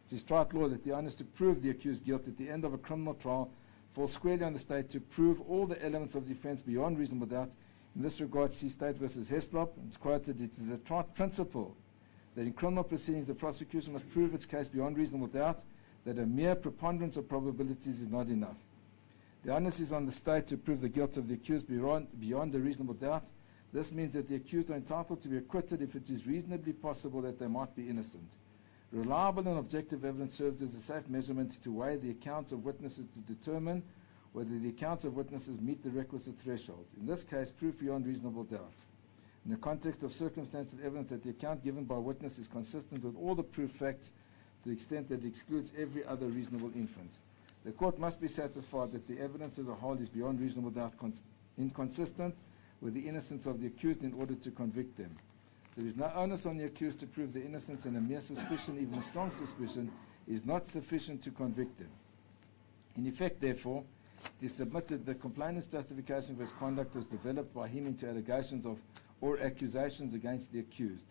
It is trite law that the onus to prove the accused guilt at the end of a criminal trial falls squarely on the state to prove all the elements of defense beyond reasonable doubt. In this regard, see State v. Heslop. It's quoted, it is a trite principle that in criminal proceedings the prosecution must prove its case beyond reasonable doubt, that a mere preponderance of probabilities is not enough. The onus is on the state to prove the guilt of the accused beyond a reasonable doubt. This means that the accused are entitled to be acquitted if it is reasonably possible that they might be innocent. Reliable and objective evidence serves as a safe measurement to weigh the accounts of witnesses to determine whether the accounts of witnesses meet the requisite threshold. In this case, proof beyond reasonable doubt. In the context of circumstantial evidence that the account given by witness is consistent with all the proof facts to the extent that it excludes every other reasonable inference. The court must be satisfied that the evidence as a whole is beyond reasonable doubt inconsistent with the innocence of the accused in order to convict them. So there is no onus on the accused to prove the innocence, and a mere suspicion, even strong suspicion, is not sufficient to convict them. In effect, therefore, it is submitted that complainant's justification for his conduct was developed by him into allegations of or accusations against the accused.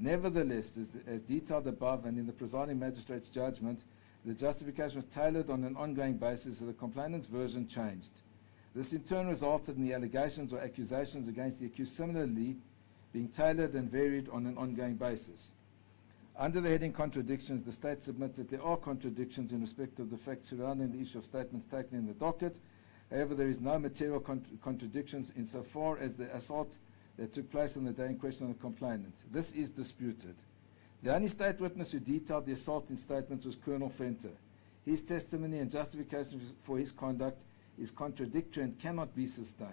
Nevertheless, as detailed above and in the presiding magistrate's judgment, the justification was tailored on an ongoing basis, so the complainant's version changed. This in turn resulted in the allegations or accusations against the accused similarly being tailored and varied on an ongoing basis. Under the heading Contradictions, the state submits that there are contradictions in respect of the facts surrounding the issue of statements taken in the docket. However, there is no material contradictions insofar as the assault that took place on the day in question on the complainant. This is disputed. The only state witness who detailed the assault in statements was Colonel Fenter. His testimony and justification for his conduct is contradictory and cannot be sustained.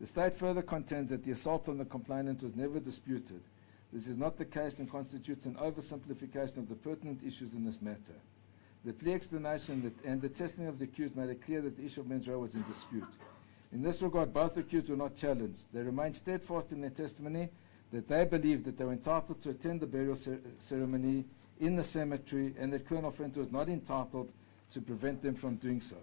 The state further contends that the assault on the complainant was never disputed. This is not the case and constitutes an oversimplification of the pertinent issues in this matter. The plea explanation and the testimony of the accused made it clear that the issue of mens rea was in dispute. In this regard, both accused were not challenged. They remained steadfast in their testimony that they believed that they were entitled to attend the burial ceremony in the cemetery and that Colonel Fenter was not entitled to prevent them from doing so.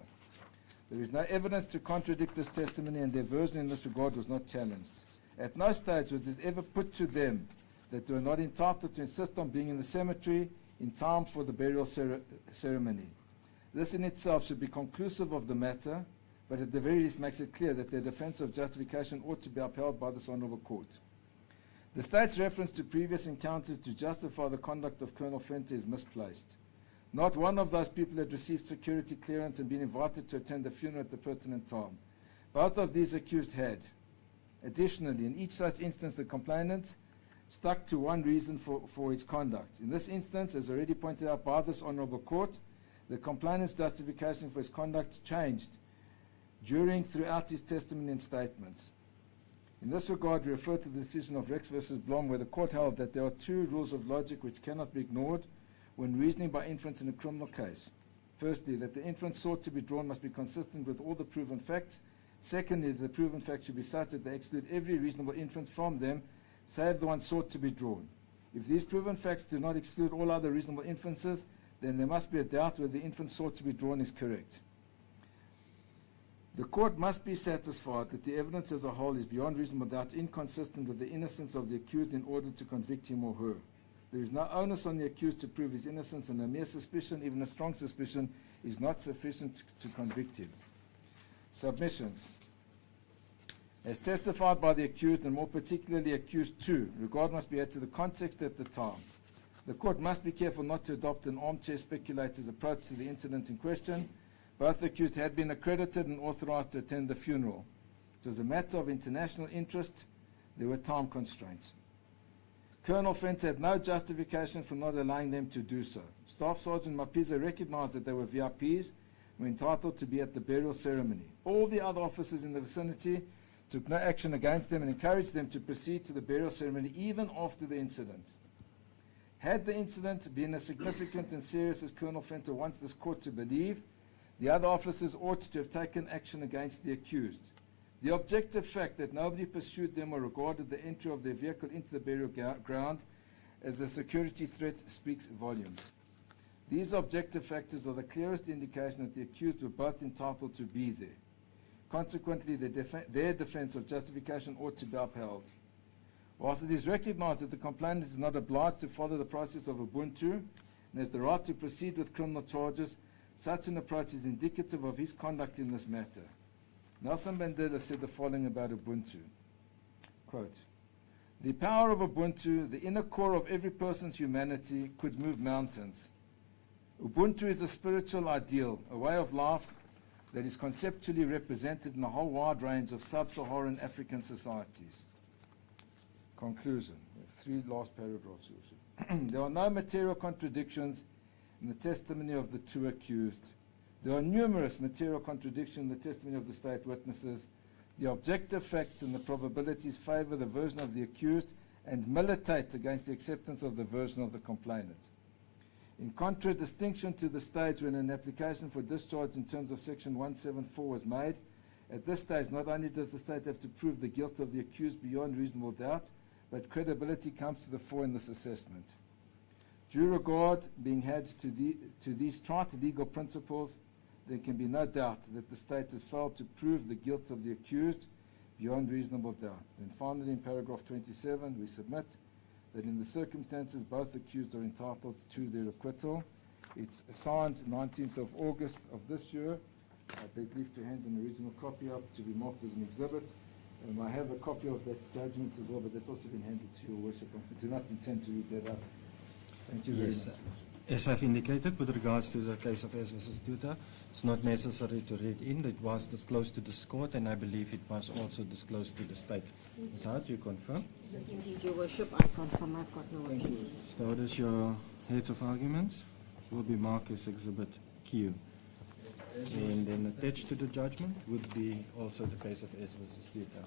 There is no evidence to contradict this testimony, and their version in this regard was not challenged. At no stage was this ever put to them that they were not entitled to insist on being in the cemetery in time for the burial ceremony. This in itself should be conclusive of the matter, but at the very least makes it clear that their defense of justification ought to be upheld by this honourable court. The state's reference to previous encounters to justify the conduct of Colonel Fenter is misplaced. Not one of those people had received security clearance and been invited to attend the funeral at the pertinent time. Both of these accused had. Additionally, in each such instance, the complainant stuck to one reason for his conduct. In this instance, as already pointed out by this honourable court, the complainant's justification for his conduct changed throughout his testimony and statements. In this regard, we refer to the decision of Rex versus Blom, where the court held that there are two rules of logic which cannot be ignored when reasoning by inference in a criminal case. Firstly, that the inference sought to be drawn must be consistent with all the proven facts. Secondly, the proven facts should be such that they exclude every reasonable inference from them, save the one sought to be drawn. If these proven facts do not exclude all other reasonable inferences, then there must be a doubt whether the inference sought to be drawn is correct. The court must be satisfied that the evidence as a whole is beyond reasonable doubt inconsistent with the innocence of the accused in order to convict him or her. There is no onus on the accused to prove his innocence, and a mere suspicion, even a strong suspicion, is not sufficient to convict him. Submissions. As testified by the accused, and more particularly accused 2, regard must be had to the context at the time. The court must be careful not to adopt an armchair speculator's approach to the incident in question. Both accused had been accredited and authorized to attend the funeral. It was a matter of international interest. There were time constraints. Colonel Fenter had no justification for not allowing them to do so. Staff Sergeant Mabisa recognized that they were VIPs, were entitled to be at the burial ceremony. All the other officers in the vicinity took no action against them and encouraged them to proceed to the burial ceremony even after the incident. Had the incident been as significant and serious as Colonel Fenter wants this court to believe, the other officers ought to have taken action against the accused. The objective fact that nobody pursued them or regarded the entry of their vehicle into the burial ground as a security threat speaks volumes. These objective factors are the clearest indication that the accused were both entitled to be there. Consequently, their defense of justification ought to be upheld. Whilst it is recognized that the complainant is not obliged to follow the process of Ubuntu and has the right to proceed with criminal charges, such an approach is indicative of his conduct in this matter. Nelson Mandela said the following about Ubuntu, quote, "The power of Ubuntu, the inner core of every person's humanity, could move mountains. Ubuntu is a spiritual ideal, a way of life that is conceptually represented in a whole wide range of sub-Saharan African societies." Conclusion. We have 3 last paragraphs. There are no material contradictions in the testimony of the 2 accused. There are numerous material contradictions in the testimony of the state witnesses. The objective facts and the probabilities favor the version of the accused and militate against the acceptance of the version of the complainant. In contradistinction to the stage when an application for discharge in terms of Section 174 was made, at this stage not only does the state have to prove the guilt of the accused beyond reasonable doubt, but credibility comes to the fore in this assessment. Due regard being had to these trite legal principles, there can be no doubt that the state has failed to prove the guilt of the accused beyond reasonable doubt. And finally, in paragraph 27, we submit that in the circumstances both accused are entitled to their acquittal. It's signed 19th of August of this year. I beg leave to hand an original copy up to be marked as an exhibit. I have a copy of that judgment as well, but that's also been handed to your worship. I do not intend to read that out. Thank you very much. As I've indicated with regards to the case of S versus Tuta, It's not necessary to read in. It was disclosed to this court, and I believe it was also disclosed to the state. Ms. Hart, you confirm? Yes, indeed, Your Worship. I confirm I've got no objection. So does your heads of arguments will be marked as Exhibit Q. And then attached to the judgment would be also the case of S versus Peter.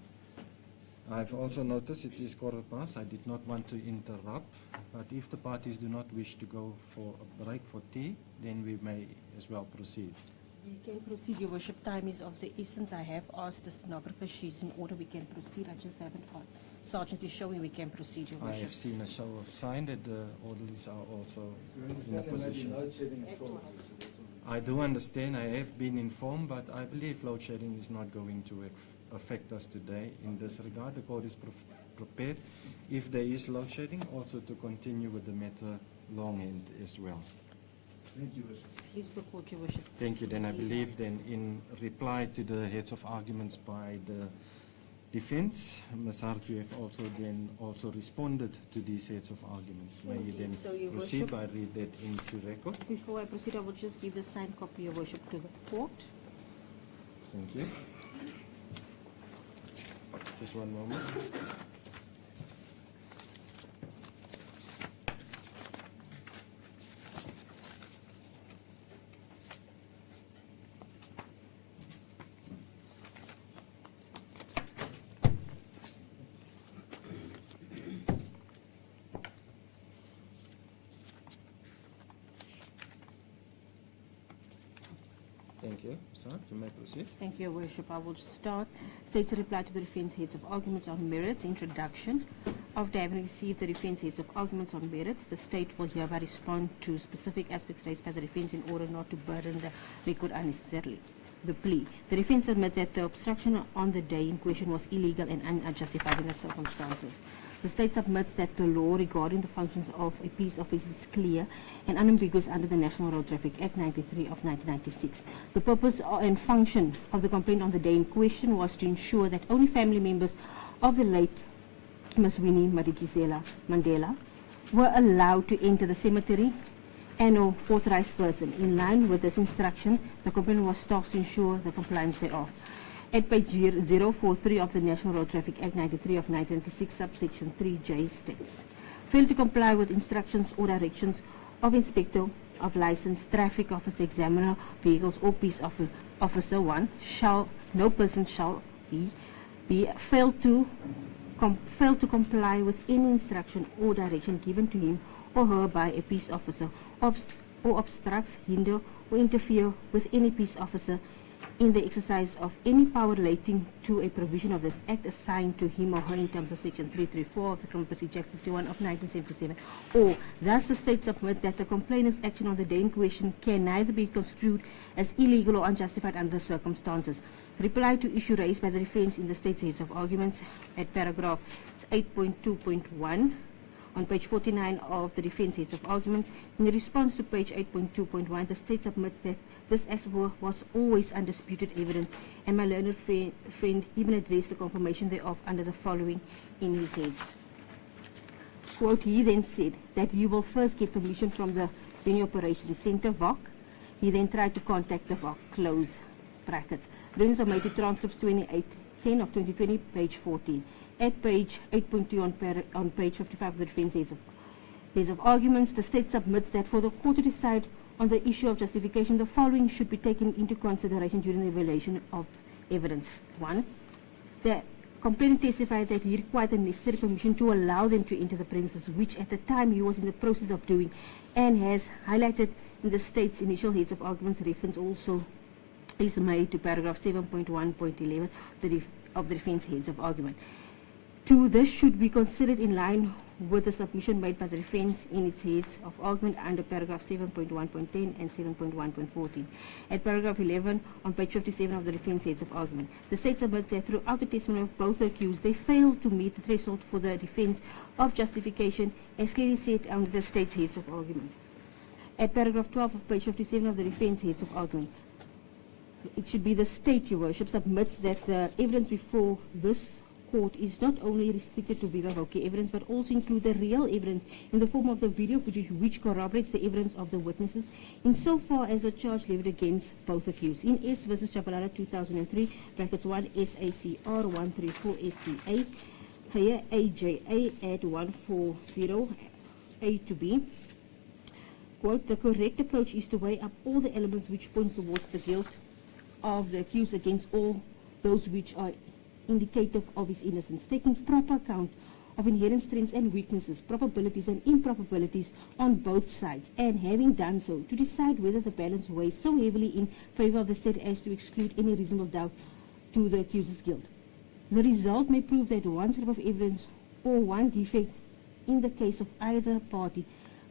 I've also noticed it is quarter past. I did not want to interrupt, but if the parties do not wish to go for a break for tea, then we may as well proceed. We can proceed, Your Worship. Time is of the essence. I have asked the stenographer. She's in order. We can proceed. I just haven't got. Sergeant is showing we can proceed, Your I Worship. have seen a show of sign that the orderlies are also in a position. I do understand. I have been informed, but I believe load shedding is not going to affect us today. In this regard, the court is prepared, if there is load shedding, also to continue with the matter longhand as well. Thank you, Worship. Please support, Your Worship. Thank you. Then I believe then in reply to the heads of arguments by the defense, Ms. Hart, you have also responded to these heads of arguments. May you then So, Your proceed Worship. by read that into record. Before I proceed, I will just give the signed copy, Your Worship, to the court. Thank you. Just one moment. Thank you. Sir, you may proceed. Thank you, Your Worship. I will start. States a reply to the defense heads of arguments on merits. Introduction. After having received the defense heads of arguments on merits, the state will hereby respond to specific aspects raised by the defense in order not to burden the record unnecessarily. The plea. The defense admits that the obstruction on the day in question was illegal and unjustified in the circumstances. The state submits that the law regarding the functions of a peace office is clear and unambiguous under the National Road Traffic Act 93 of 1996. The purpose and function of the complaint on the day in question was to ensure that only family members of the late Ms. Winnie Mandela were allowed to enter the cemetery and no authorized person. In line with this instruction, the complaint was tasked to ensure the compliance thereof. At page 043 of the National Road Traffic Act 93 of 1996, subsection 3J states, fail to comply with instructions or directions of inspector of licensed traffic officer, examiner, vehicles, or peace officer 1, no person shall be fail to comply with any instruction or direction given to him or her by a peace officer, or obstructs, hinder, or interfere with any peace officer in the exercise of any power relating to a provision of this Act assigned to him or her in terms of Section 334 of the Criminal Procedure Act 51 of 1977, or thus the state submit that the complainant's action on the day in question can neither be construed as illegal or unjustified under the circumstances. Reply to issue raised by the defense in the state's heads of arguments at paragraph 8.2.1 on page 49 of the defense heads of arguments. In response to page 8.2.1, the state submits that this as was always undisputed evidence, and my learned friend even addressed the confirmation thereof under the following in his heads. Quote, he then said that you will first get permission from the Venue Operations Center, VOC. He then tried to contact the VOC, close brackets. Reference are made to transcripts 2810 of 2020, page 14. At page 8.2 on page 55 of the defense heads of arguments, the state submits that for the court to decide on the issue of justification, the following should be taken into consideration during the evaluation of evidence. 1. The complainant testified that he required the necessary permission to allow them to enter the premises, which at the time he was in the process of doing, and has highlighted in the state's initial heads of arguments. Reference also is made to paragraph 7.1.11 of the defense heads of argument. 2. This should be considered in line with the submission made by the defense in its heads of argument under paragraph 7.1.10 and 7.1.14. At paragraph 11 on page 57 of the defense heads of argument, the state submits that throughout the testimony of both accused, they failed to meet the threshold for the defense of justification as clearly set under the state's heads of argument. At paragraph 12 of page 57 of the defense heads of argument, it should be the state, Your Worship, submits that the evidence before this court is not only restricted to viva voce evidence but also include the real evidence in the form of the video footage which corroborates the evidence of the witnesses insofar as the charge levied against both accused. In S versus Chabalala 2003, brackets 1 SACR 134 SCA, here AJA at 140 A to B. Quote, the correct approach is to weigh up all the elements which points towards the guilt of the accused against all those which are indicative of his innocence, taking proper account of inherent strengths and weaknesses, probabilities and improbabilities on both sides, and having done so, to decide whether the balance weighs so heavily in favor of the state as to exclude any reasonable doubt to the accuser's guilt. The result may prove that one set of evidence or one defect in the case of either party,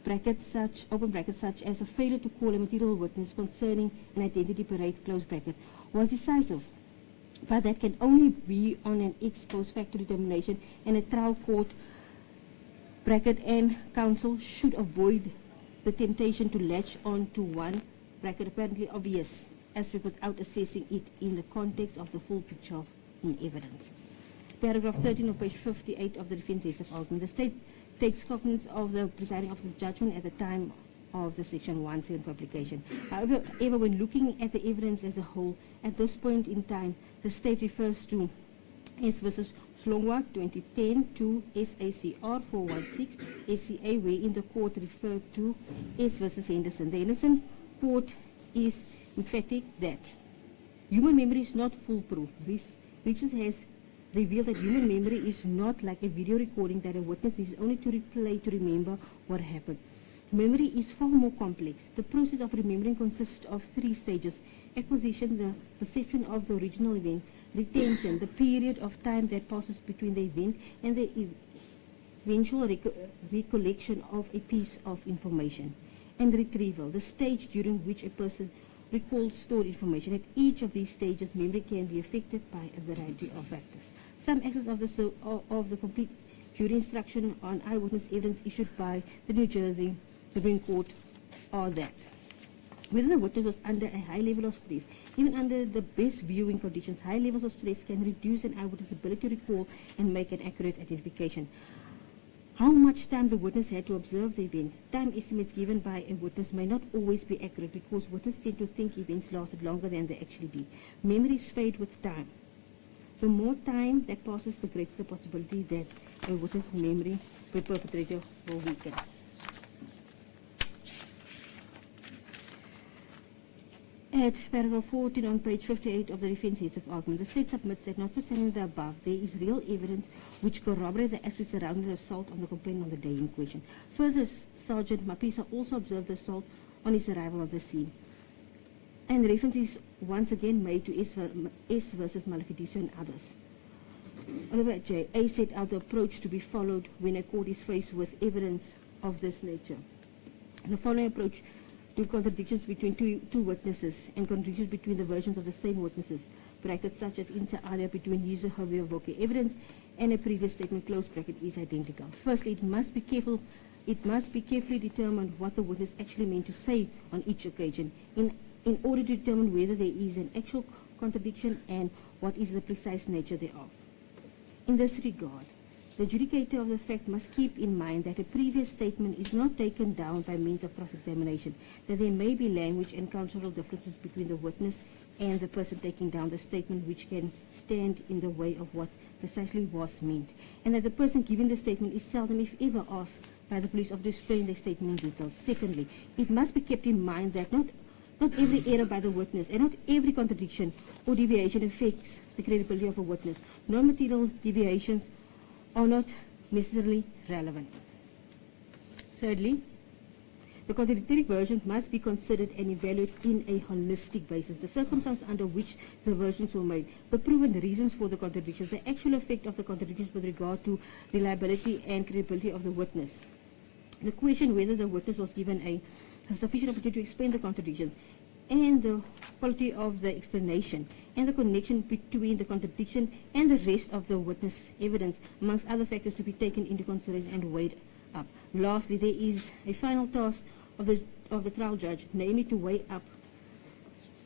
brackets such, open brackets, such as a failure to call a material witness concerning an identity parade, close bracket, was decisive, but that can only be on an ex post facto determination, and a trial court, bracket, and counsel should avoid the temptation to latch on to one, bracket, apparently obvious aspect without assessing it in the context of the full picture in evidence. Paragraph 13 of page 58 of the defense of argument. The state takes cognizance of the presiding officer's judgment at the time of the section 1 application. However, when looking at the evidence as a whole, at this point in time, the state refers to S versus Slongwa 2010 to SACR 416 SCA, wherein the court referred to S versus Henderson. The Henderson court is emphatic that human memory is not foolproof. Research has revealed that human memory is not like a video recording that a witness is only to replay to remember what happened. Memory is far more complex. The process of remembering consists of 3 stages: acquisition, the perception of the original event; retention, the period of time that passes between the event and the eventual recollection of a piece of information; and retrieval, the stage during which a person recalls stored information. At each of these stages, memory can be affected by a variety of factors. Some aspects of the complete jury instruction on eyewitness evidence issued by the New Jersey Supreme Court are that whether the witness was under a high level of stress, even under the best viewing conditions, high levels of stress can reduce an eyewitness' ability to recall and make an accurate identification. How much time the witness had to observe the event. Time estimates given by a witness may not always be accurate because witnesses tend to think events lasted longer than they actually did. Memories fade with time. The more time that passes, the greater the possibility that a witness's memory for perpetrator will weaken. At paragraph 14 on page 58 of the defense heads of argument, the state submits that notwithstanding the above, there is real evidence which corroborates the aspects surrounding the assault on the complainant on the day in question. Further, Sergeant Mabisa also observed the assault on his arrival on the scene. And reference is once again made to S versus Maleficio and others. Oliver J. A set out the approach to be followed when a court is faced with evidence of this nature. The following approach to contradictions between two witnesses and contradictions between the versions of the same witnesses, brackets such as inter alia between use of viva voce evidence and a previous statement, close bracket, is identical. Firstly, it must be carefully determined what the witness actually meant to say on each occasion in order to determine whether there is an actual contradiction and what is the precise nature thereof. In this regard, the adjudicator of the fact must keep in mind that a previous statement is not taken down by means of cross-examination, that there may be language and cultural differences between the witness and the person taking down the statement which can stand in the way of what precisely was meant, and that the person giving the statement is seldom, if ever, asked by the police of displaying their statement in detail. Secondly, it must be kept in mind that not every error by the witness and not every contradiction or deviation affects the credibility of a witness. Non-material deviations are not necessarily relevant. Thirdly, the contradictory versions must be considered and evaluated in a holistic basis. The circumstances under which the versions were made, the proven reasons for the contradictions, the actual effect of the contradictions with regard to reliability and credibility of the witness, the question whether the witness was given a sufficient opportunity to explain the contradictions, and the quality of the explanation, and the connection between the contradiction and the rest of the witness evidence, amongst other factors to be taken into consideration and weighed up. Lastly, there is a final task of the trial judge, namely to weigh up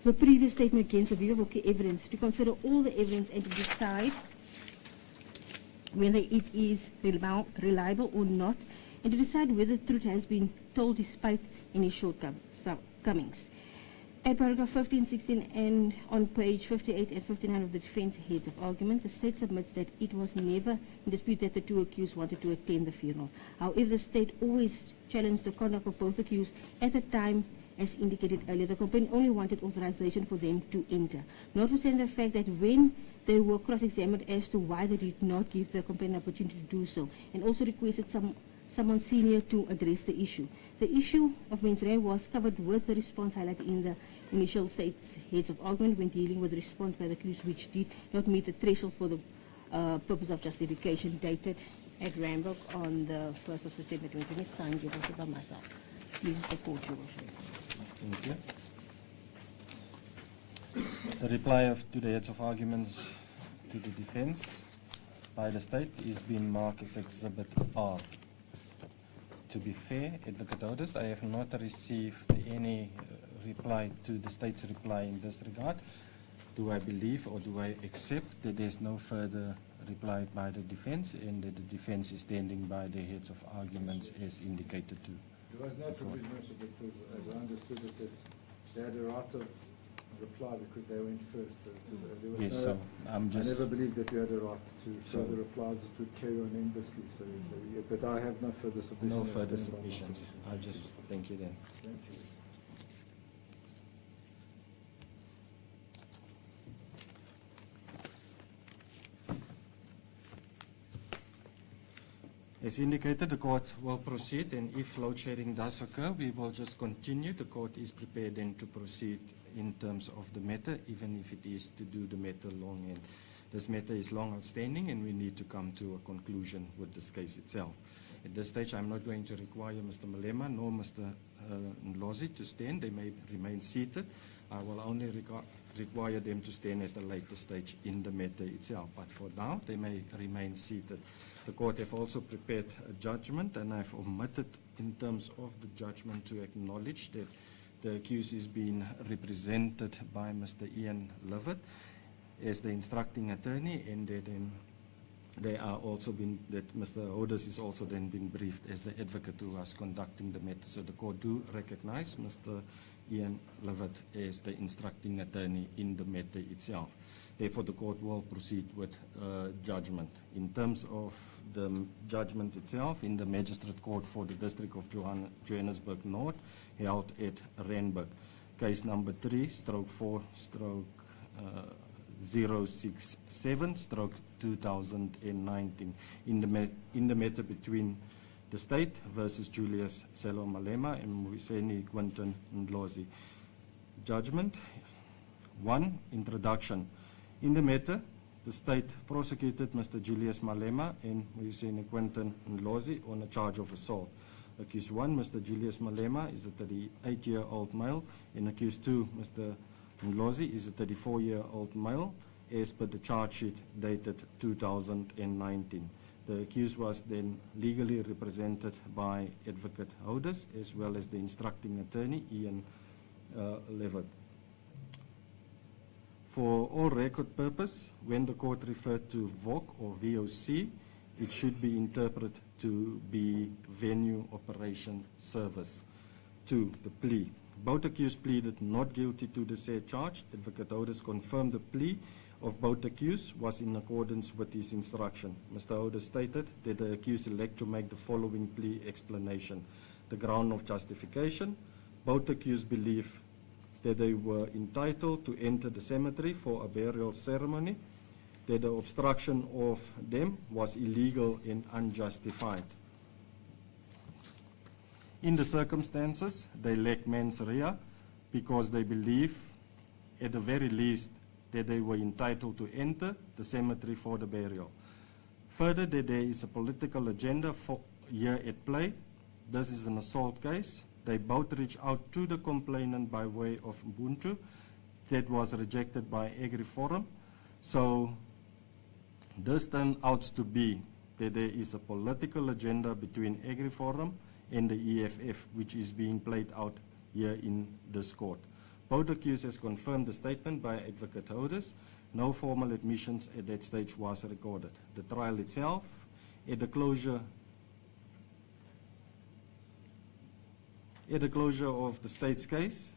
the previous statement against the viva voce evidence, to consider all the evidence and to decide whether it is reliable or not, and to decide whether the truth has been told despite any shortcomings. At paragraph 15, 16, and on page 58 and 59 of the defense heads of argument, the state submits that it was never in dispute that the two accused wanted to attend the funeral. However, the state always challenged the conduct of both accused at the time, as indicated earlier. The complainant only wanted authorization for them to enter, notwithstanding the fact that when they were cross-examined as to why they did not give the complainant an opportunity to do so, and also requested someone senior to address the issue. The issue of mens rea was covered with the response highlighted in the initial state's heads of argument when dealing with the response by the accused, which did not meet the threshold for the purpose of justification, dated at Randburg on the 1st of September 2020, signed Your Worship by myself. This is the court, Your Worship. Thank you. The reply to the heads of arguments to the defense by the state is being marked as Exhibit R. To be fair, Advocate Otis, I have not received any reply to the state's reply in this regard. Do I believe or do I accept that there's no further reply by the defense and that the defense is standing by the heads of arguments as indicated to? There was no provision, because as I understood it, that they had a right of reply because they went first. So there was Yes, no, so I'm I just... never believed that you had a right to So- further replies. It would carry on endlessly. So, but I have no further submissions. No I further stand by my submissions. submission. I'll just thank you then. Thank you. As indicated, the court will proceed, and if load shedding does occur, we will just continue. The court is prepared then to proceed in terms of the matter, even if it is to do the matter long. And this matter is long outstanding, and we need to come to a conclusion with this case itself. At this stage, I'm not going to require Mr. Malema nor Mr. Ndlozi to stand. They may remain seated. I will only require them to stand at a later stage in the matter itself. But for now, they may remain seated. The court have also prepared a judgment, and I've omitted in terms of the judgment to acknowledge that the accused is being represented by Mr. Ian Lovett as the instructing attorney, and that they are also been, that Mr. Otis is also then been briefed as the advocate who was conducting the matter. So the court do recognize Mr. Ian Lovett as the instructing attorney in the matter itself. Therefore, the court will proceed with judgment. In terms of the judgment itself, in the Magistrate Court for the District of Johannesburg North, held at Randburg, case number 3/4/067/2019, in the matter between the state versus Julius Malema and Mabisa Quentin Ndlozi. Judgment 1. Introduction. In the matter, the state prosecuted Mr. Julius Malema and Mabisa Quentin Ndlozi on a charge of assault. Accused 1, Mr. Julius Malema, is a 38-year-old male, and accused 2, Mr. Ndlozi, is a 34-year-old male, as per the charge sheet dated 2019. The accused was then legally represented by Advocate Holders, as well as the instructing attorney, Ian Levitt. For all record purpose, when the court referred to VOC or VOC, it should be interpreted to be venue operation service. 2. The plea. Both accused pleaded not guilty to the said charge. Advocate Holders confirmed the plea of both accused was in accordance with his instruction. Mr. Holders stated that the accused elect to make the following plea explanation. The ground of justification. Both accused believe that they were entitled to enter the cemetery for a burial ceremony, that the obstruction of them was illegal and unjustified. In the circumstances, they lack mens rea because they believe, at the very least, that they were entitled to enter the cemetery for the burial. Further, that there is a political agenda here at play. This is an assault case. They both reached out to the complainant by way of Ubuntu. That was rejected by AgriForum. So this turns out to be that there is a political agenda between AgriForum and the EFF, which is being played out here in this court. Both accused has confirmed the statement by Advocate Holders No formal admissions at that stage was recorded. The trial itself, at the closure of the state's case,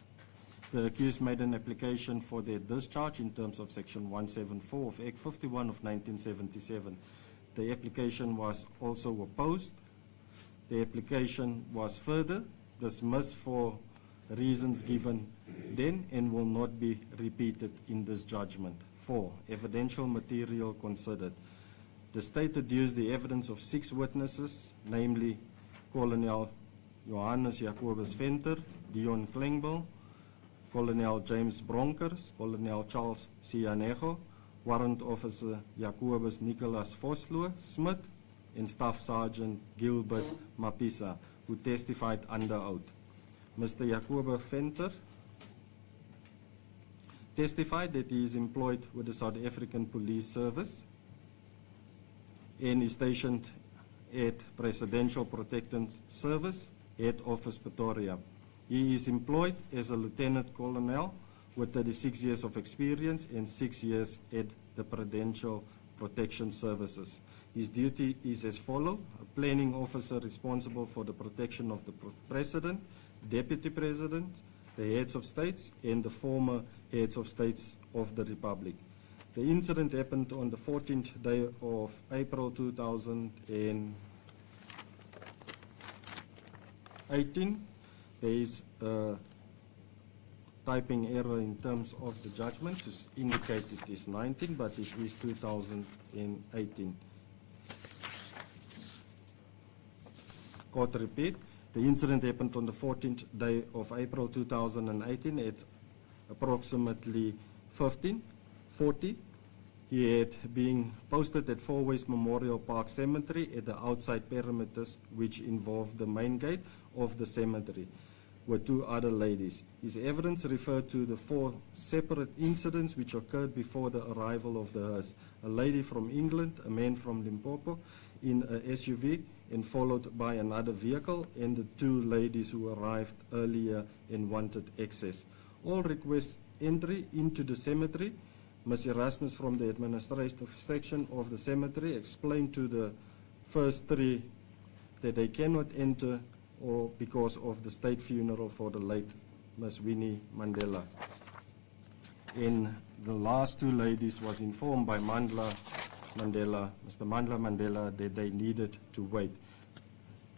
the accused made an application for their discharge in terms of Section 174 of Act 51 of 1977. The application was also opposed. The application was further dismissed for reasons given then and will not be repeated in this judgment. 4. Evidential material considered. The state adduced the evidence of 6 witnesses, namely Colonel Johannes Jacobus Venter, Dion Klingbeil, Colonel James Bronkers, Colonel Charles Sianego, Warrant Officer Jacobus Nicholas Vosloo Smith, and Staff Sergeant Gilbert Mabisa, who testified under oath. Mr. Jacobus Venter testified that he is employed with the South African Police Service and is stationed at Presidential Protectant Service, Head Office, Pretoria. He is employed as a Lieutenant Colonel with 36 years of experience and 6 years at the Prudential Protection Services. His duty is as follows: a planning officer responsible for the protection of the President, Deputy President, the heads of states, and the former heads of states of the Republic. The incident happened on the 14th day of April 2018. There is a typing error in terms of the judgment to indicate it is 19, but it is 2018. Court repeat. The incident happened on the 14th day of April 2018 at approximately 15:40. He had been posted at Four Ways Memorial Park Cemetery at the outside perimeters, which involved the main gate of the cemetery, with 2 other ladies. His evidence referred to the 4 separate incidents which occurred before the arrival of the hearse: a lady from England, a man from Limpopo in a SUV, and followed by another vehicle, and the 2 ladies who arrived earlier and wanted access. All request entry into the cemetery. Ms. Erasmus from the administrative section of the cemetery explained to the first 3 that they cannot enter or because of the state funeral for the late Ms. Winnie Mandela. And the last 2 ladies was informed by Mr. Mandela Mandela, that they needed to wait.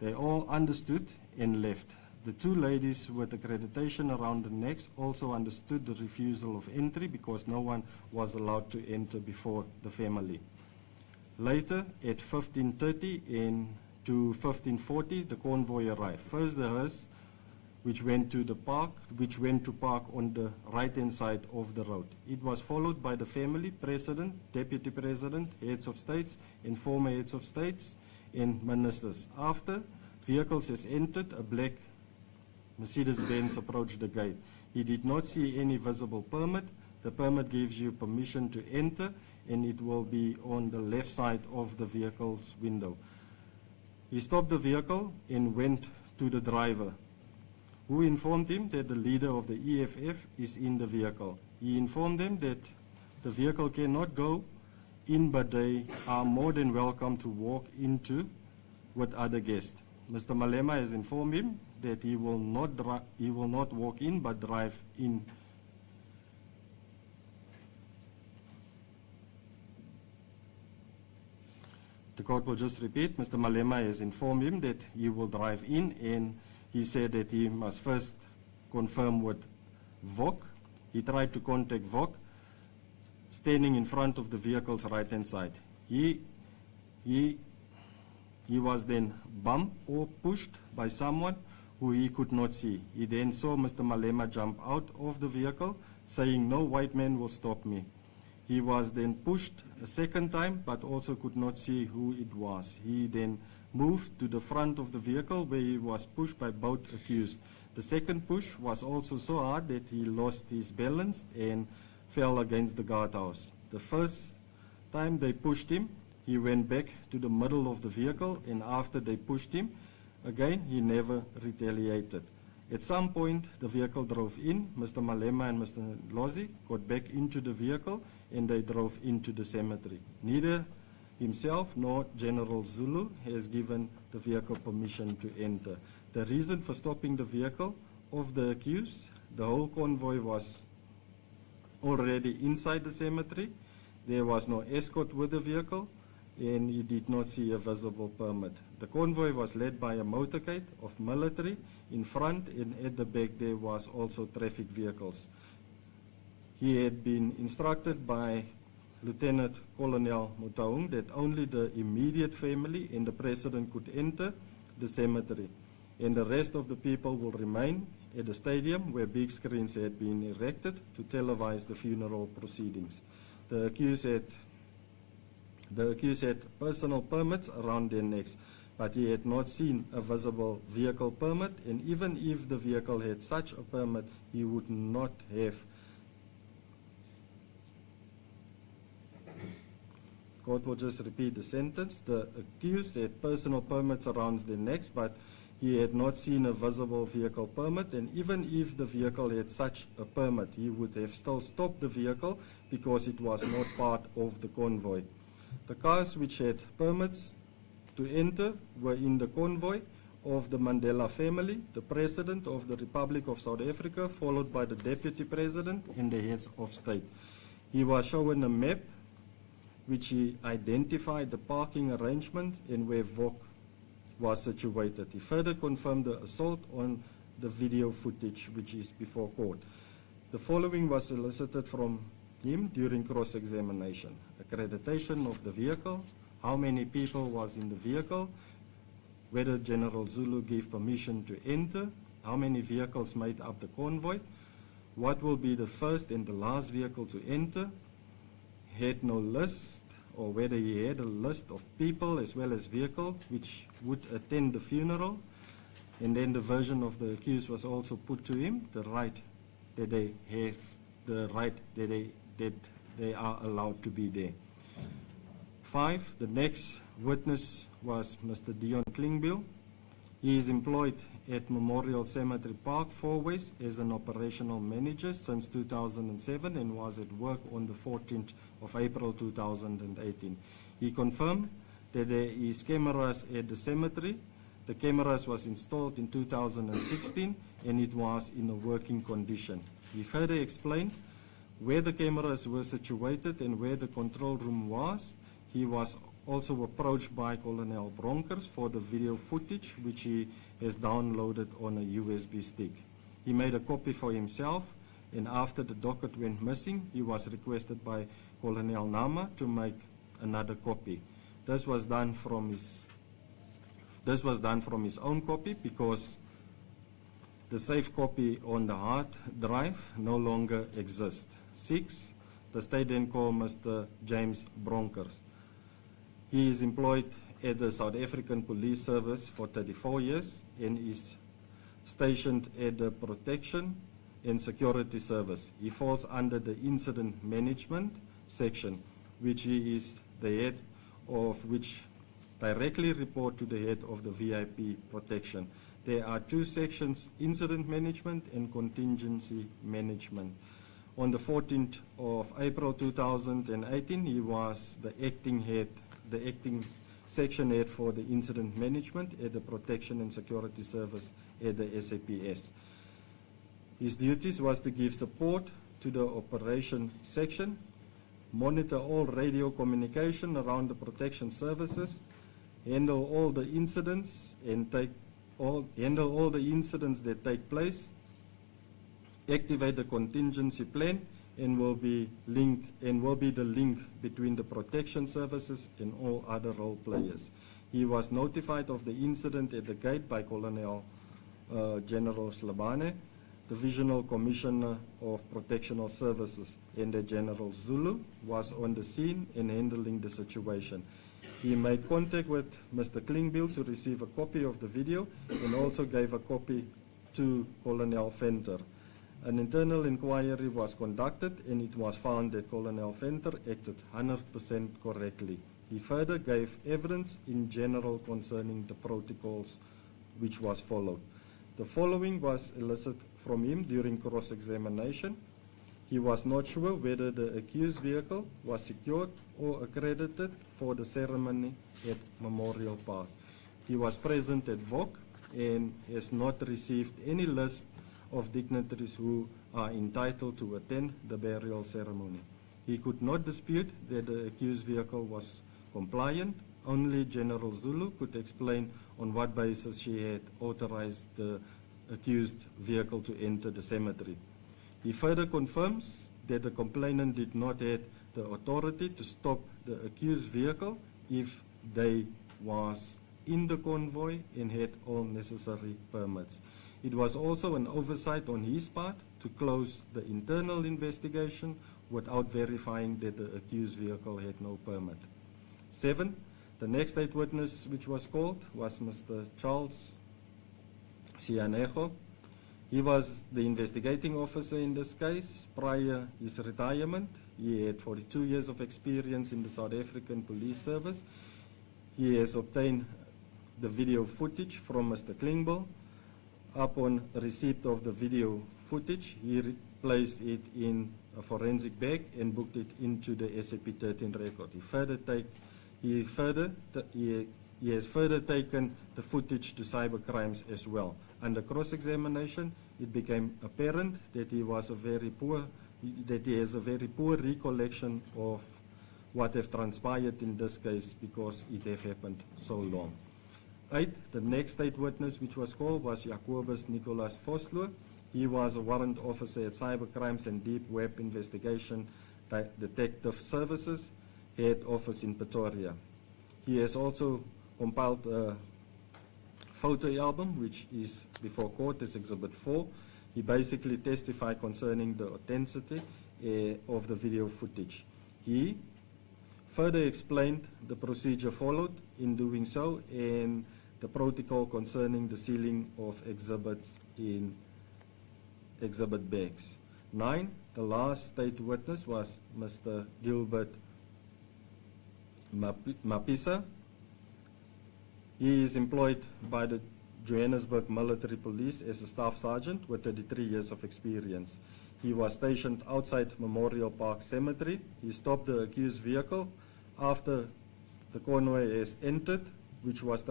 They all understood and left. The 2 ladies with accreditation around the necks also understood the refusal of entry because no one was allowed to enter before the family. Later, at 15:30 and to 15:40, the convoy arrived. First, the hearse, which went to park on the right-hand side of the road. It was followed by the family, President, Deputy President, heads of states, and former heads of states, and ministers. After vehicles has entered, a black Mercedes-Benz approached the gate. He did not see any visible permit. The permit gives you permission to enter, and it will be on the left side of the vehicle's window. He stopped the vehicle and went to the driver, who informed him that the leader of the EFF is in the vehicle. He informed them that the vehicle cannot go in, but they are more than welcome to walk into with other guests. Mr. Malema has informed him that he will not walk in, but drive in. The court will just repeat. Mr. Malema has informed him that he will drive in, and he said that he must first confirm with VOC. He tried to contact VOC, standing in front of the vehicle's right-hand side. He was then bumped or pushed by someone who he could not see. He then saw Mr. Malema jump out of the vehicle, saying, "No white man will stop me." He was then pushed a second time, but also could not see who it was. He then moved to the front of the vehicle, where he was pushed by both accused. The second push was also so hard that he lost his balance and fell against the guardhouse. The first time they pushed him, he went back to the middle of the vehicle, and after they pushed him again, he never retaliated. At some point, the vehicle drove in. Mr. Malema and Mr. Lozi got back into the vehicle, and they drove into the cemetery. Neither himself nor General Zulu has given the vehicle permission to enter. The reason for stopping the vehicle of the accused, the whole convoy was already inside the cemetery. There was no escort with the vehicle, and he did not see a visible permit. The convoy was led by a motorcade of military in front, and at the back there was also traffic vehicles. He had been instructed by Lieutenant Colonel Mutaung that only the immediate family and the president could enter the cemetery, and the rest of the people will remain at the stadium where big screens had been erected to televise the funeral proceedings. The accused had personal permits around their necks, but he had not seen a visible vehicle permit, and even if the vehicle had such a permit, he would not have. Court will just repeat the sentence. The accused had personal permits around their necks, but he had not seen a visible vehicle permit, and even if the vehicle had such a permit, he would have still stopped the vehicle because it was not part of the convoy. The cars which had permits to enter were in the convoy of the Mandela family, the President of the Republic of South Africa, followed by the Deputy President and the heads of state. He was shown a map which he identified the parking arrangement and where VOC was situated. He further confirmed the assault on the video footage which is before court. The following was elicited from him during cross-examination: accreditation of the vehicle, how many people was in the vehicle, whether General Zulu gave permission to enter, how many vehicles made up the convoy, what will be the first and the last vehicle to enter, had no list, or whether he had a list of people as well as vehicle which would attend the funeral. And then the version of the accused was also put to him, the right that they have, the right that they are allowed to be there. 5, the next witness was Mr. Dion Klingbill. He is employed at Memorial Cemetery Park, 4 West, as an operational manager since 2007 and was at work on the 14th of April 2018. He confirmed that there is cameras at the cemetery. The cameras was installed in 2016 and it was in a working condition. He further explained where the cameras were situated and where the control room was. He was also approached by Colonel Bronkers for the video footage which he has downloaded on a USB stick. He made a copy for himself, and after the docket went missing, he was requested by Colonel Nama to make another copy. This was done from his own copy because the safe copy on the hard drive no longer exists. 6, the state then called Mr. James Bronkers. He is employed at the South African Police Service for 34 years and is stationed at the Protection and Security Service. He falls under the Incident Management section, which he is the head of, which directly report to the head of the VIP protection. There are 2 sections, Incident Management and Contingency Management. On the 14th of April 2018, he was the acting section head for the incident management at the Protection and Security Service at the SAPS. His duties was to give support to the operation section, monitor all radio communication around the protection services, handle all the incidents and handle all the incidents that take place, activate the contingency plan, and will be the link between the protection services and all other role players. He was notified of the incident at the gate by Colonel General Slabane, Divisional Commissioner of Protectional Services, and the General Zulu was on the scene and handling the situation. He made contact with Mr. Klingbill to receive a copy of the video and also gave a copy to Colonel Venter. An internal inquiry was conducted and it was found that Colonel Venter acted 100% correctly. He further gave evidence in general concerning the protocols which was followed. The following was elicited from him during cross-examination. He was not sure whether the accused vehicle was secured or accredited for the ceremony at Memorial Park. He was present at VOC and has not received any list of dignitaries who are entitled to attend the burial ceremony. He could not dispute that the accused vehicle was compliant. Only General Zulu could explain on what basis she had authorized the accused vehicle to enter the cemetery. He further confirms that the complainant did not have the authority to stop the accused vehicle if they was in the convoy and had all necessary permits. It was also an oversight on his part to close the internal investigation without verifying that the accused vehicle had no permit. 7, the next state witness which was called was Mr. Charles Sianejo. He was the investigating officer in this case. Prior his retirement, he had 42 years of experience in the South African Police Service. He has obtained the video footage from Mr. Klingbeil. Upon receipt of the video footage, he placed it in a forensic bag and booked it into the SAP-13 record. He has further taken the footage to cybercrimes as well. Under cross-examination, it became apparent that he has a very poor recollection of what have transpired in this case because it have happened so long. 8, the next state witness which was called was Jacobus Nicholas Vosloo. He was a warrant officer at Cybercrimes and Deep Web Investigation Detective Services, head office in Pretoria. He has also compiled a photo album which is before court as Exhibit 4. He basically testified concerning the authenticity of the video footage. He further explained the procedure followed in doing so and the protocol concerning the sealing of exhibits in exhibit bags. 9, the last state witness was Mr. Gilbert Mabisa. He is employed by the Johannesburg Military Police as a staff sergeant with 33 years of experience. He was stationed outside Memorial Park Cemetery. He stopped the accused vehicle after the convoy has entered, which was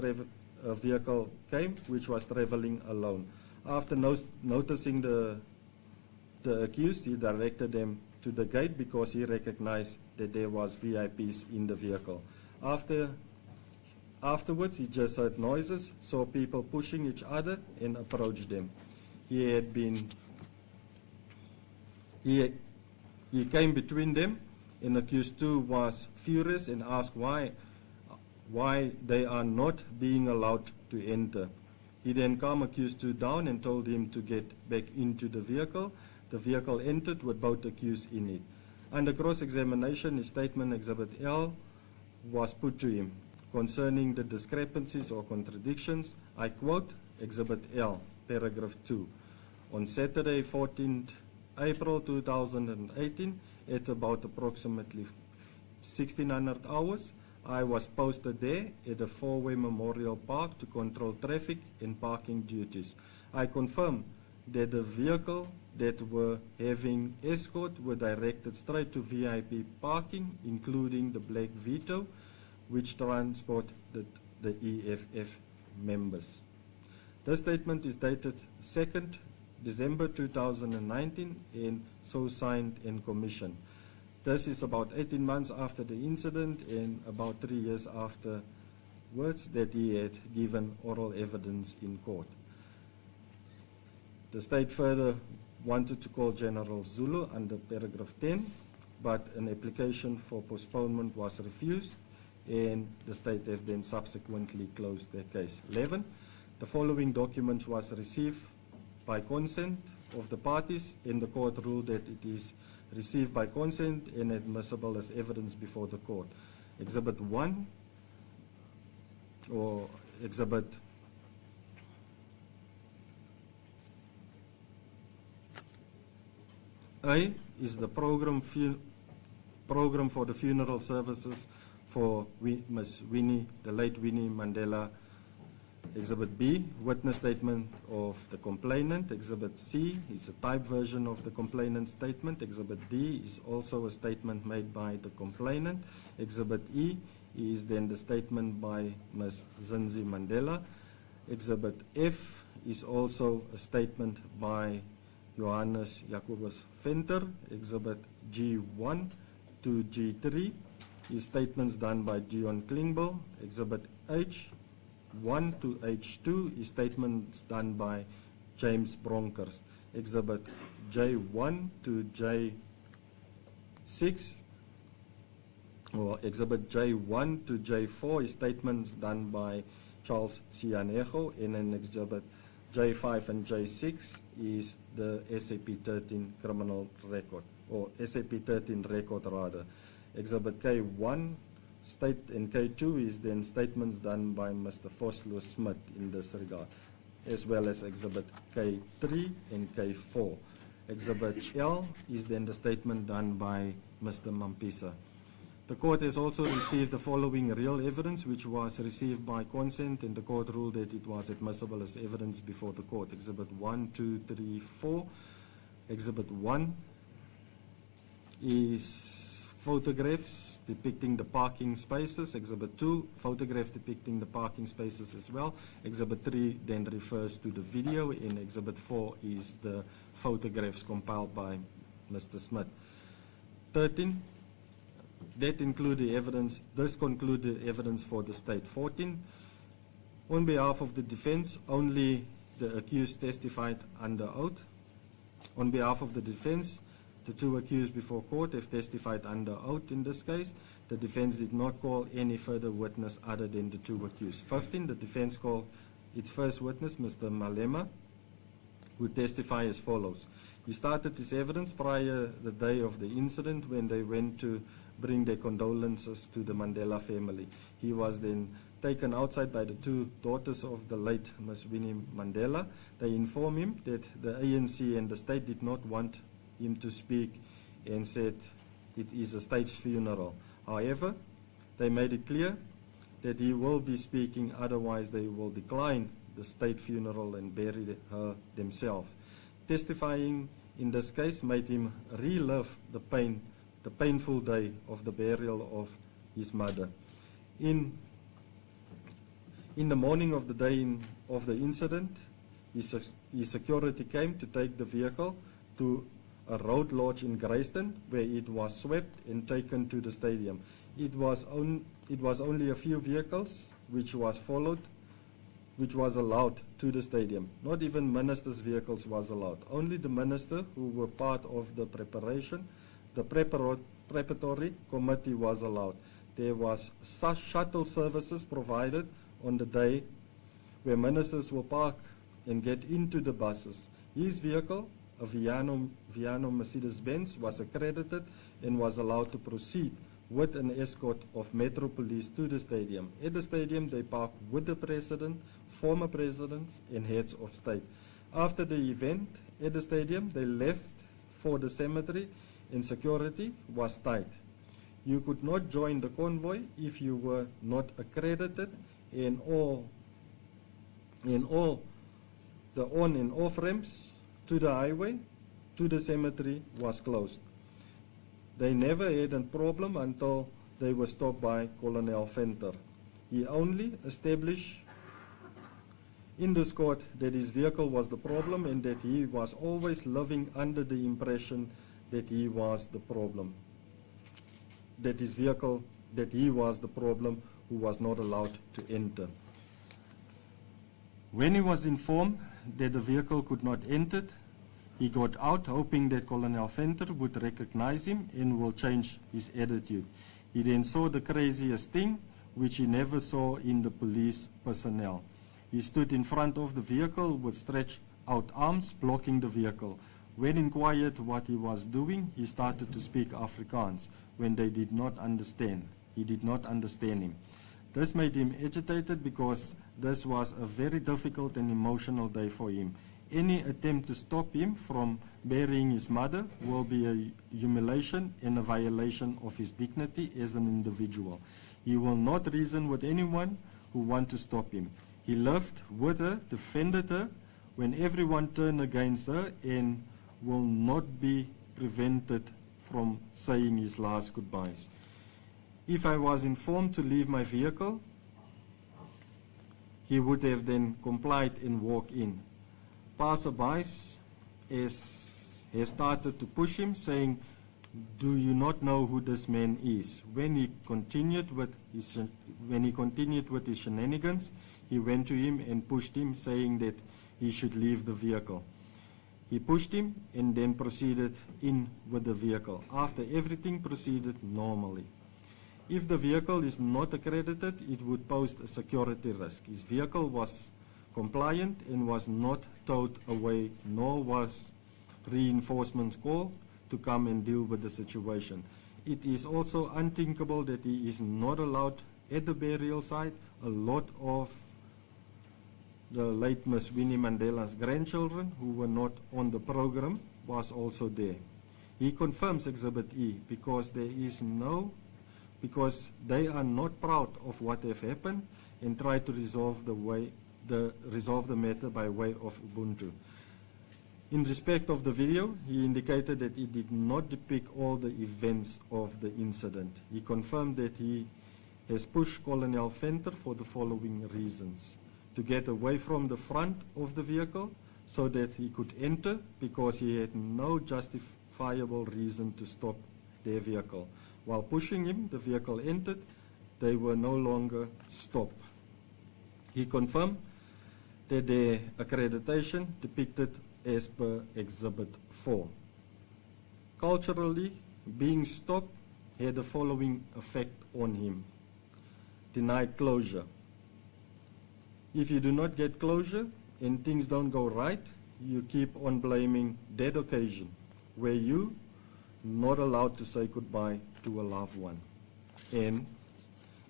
a vehicle came, which was traveling alone. After noticing the accused, he directed them to the gate because he recognized that there was VIPs in the vehicle. Afterwards, he just heard noises, saw people pushing each other, and approached them. He came between them, and accused 2 was furious and asked why they are not being allowed to enter. He then calmed accused 2 down and told him to get back into the vehicle. The vehicle entered with both accused in it. Under cross-examination, his statement Exhibit L was put to him concerning the discrepancies or contradictions. I quote Exhibit L, paragraph 2. On Saturday, 14th April 2018, at about approximately 1600 hours, I was posted there at the 4-way Memorial Park to control traffic and parking duties. I confirm that the vehicle that were having escort were directed straight to VIP parking, including the Black Vito, which transported the EFF members. This statement is dated 2nd December 2019 and so signed and commissioned. This is about 18 months after the incident and about 3 years afterwards that he had given oral evidence in court. The state further wanted to call General Zulu under paragraph 10, but an application for postponement was refused and the state have then subsequently closed their case. 11, the following documents was received by consent of the parties and the court ruled that it is received by consent and admissible as evidence before the court. Exhibit 1 or Exhibit A is the program for the funeral services for Miss Winnie, the late Winnie Mandela, Exhibit B, witness statement of the complainant. Exhibit C is a typed version of the complainant's statement. Exhibit D is also a statement made by the complainant. Exhibit E is then the statement by Ms. Zinzi Mandela. Exhibit F is also a statement by Johannes Jacobus Venter. Exhibit G1 to G3 is statements done by Dion Klingbeil. Exhibit H1 to H2 is statements done by James Bronkers. Exhibit J1 to J6 or Exhibit J1 to J4 is statements done by Charles Cianego, and then Exhibit J5 and J6 is the SAP 13 criminal record, or SAP 13 record rather. Exhibit K1 and K2 is then statements done by Mr. Vosloo Smith in this regard, as well as Exhibit K3 and K4. Exhibit L is then the statement done by Mr. Mabisa. The court has also received the following real evidence, which was received by consent, and the court ruled that it was admissible as evidence before the court. Exhibit 1, 2, 3, 4. Exhibit 1 is photographs depicting the parking spaces. Exhibit 2, photograph depicting the parking spaces as well. Exhibit 3 then refers to the video, and Exhibit 4 is the photographs compiled by Mr. Smith. 13. That include the evidence. This conclude the evidence for the state. 14. On behalf of the defense, only the accused testified under oath. On behalf of the defense, the two accused before court have testified under oath in this case. The defense did not call any further witness other than the two accused. 15. The defense called its first witness, Mr. Malema, who testified as follows. He started his evidence prior the day of the incident when they went to bring their condolences to the Mandela family. He was then taken outside by the two daughters of the late Miss Winnie Mandela. They informed him that the ANC and the state did not want him to speak and said it is a state funeral. However, they made it clear that he will be speaking, otherwise they will decline the state funeral and bury her themselves. Testifying in this case made him relive the painful day of the burial of his mother. In the morning of the day of the incident, his security came to take the vehicle to a road lodge in Grayston, where it was swept and taken to the stadium. It was only a few vehicles which was allowed to the stadium. Not even ministers' vehicles was allowed. Only the minister who were part of the preparation. The preparatory committee was allowed. There was shuttle services provided on the day where ministers will park and get into the buses. His vehicle, a Viano Mercedes-Benz, was accredited and was allowed to proceed with an escort of Metro Police to the stadium. At the stadium, they parked with the president, former presidents, and heads of state. After the event at the stadium, they left for the cemetery, and security was tight. You could not join the convoy if you were not accredited, and all the on and off ramps to the highway, to the cemetery was closed. They never had a problem until they were stopped by Colonel Venter. He only established in this court that his vehicle was the problem and that he was always living under the impression that he was the problem, that he was the problem who was not allowed to enter. When he was informed that the vehicle could not enter, he got out hoping that Colonel Venter would recognize him and will change his attitude. He then saw the craziest thing, which he never saw in the police personnel. He stood in front of the vehicle with stretched out arms blocking the vehicle. When inquired what he was doing, he started to speak Afrikaans when they did not understand. He did not understand him. This made him agitated because this was a very difficult and emotional day for him. Any attempt to stop him from burying his mother will be a humiliation and a violation of his dignity as an individual. He will not reason with anyone who wants to stop him. He lived with her, defended her when everyone turned against her, and will not be prevented from saying his last goodbyes. If I was informed to leave my vehicle, he would have then complied and walked in. Passerbys has started to push him, saying, "Do you not know who this man is?" When he continued with his shenanigans, he went to him and pushed him, saying that he should leave the vehicle. He pushed him and then proceeded in with the vehicle, after everything proceeded normally. If the vehicle is not accredited, it would pose a security risk. His vehicle was compliant and was not towed away, nor was reinforcements called to come and deal with the situation. It is also unthinkable that he is not allowed at the burial site. A lot of the late Miss Winnie Mandela's grandchildren who were not on the program was also there. He confirms Exhibit E because they are not proud of what have happened and try to resolve the matter by way of Ubuntu. In respect of the video, he indicated that it did not depict all the events of the incident. He confirmed that he has pushed Colonel Venter for the following reasons: to get away from the front of the vehicle so that he could enter, because he had no justifiable reason to stop their vehicle. While pushing him, the vehicle entered. They were no longer stopped. He confirmed that their accreditation depicted as per Exhibit 4. Culturally, being stopped had the following effect on him: denied closure. If you do not get closure and things don't go right, you keep on blaming that occasion where you not allowed to say goodbye to a loved one. And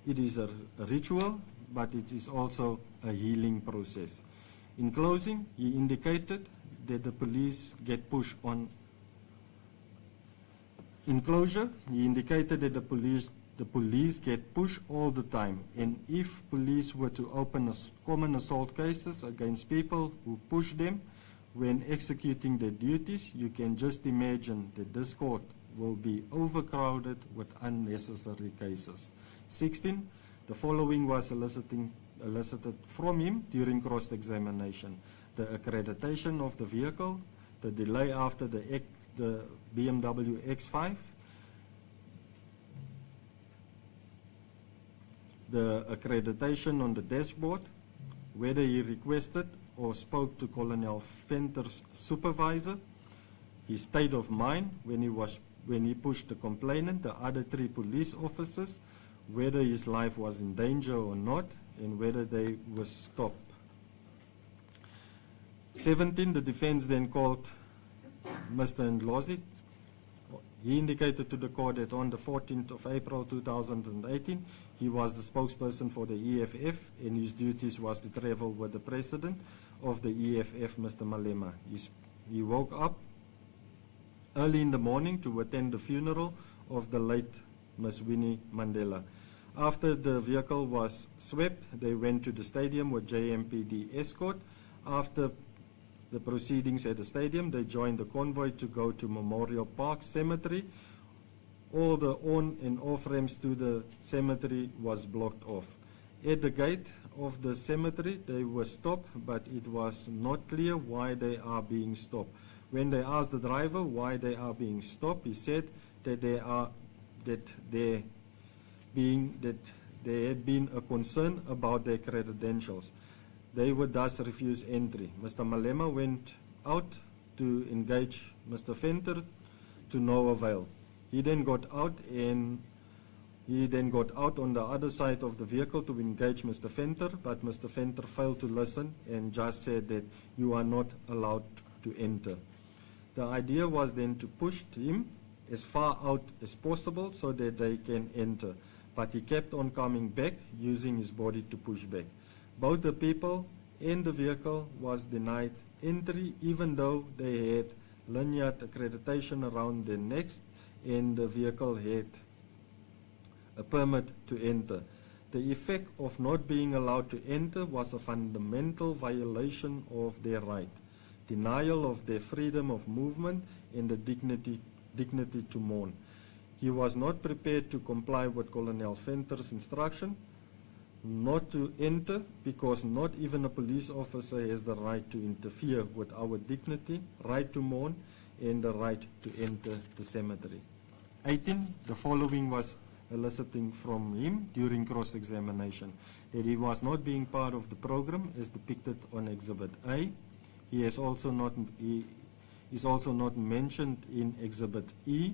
it is a ritual, but it is also a healing process. In closing, he indicated that the police get pushed on. In closure, he indicated that the police get pushed all the time, and if police were to open common assault cases against people who push them when executing their duties, you can just imagine that this court will be overcrowded with unnecessary cases. 16, the following was elicited from him during cross-examination: the accreditation of the vehicle, the delay after the BMW X5, the accreditation on the dashboard, whether he requested or spoke to Colonel Venter's supervisor, his state of mind when he pushed the complainant, the other 3 police officers, whether his life was in danger or not, and whether they were stopped. 17, the defense then called Mr. Ndlozi. He indicated to the court that on the 14th of April 2018, he was the spokesperson for the EFF, and his duties was to travel with the president of the EFF, Mr. Malema. He woke up early in the morning to attend the funeral of the late Miss Winnie Mandela. After the vehicle was swept, they went to the stadium with JMPD escort. After the proceedings at the stadium, they joined the convoy to go to Memorial Park Cemetery. All the on and off ramps to the cemetery was blocked off. At the gate of the cemetery, they were stopped, but it was not clear why they are being stopped. When they asked the driver why they are being stopped, he said that there had been a concern about their credentials. They would thus refuse entry. Mr. Malema went out to engage Mr. Venter to no avail. He then got out on the other side of the vehicle to engage Mr. Venter, but Mr. Venter failed to listen and just said that you are not allowed to enter. The idea was then to push him as far out as possible so that they can enter, but he kept on coming back, using his body to push back. Both the people and the vehicle was denied entry, even though they had lanyard accreditation around their necks and the vehicle had a permit to enter. The effect of not being allowed to enter was a fundamental violation of their right, denial of their freedom of movement, and the dignity to mourn. He was not prepared to comply with Colonel Venter's instruction not to enter, because not even a police officer has the right to interfere with our dignity, right to mourn, and the right to enter the cemetery. 18, the following was eliciting from him during cross-examination, that he was not being part of the program as depicted on Exhibit A. He is also not mentioned in Exhibit E.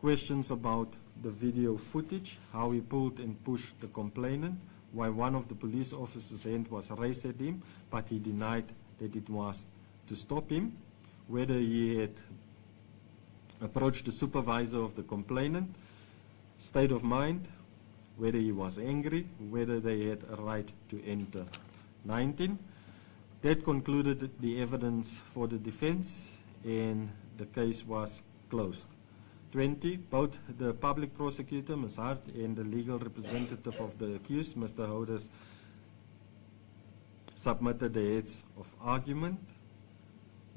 Questions about the video footage, how he pulled and pushed the complainant, why one of the police officers' hand was raised at him, but he denied that it was to stop him, whether he had approached the supervisor of the complainant, state of mind, whether he was angry, whether they had a right to enter. 19, that concluded the evidence for the defense and the case was closed. 20, both the public prosecutor, Ms. Hart, and the legal representative of the accused, Mr. Houders, submitted the heads of argument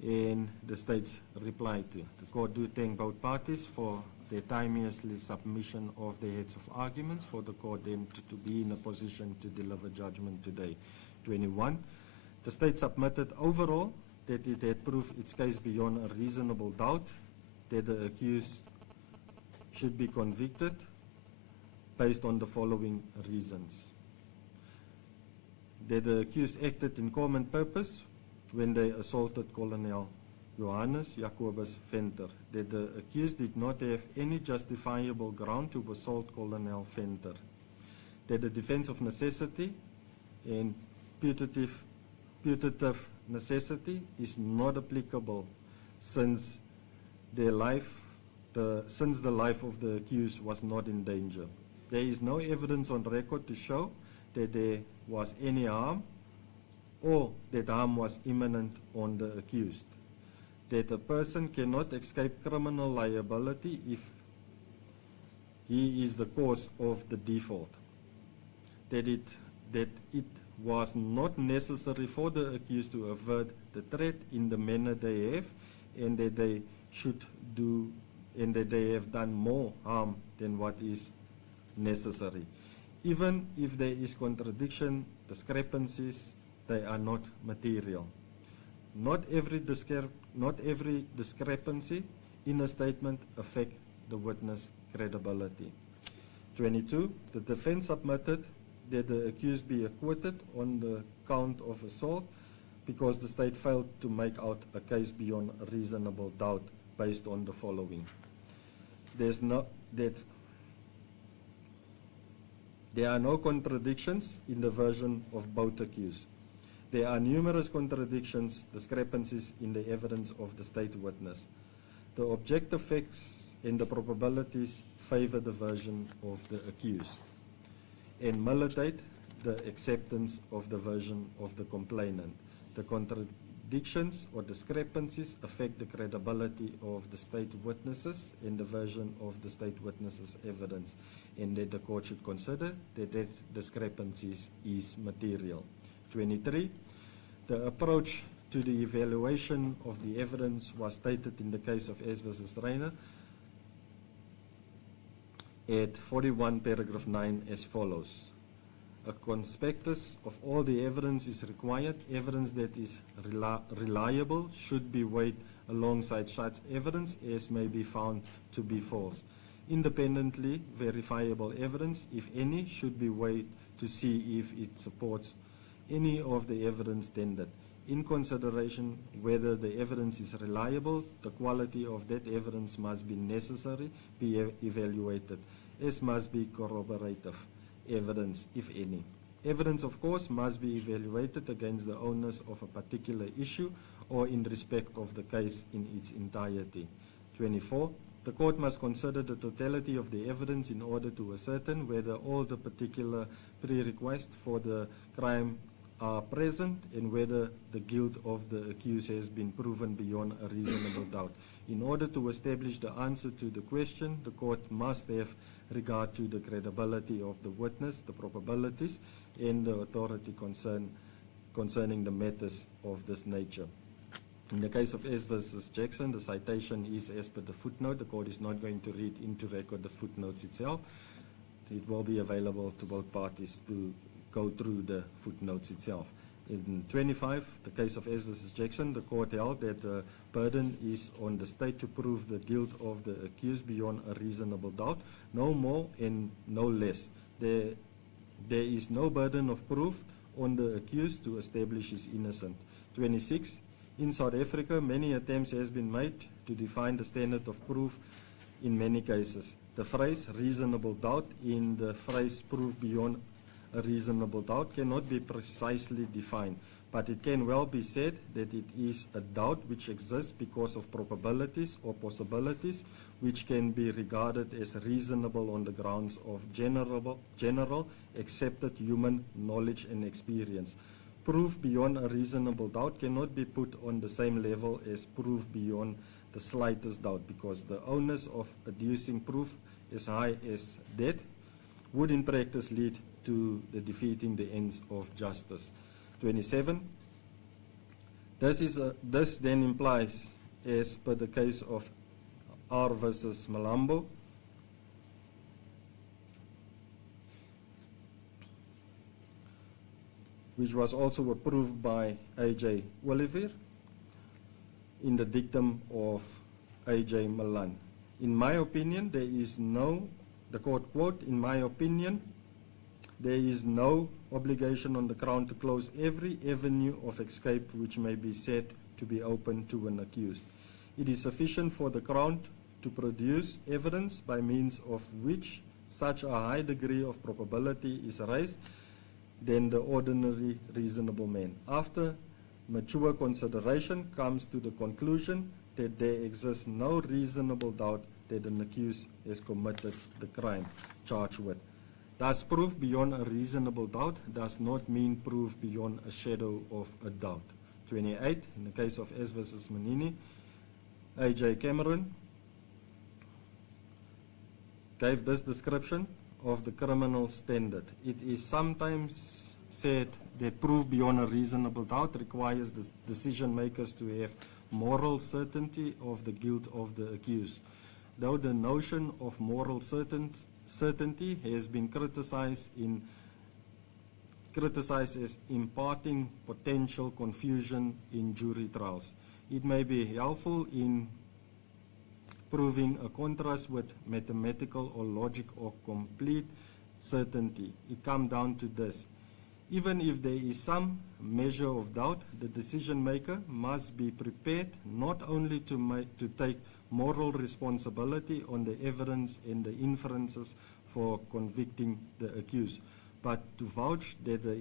and the state's reply to. The court do thank both parties for their timeously submission of the heads of arguments for the court then to be in a position to deliver judgment today. 21, the state submitted overall that it had proved its case beyond a reasonable doubt that the accused should be convicted based on the following reasons. That the accused acted in common purpose when they assaulted Colonel Johannes Jacobus Venter. That the accused did not have any justifiable ground to assault Colonel Venter. That the defense of necessity and putative necessity is not applicable since the life of the accused was not in danger. There is no evidence on record to show that there was any harm or that harm was imminent on the accused. That a person cannot escape criminal liability if he is the cause of the default. That it was not necessary for the accused to avert the threat in the manner they have, and that they should do, and that they have done more harm than what is necessary. Even if there is contradiction, discrepancies, they are not material. Not every discrepancy in a statement affect the witness credibility. 22, the defense submitted that the accused be acquitted on the count of assault because the state failed to make out a case beyond a reasonable doubt based on the following. There are no contradictions in the version of both accused. There are numerous contradictions, discrepancies in the evidence of the state witness. The objective facts and the probabilities favor the version of the accused and militate the acceptance of the version of the complainant. The contradictions or discrepancies affect the credibility of the state witnesses and the version of the state witnesses' evidence, and that the court should consider that discrepancies is material. 23, the approach to the evaluation of the evidence was stated in the case of S versus Reiner at 41 paragraph 9 as follows. A conspectus of all the evidence is required. Evidence that is reliable should be weighed alongside such evidence as may be found to be false. Independently verifiable evidence, if any, should be weighed to see if it supports any of the evidence tendered. In consideration whether the evidence is reliable, the quality of that evidence must be necessary, be evaluated, as must be corroborative evidence, if any. Evidence, of course, must be evaluated against the onus of a particular issue or in respect of the case in its entirety. 24, the court must consider the totality of the evidence in order to ascertain whether all the particular prerequisites for the crime are present and whether the guilt of the accused has been proven beyond a reasonable doubt. In order to establish the answer to the question, the court must have regard to the credibility of the witness, the probabilities, and the authority concerning the matters of this nature. In the case of S versus Jackson, the citation is as per the footnote. The court is not going to read into record the footnotes itself. It will be available to both parties to go through the footnotes itself. In 25, the case of S versus Jackson, the court held that the burden is on the state to prove the guilt of the accused beyond a reasonable doubt, no more and no less. There is no burden of proof on the accused to establish his innocence. 26, in South Africa, many attempts has been made to define the standard of proof in many cases. The phrase reasonable doubt in the phrase proof beyond a reasonable doubt cannot be precisely defined, but it can well be said that it is a doubt which exists because of probabilities or possibilities which can be regarded as reasonable on the grounds of general accepted human knowledge and experience. Proof beyond a reasonable doubt cannot be put on the same level as proof beyond the slightest doubt, because the onus of adducing proof as high as that would in practice lead to the defeating the ends of justice. 27. This then implies, as per the case of R versus Malambo, which was also approved by A.J. Oliver in the dictum of A.J. Malan. In my opinion, the court quote, in my opinion, there is no obligation on the Crown to close every avenue of escape which may be said to be open to an accused. It is sufficient for the Crown to produce evidence by means of which such a high degree of probability is raised than the ordinary reasonable man. After mature consideration comes to the conclusion that there exists no reasonable doubt that an accused has committed the crime charged with. Thus, proof beyond a reasonable doubt does not mean proof beyond a shadow of a doubt. 28, in the case of S versus Manini, A.J. Cameron gave this description of the criminal standard. It is sometimes said that proof beyond a reasonable doubt requires the decision makers to have moral certainty of the guilt of the accused. Though the notion of moral certainty has been criticized as imparting potential confusion in jury trials. It may be helpful in proving a contrast with mathematical or logic or complete certainty. It comes down to this. Even if there is some measure of doubt, the decision maker must be prepared not only to take moral responsibility on the evidence and the inferences for convicting the accused, but to vouch that the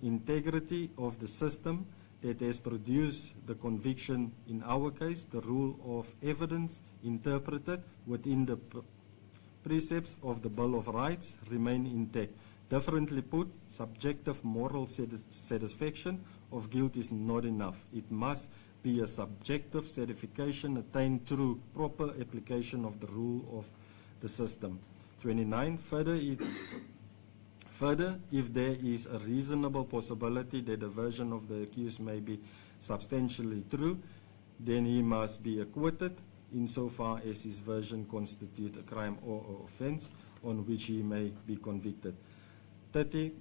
integrity of the system that has produced the conviction, in our case, the rule of evidence interpreted within the precepts of the Bill of Rights, remain intact. Differently put, subjective moral satisfaction of guilt is not enough. It must be a subjective certification attained through proper application of the rule of the system. 29. Further, if there is a reasonable possibility that the version of the accused may be substantially true, then he must be acquitted insofar as his version constitutes a crime or offense on which he may be convicted. 30.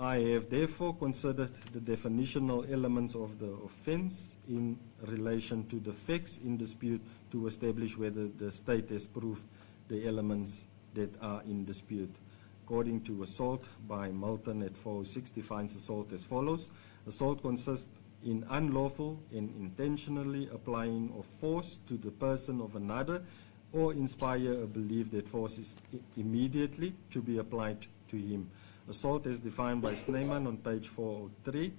I have therefore considered the definitional elements of the offense in relation to the facts in dispute to establish whether the state has proved the elements that are in dispute. According to assault by Milton at 406, defines assault as follows. Assault consists in unlawful and intentionally applying of force to the person of another or inspire a belief that force is immediately to be applied to him. Assault is defined by Snyman on page 403.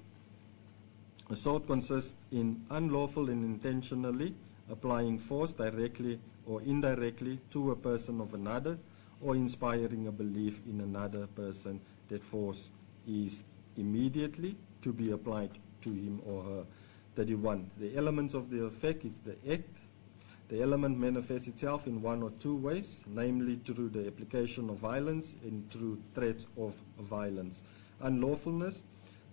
Assault consists in unlawful and intentionally applying force directly or indirectly to a person of another or inspiring a belief in another person that force is immediately to be applied to him or her. 31. The elements of the effect is the act. The element manifests itself in one or two ways, namely through the application of violence and through threats of violence. Unlawfulness.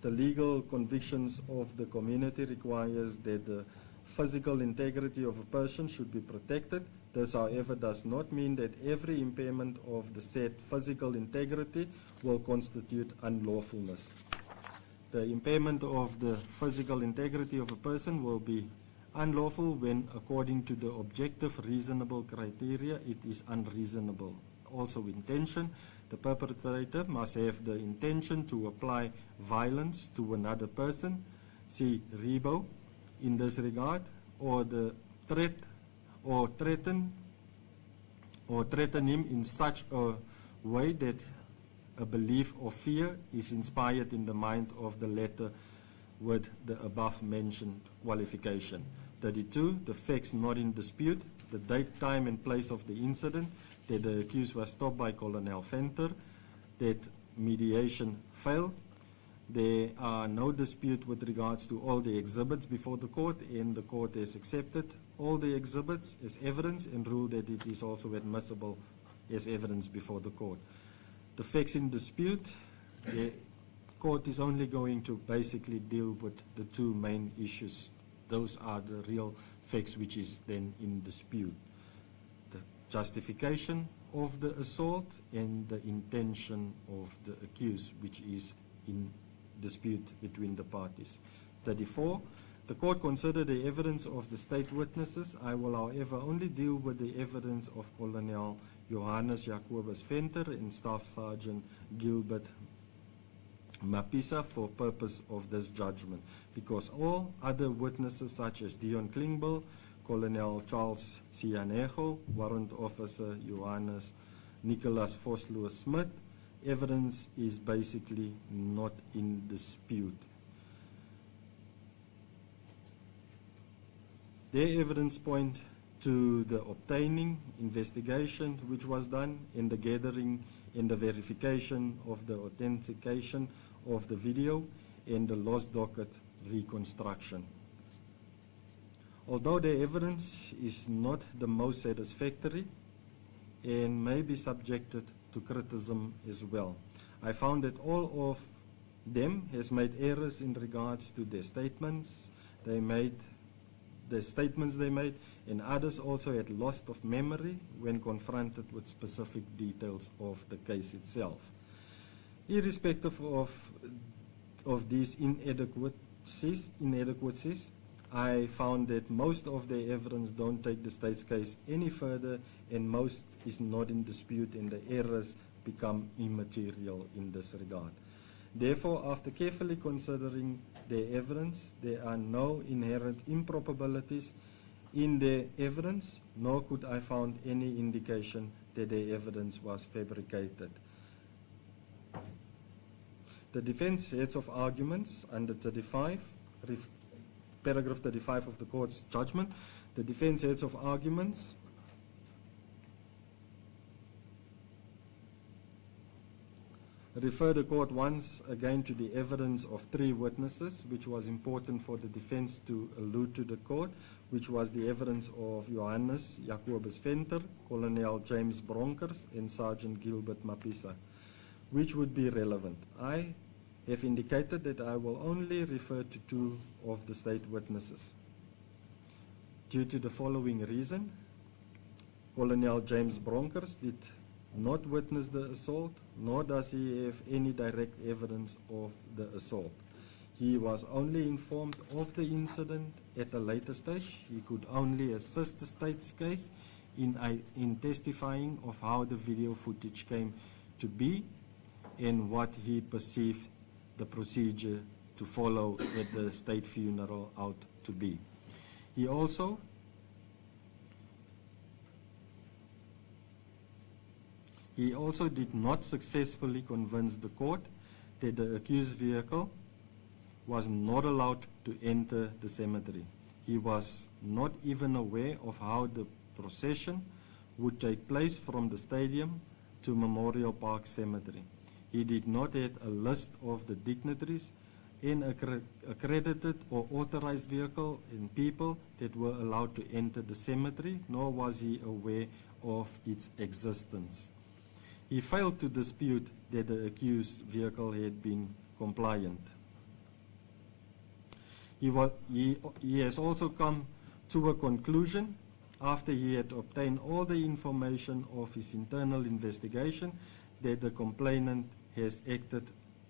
The legal convictions of the community requires that the physical integrity of a person should be protected. This, however, does not mean that every impairment of the said physical integrity will constitute unlawfulness. The impairment of the physical integrity of a person will be unlawful when, according to the objective reasonable criteria, it is unreasonable. Also, intention. The perpetrator must have the intention to apply violence to another person, see rebo, in this regard, or the threat or threaten him in such a way that a belief or fear is inspired in the mind of the latter with the above mentioned qualification. 32. The facts not in dispute. The date, time and place of the incident, that the accused was stopped by Colonel Venter, that mediation failed. There are no dispute with regards to all the exhibits before the court, and the court has accepted all the exhibits as evidence and ruled that it is also admissible as evidence before the court. The facts in dispute, the court is only going to basically deal with the two main issues. Those are the real facts which is then in dispute. The justification of the assault and the intention of the accused, which is in dispute between the parties. 34. The court considered the evidence of the state witnesses. I will, however, only deal with the evidence of Colonel Johannes Jacobus Venter and Staff Sergeant Gilbert Mabisa for purpose of this judgment, because all other witnesses such as Dion Klingbeil, Colonel Charles Cianego, Warrant Officer Johannes Nicholas Vosloo Smith, evidence is basically not in dispute. Their evidence point to the obtaining, investigation which was done, in the gathering, in the verification of the authentication of the video, and the lost docket reconstruction. Although the evidence is not the most satisfactory and may be subjected to criticism as well, I found that all of them has made errors in regards to their statements they made, and others also had loss of memory when confronted with specific details of the case itself. Irrespective of these inadequacies, I found that most of the evidence don't take the state's case any further, and most is not in dispute, and the errors become immaterial in this regard. Therefore, after carefully considering their evidence, there are no inherent improbabilities in their evidence, nor could I find any indication that their evidence was fabricated. The defense heads of arguments under 35, paragraph 35 of the court's judgment. The defense heads of arguments refer the court once again to the evidence of 3 witnesses, which was important for the defense to allude to the court, which was the evidence of Johannes Jacobus Venter, Colonel James Bronkers, and Sergeant Gilbert Mabisa, which would be relevant. I have indicated that I will only refer to 2 of the state witnesses. Due to the following reason: Colonel James Bronkers did not witness the assault, nor does he have any direct evidence of the assault. He was only informed of the incident at a later stage. He could only assist the state's case in testifying of how the video footage came to be and what he perceived the procedure to follow at the state funeral out to be. He also did not successfully convince the court that the accused vehicle was not allowed to enter the cemetery. He was not even aware of how the procession would take place from the stadium to Memorial Park Cemetery. He did not have a list of the dignitaries an accredited or authorized vehicle and people that were allowed to enter the cemetery, nor was he aware of its existence. He failed to dispute that the accused vehicle had been compliant. He has also come to a conclusion after he had obtained all the information of his internal investigation that the complainant has acted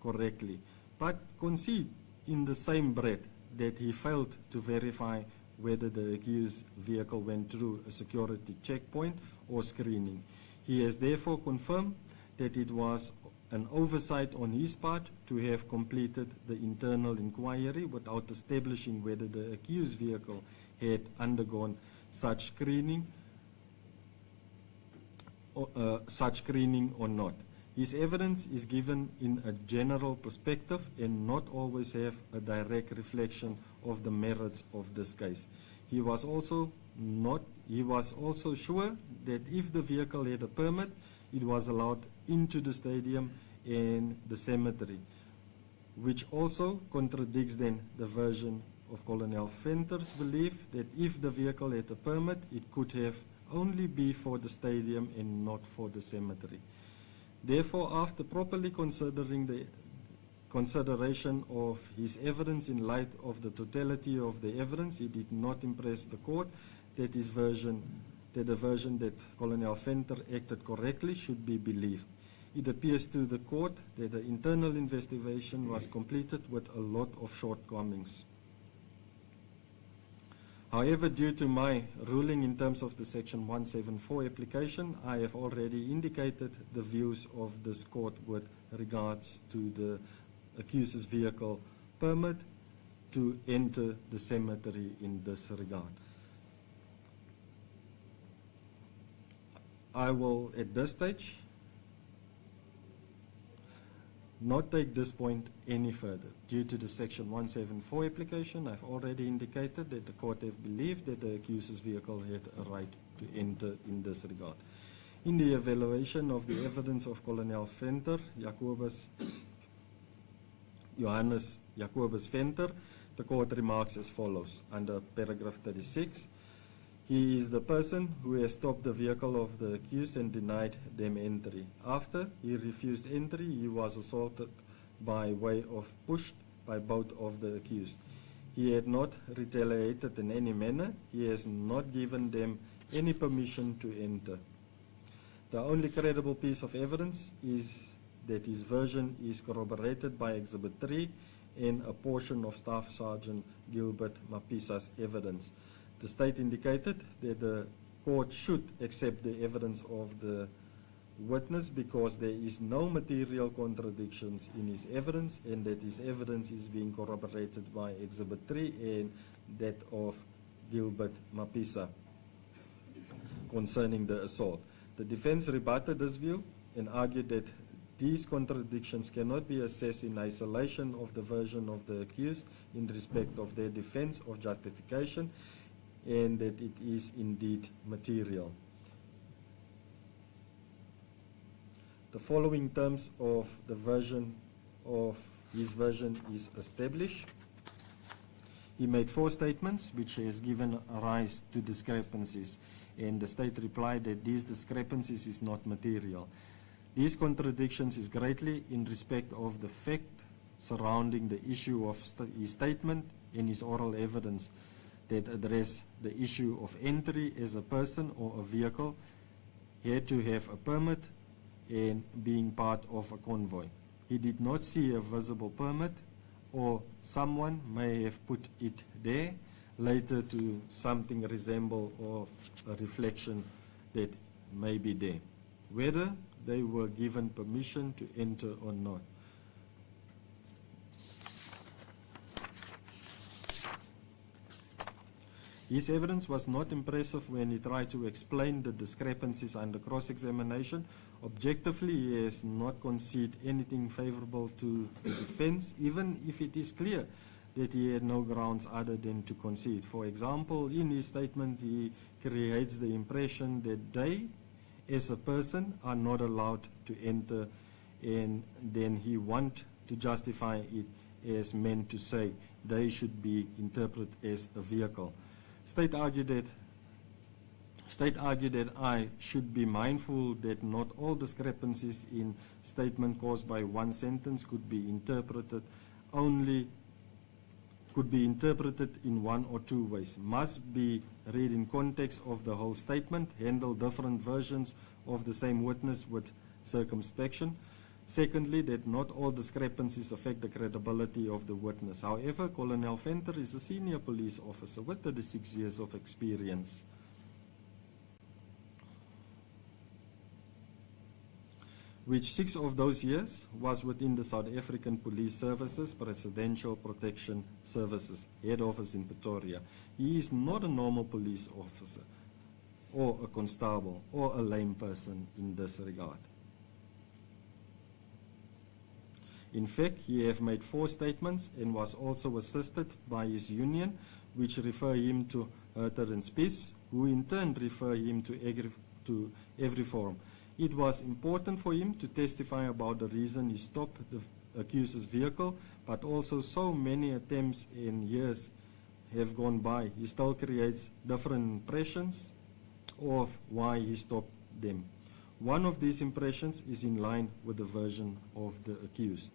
correctly, but concede in the same breath that he failed to verify whether the accused vehicle went through a security checkpoint or screening. He has therefore confirmed that it was an oversight on his part to have completed the internal inquiry without establishing whether the accused vehicle had undergone such screening or not. His evidence is given in a general perspective and not always have a direct reflection of the merits of this case. He was also sure that if the vehicle had a permit, it was allowed into the stadium and the cemetery, which also contradicts then the version of Colonel Venter's belief that if the vehicle had a permit, it could have only be for the stadium and not for the cemetery. Therefore, after properly considering the consideration of his evidence in light of the totality of the evidence, he did not impress the court that the version that Colonel Venter acted correctly should be believed. It appears to the court that the internal investigation was completed with a lot of shortcomings. However, due to my ruling in terms of the Section 174 application, I have already indicated the views of this court with regards to the accused's vehicle permit to enter the cemetery in this regard. I will, at this stage, not take this point any further. Due to the Section 174 application, I've already indicated that the court have believed that the accuser's vehicle had a right to enter in this regard. In the evaluation of the evidence of Colonel Venter, Johannes Jacobus Venter, the court remarks as follows under paragraph 36. He is the person who has stopped the vehicle of the accused and denied them entry. After he refused entry, he was assaulted by way of pushed by both of the accused. He had not retaliated in any manner. He has not given them any permission to enter. The only credible piece of evidence is that his version is corroborated by Exhibit 3 and a portion of Staff Sergeant Gilbert Mapisa's evidence. The state indicated that the court should accept the evidence of the witness because there is no material contradictions in his evidence and that his evidence is being corroborated by Exhibit 3 and that of Gilbert Mapisa concerning the assault. The defense rebutted this view and argued that these contradictions cannot be assessed in isolation of the version of the accused in respect of their defense of justification, and that it is indeed material. The following terms of the version of his version is established. He made 4 statements which has given rise to discrepancies, and the state replied that these discrepancies is not material. These contradictions is greatly in respect of the fact surrounding the issue of his statement and his oral evidence that address the issue of entry as a person or a vehicle, had to have a permit and being part of a convoy. He did not see a visible permit, or someone may have put it there later to something resemble of a reflection that may be there. Whether they were given permission to enter or not. His evidence was not impressive when he tried to explain the discrepancies under cross-examination. Objectively, he has not conceded anything favorable to the defense, even if it is clear that he had no grounds other than to concede. For example, in his statement, he creates the impression that they, as a person, are not allowed to enter, and then he wants to justify it as meant to say they should be interpreted as a vehicle. State argued that I should be mindful that not all discrepancies in statement caused by one sentence could be interpreted in one or two ways. Must be read in context of the whole statement, handle different versions of the same witness with circumspection. Secondly, that not all discrepancies affect the credibility of the witness. However, Colonel Venter is a senior police officer with 36 years of experience. Which 6 of those years was within the South African Police Services Presidential Protection Services, head office in Pretoria. He is not a normal police officer or a constable or a lame person in this regard. In fact, he have made 4 statements and was also assisted by his union, which refer him to Herter and Spies, who in turn refer him to every forum. It was important for him to testify about the reason he stopped the accuser's vehicle, but also so many attempts and years have gone by. He still creates different impressions of why he stopped them. One of these impressions is in line with the version of the accused.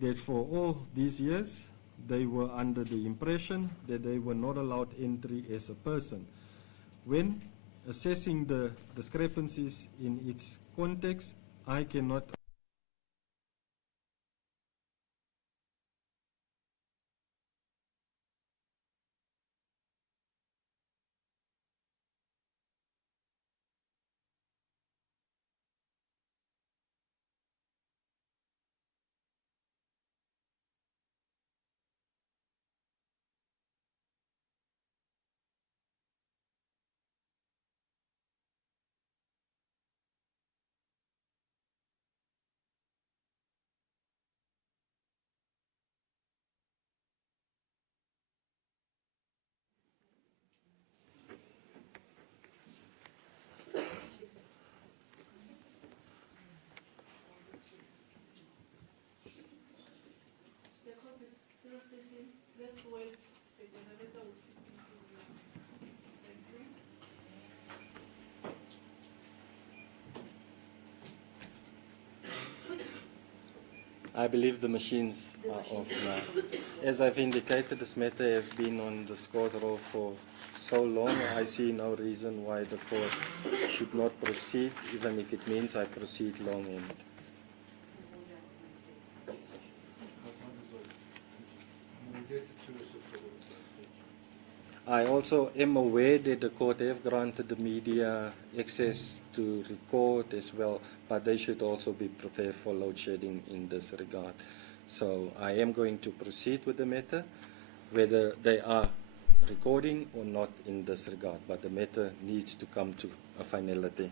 That for all these years, they were under the impression that they were not allowed entry as a person. When assessing the discrepancies in its context, I cannot I believe the machines are off now. As I've indicated, this matter has been on the court roll for so long. I see no reason why the court should not proceed, even if it means I proceed long end. I also am aware that the court have granted the media access to record as well, but they should also be prepared for load shedding in this regard. So I am going to proceed with the matter, whether they are recording or not in this regard, but the matter needs to come to a finality.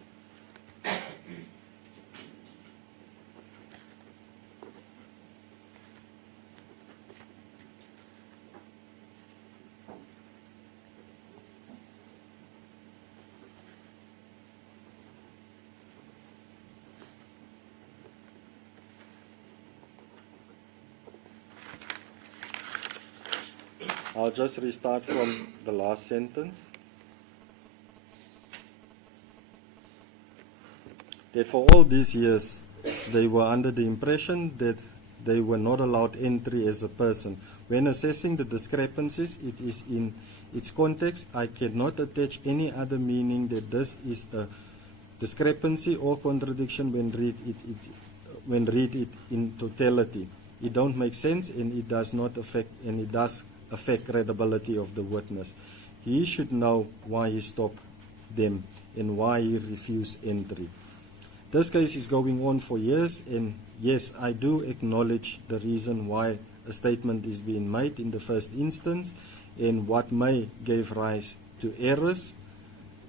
I'll just restart from the last sentence. That for all these years, they were under the impression that they were not allowed entry as a person. When assessing the discrepancies, it is in its context. I cannot attach any other meaning that this is a discrepancy or contradiction when read it in totality. It don't make sense, and it does not affect, and it does affect credibility of the witness. He should know why he stopped them and why he refused entry. This case is going on for years, and yes, I do acknowledge the reason why a statement is being made in the first instance and what may give rise to errors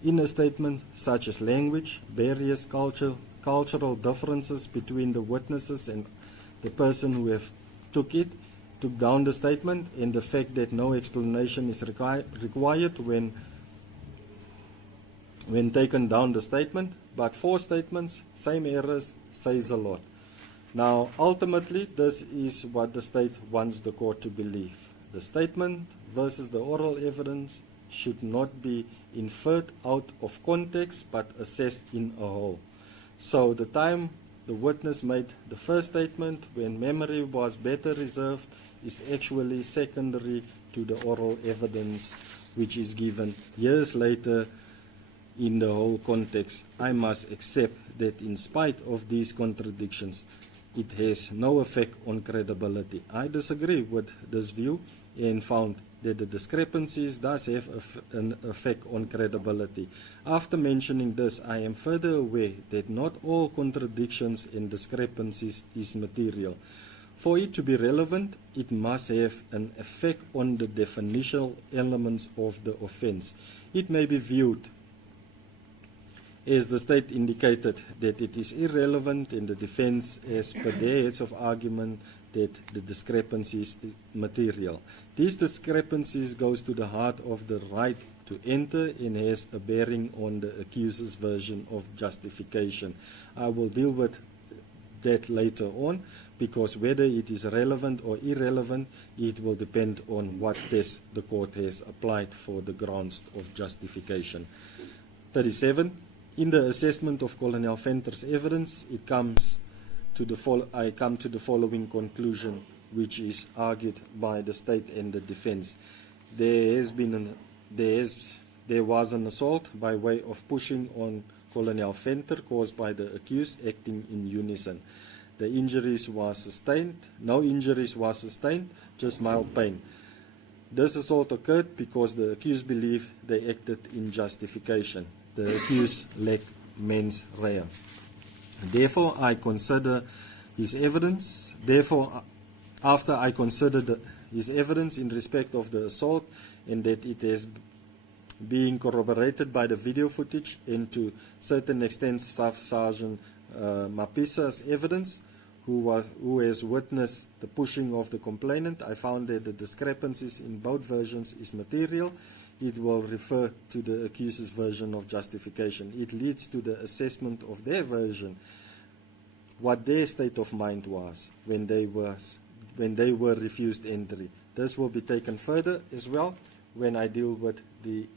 in a statement, such as language, various cultural differences between the witnesses and the person who took down the statement, and the fact that no explanation is required when taken down the statement. But 4 statements, same errors, says a lot. Now, ultimately, this is what the state wants the court to believe. The statement versus the oral evidence should not be inferred out of context but assessed in a whole. So the time the witness made the first statement when memory was better reserved is actually secondary to the oral evidence which is given years later in the whole context. I must accept that in spite of these contradictions, it has no effect on credibility. I disagree with this view and found that the discrepancies does have an effect on credibility. After mentioning this, I am further aware that not all contradictions and discrepancies is material. For it to be relevant, it must have an effect on the definitional elements of the offense. It may be viewed, as the state indicated, that it is irrelevant in the defense as per their heads of argument that the discrepancies is material. These discrepancies goes to the heart of the right to enter and has a bearing on the accuser's version of justification. I will deal with that later on, because whether it is relevant or irrelevant, it will depend on what test the court has applied for the grounds of justification. 37. In the assessment of Colonel Venter's evidence, I come to the following conclusion, which is argued by the state and the defense. There was an assault by way of pushing on Colonel Venter caused by the accused acting in unison. The injuries were sustained. No injuries were sustained, just mild pain. This assault occurred because the accused believed they acted in justification. The accused lacked mens rea. Therefore, I consider his evidence. Therefore, after I considered his evidence in respect of the assault and that it has been corroborated by the video footage and to certain extent Staff Sergeant Mabisa's evidence, who has witnessed the pushing of the complainant, I found that the discrepancies in both versions is material. It will refer to the accuser's version of justification. It leads to the assessment of their version, what their state of mind was when they were refused entry. This will be taken further as well when I deal with the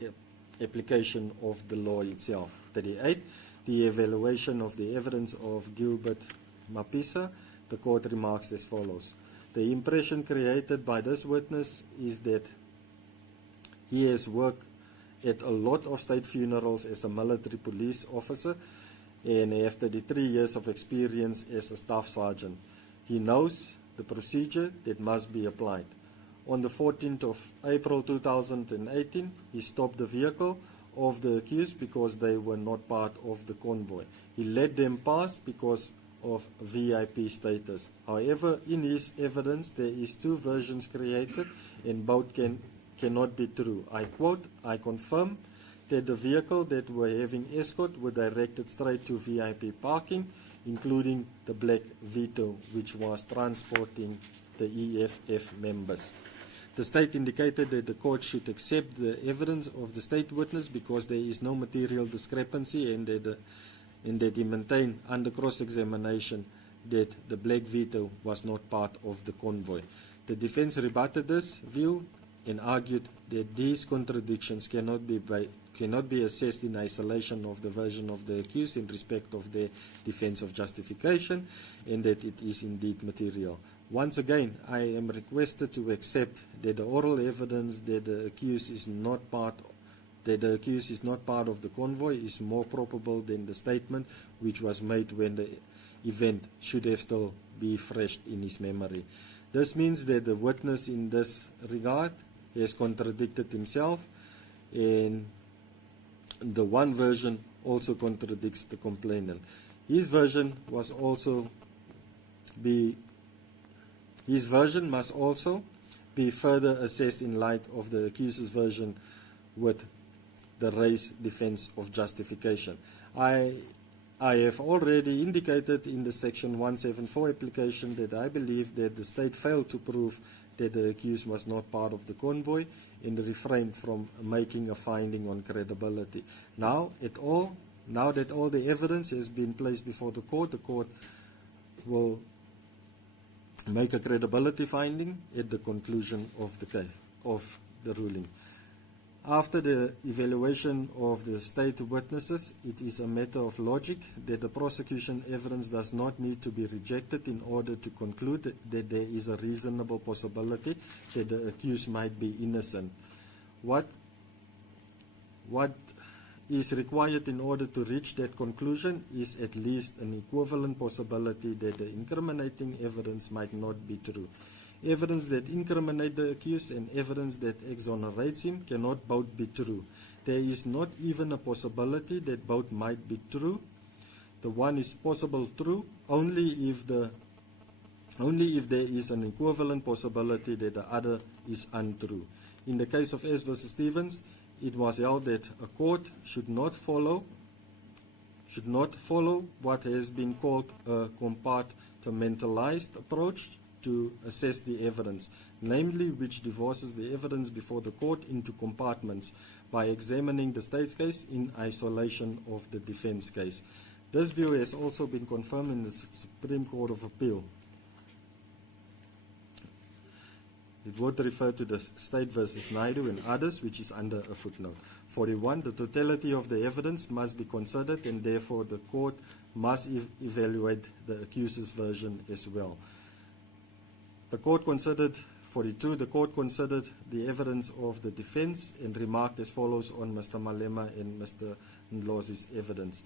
application of the law itself. 38. The evaluation of the evidence of Gilbert Mabisa. The court remarks as follows. The impression created by this witness is that he has worked at a lot of state funerals as a military police officer and have 33 years of experience as a staff sergeant. He knows the procedure that must be applied. On the 14th of April 2018, he stopped the vehicle of the accused because they were not part of the convoy. He let them pass because of VIP status. However, in his evidence, there is two versions created and both cannot be true. I quote, I confirm that the vehicle that were having escort were directed straight to VIP parking, including the black Vito, which was transporting the EFF members. The state indicated that the court should accept the evidence of the state witness because there is no material discrepancy and that he maintained under cross-examination that the black Vito was not part of the convoy. The defense rebutted this view and argued that these contradictions cannot be assessed in isolation of the version of the accused in respect of their defense of justification, and that it is indeed material. Once again, I am requested to accept that the oral evidence that the accused is not part of the convoy is more probable than the statement which was made when the event should have still be fresh in his memory. This means that the witness in this regard has contradicted himself, and the one version also contradicts the complainant. His version must also be further assessed in light of the accuser's version with the raised defense of justification. I have already indicated in the Section 174 application that I believe that the state failed to prove that the accused was not part of the convoy and refrained from making a finding on credibility. Now that all the evidence has been placed before the court will make a credibility finding at the conclusion of the case, of the ruling. After the evaluation of the state witnesses, it is a matter of logic that the prosecution evidence does not need to be rejected in order to conclude that there is a reasonable possibility that the accused might be innocent. What is required in order to reach that conclusion is at least an equivalent possibility that the incriminating evidence might not be true. Evidence that incriminates the accused and evidence that exonerates him cannot both be true. There is not even a possibility that both might be true. The one is possible true only if there is an equivalent possibility that the other is untrue. In the case of S. v. Stevens, it was held that a court should not follow what has been called a compartmentalized approach to assess the evidence, namely which divorces the evidence before the court into compartments by examining the state's case in isolation of the defense case. This view has also been confirmed in the Supreme Court of Appeal. It would refer to the State versus Naidu and others, which is under a footnote. 41, the totality of the evidence must be considered, and therefore the court must evaluate the accuser's version as well. The court considered, 42, the court considered the evidence of the defense and remarked as follows on Mr. Malema and Mr. Ndlozi's evidence.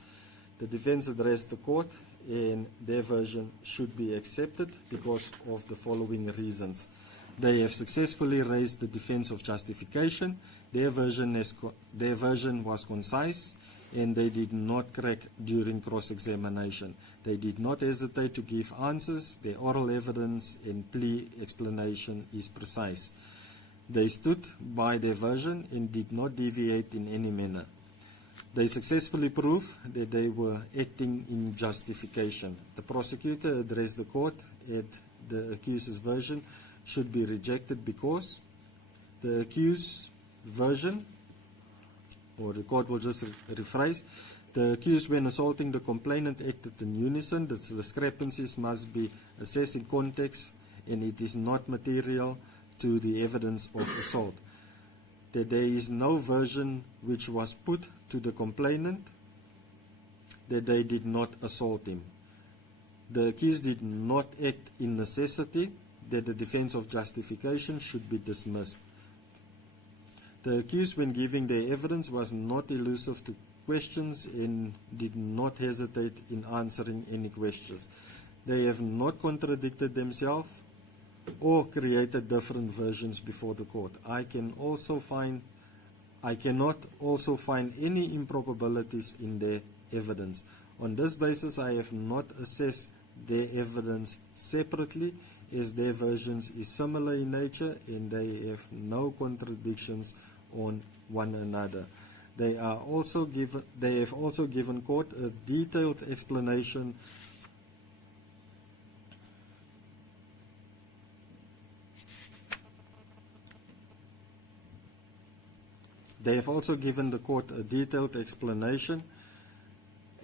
The defense addressed the court, and their version should be accepted because of the following reasons. They have successfully raised the defense of justification. Their version was concise, and they did not crack during cross-examination. They did not hesitate to give answers. Their oral evidence and plea explanation is precise. They stood by their version and did not deviate in any manner. They successfully proved that they were acting in justification. The prosecutor addressed the court at the accuser's version should be rejected because the accused version, or the court will just rephrase, the accused when assaulting the complainant acted in unison. The discrepancies must be assessed in context, and it is not material to the evidence of assault. That there is no version which was put to the complainant that they did not assault him. The accused did not act in necessity, that the defense of justification should be dismissed. The accused, when giving their evidence, was not elusive to questions and did not hesitate in answering any questions. They have not contradicted themselves or created different versions before the court. I cannot also find any improbabilities in their evidence. On this basis, I have not assessed their evidence separately, as their versions is similar in nature and they have no contradictions on one another. They have also given court a detailed explanation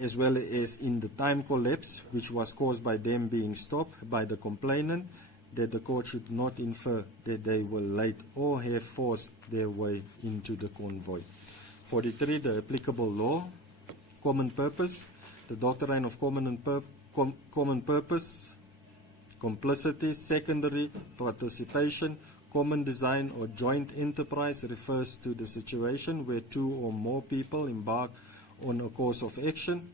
as well as in the time collapse, which was caused by them being stopped by the complainant, that the court should not infer that they were late or have forced their way into the convoy. 43, the applicable law, common purpose, the doctrine of common purpose, complicity, secondary participation, common design or joint enterprise refers to the situation where two or more people embark on a course of action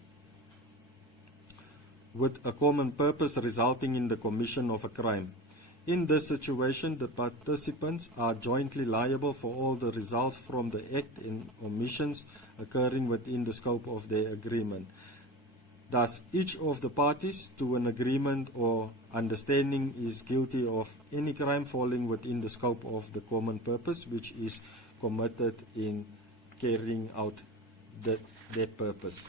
with a common purpose resulting in the commission of a crime. In this situation, the participants are jointly liable for all the results from the act and omissions occurring within the scope of their agreement. Thus, each of the parties to an agreement or understanding is guilty of any crime falling within the scope of the common purpose, which is committed in carrying out that purpose.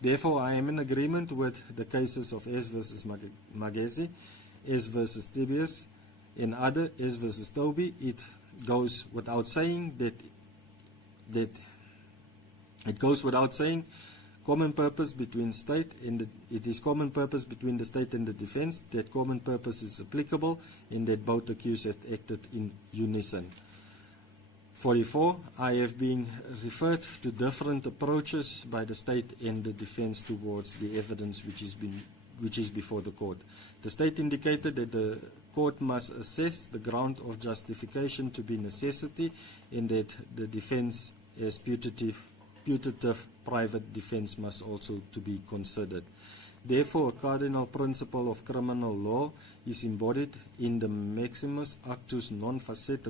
Therefore, I am in agreement with the cases of S versus Magesi, S versus Tibius, and other S versus Toby. It goes without saying Common purpose between state and it is common purpose between the state and the defense. That common purpose is applicable in that both accused have acted in unison. 44. I have been referred to different approaches by the state and the defense towards the evidence which is before the court. The state indicated that the court must assess the ground of justification to be necessity and that the defense as putative private defense must also to be considered. Therefore, a cardinal principle of criminal law is embodied in the maximus actus non facet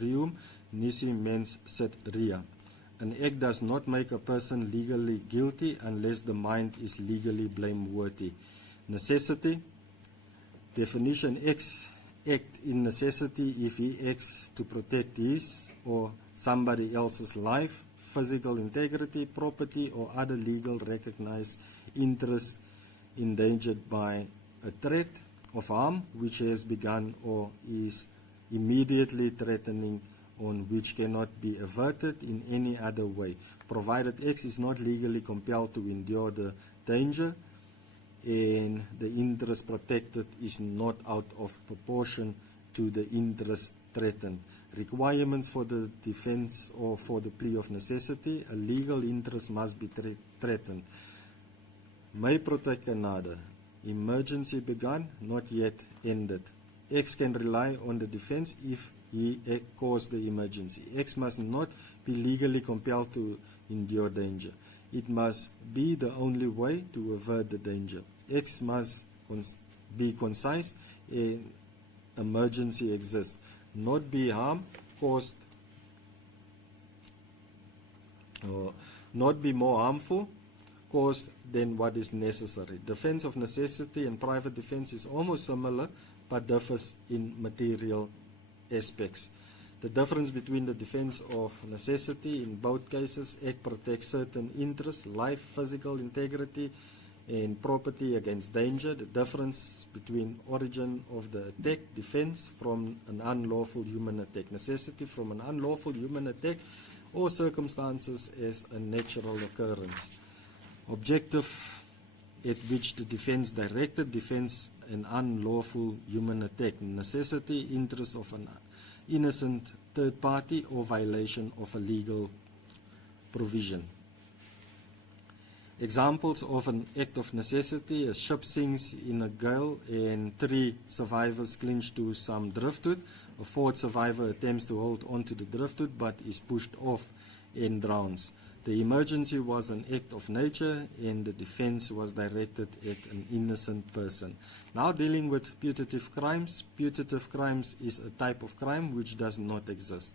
reum nisi mens sed rea. An act does not make a person legally guilty unless the mind is legally blameworthy. Necessity. Definition: act in necessity if he acts to protect his or somebody else's life, physical integrity, property, or other legal recognized interests endangered by a threat of harm which has begun or is immediately threatening on which cannot be averted in any other way, provided X is not legally compelled to endure the danger and the interest protected is not out of proportion to the interest threatened. Requirements for the defense or for the plea of necessity: a legal interest must be threatened. May protect another. Emergency begun, not yet ended. X can rely on the defense if he caused the emergency. X must not be legally compelled to endure danger. It must be the only way to avert the danger. X must be concise and emergency exists. Not be harm caused or not be more harmful caused than what is necessary. Defense of necessity and private defense is almost similar but differs in material aspects. The difference between the defense of necessity in both cases: act protects certain interests, life, physical integrity, and property against danger. The difference between origin of the attack: defense from an unlawful human attack, necessity from an unlawful human attack or circumstances as a natural occurrence. Objective at which the defense directed: defense an unlawful human attack, necessity, interest of an innocent third party or violation of a legal provision. Examples of an act of necessity: a ship sinks in a gale and 3 survivors cling to some driftwood. A 4th survivor attempts to hold on to the driftwood but is pushed off and drowns. The emergency was an act of nature and the defense was directed at an innocent person. Now dealing with putative crimes. Putative crimes is a type of crime which does not exist,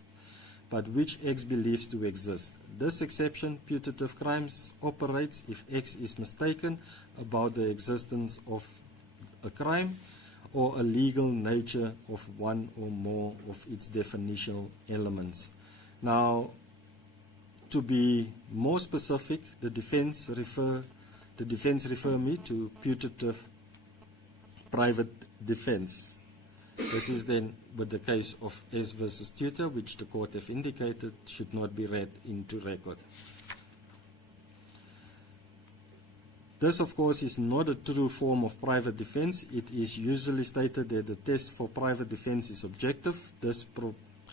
but which X believes to exist. This exception, putative crimes, operates if X is mistaken about the existence of a crime or a legal nature of one or more of its definitional elements. Now, to be more specific, the defense refer me to putative private defense. This is then with the case of S versus Tutor, which the court have indicated should not be read into record. This, of course, is not a true form of private defense. It is usually stated that the test for private defense is objective. This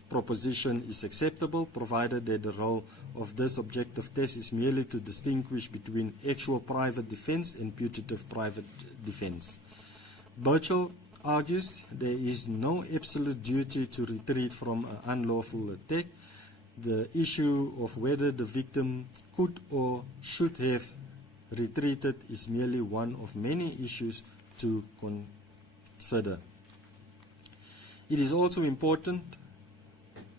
proposition is acceptable, provided that the role of this objective test is merely to distinguish between actual private defense and putative private defense. Burchell argues there is no absolute duty to retreat from an unlawful attack. The issue of whether the victim could or should have retreated is merely one of many issues to consider. It is also important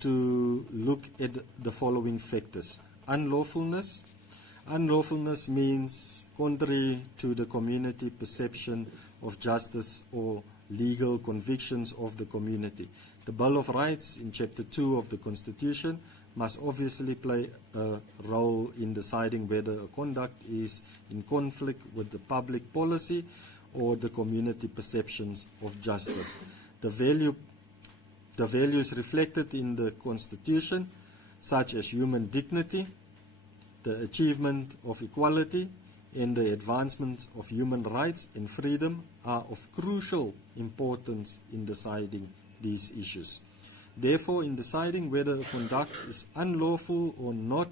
to look at the following factors. Unlawfulness. Unlawfulness means contrary to the community perception of justice or legal convictions of the community. The Bill of Rights in Chapter 2 of the Constitution must obviously play a role in deciding whether a conduct is in conflict with the public policy or the community perceptions of justice. The values reflected in the Constitution, such as human dignity, the achievement of equality, and the advancement of human rights and freedom are of crucial importance in deciding these issues. Therefore, in deciding whether a conduct is unlawful or not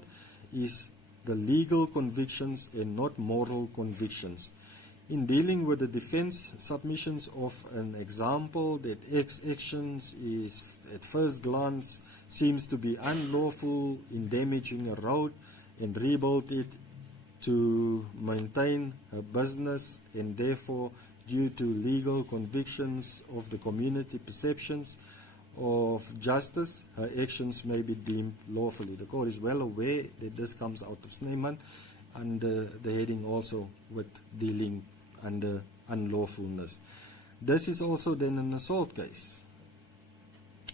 is the legal convictions and not moral convictions. In dealing with the defense submissions of an example that X actions is at first glance seems to be unlawful in damaging a road and rebuild it to maintain her business, and therefore due to legal convictions of the community perceptions of justice, her actions may be deemed lawfully. The court is well aware that this comes out of Snyman under the heading also with dealing under unlawfulness. This is also then an assault case.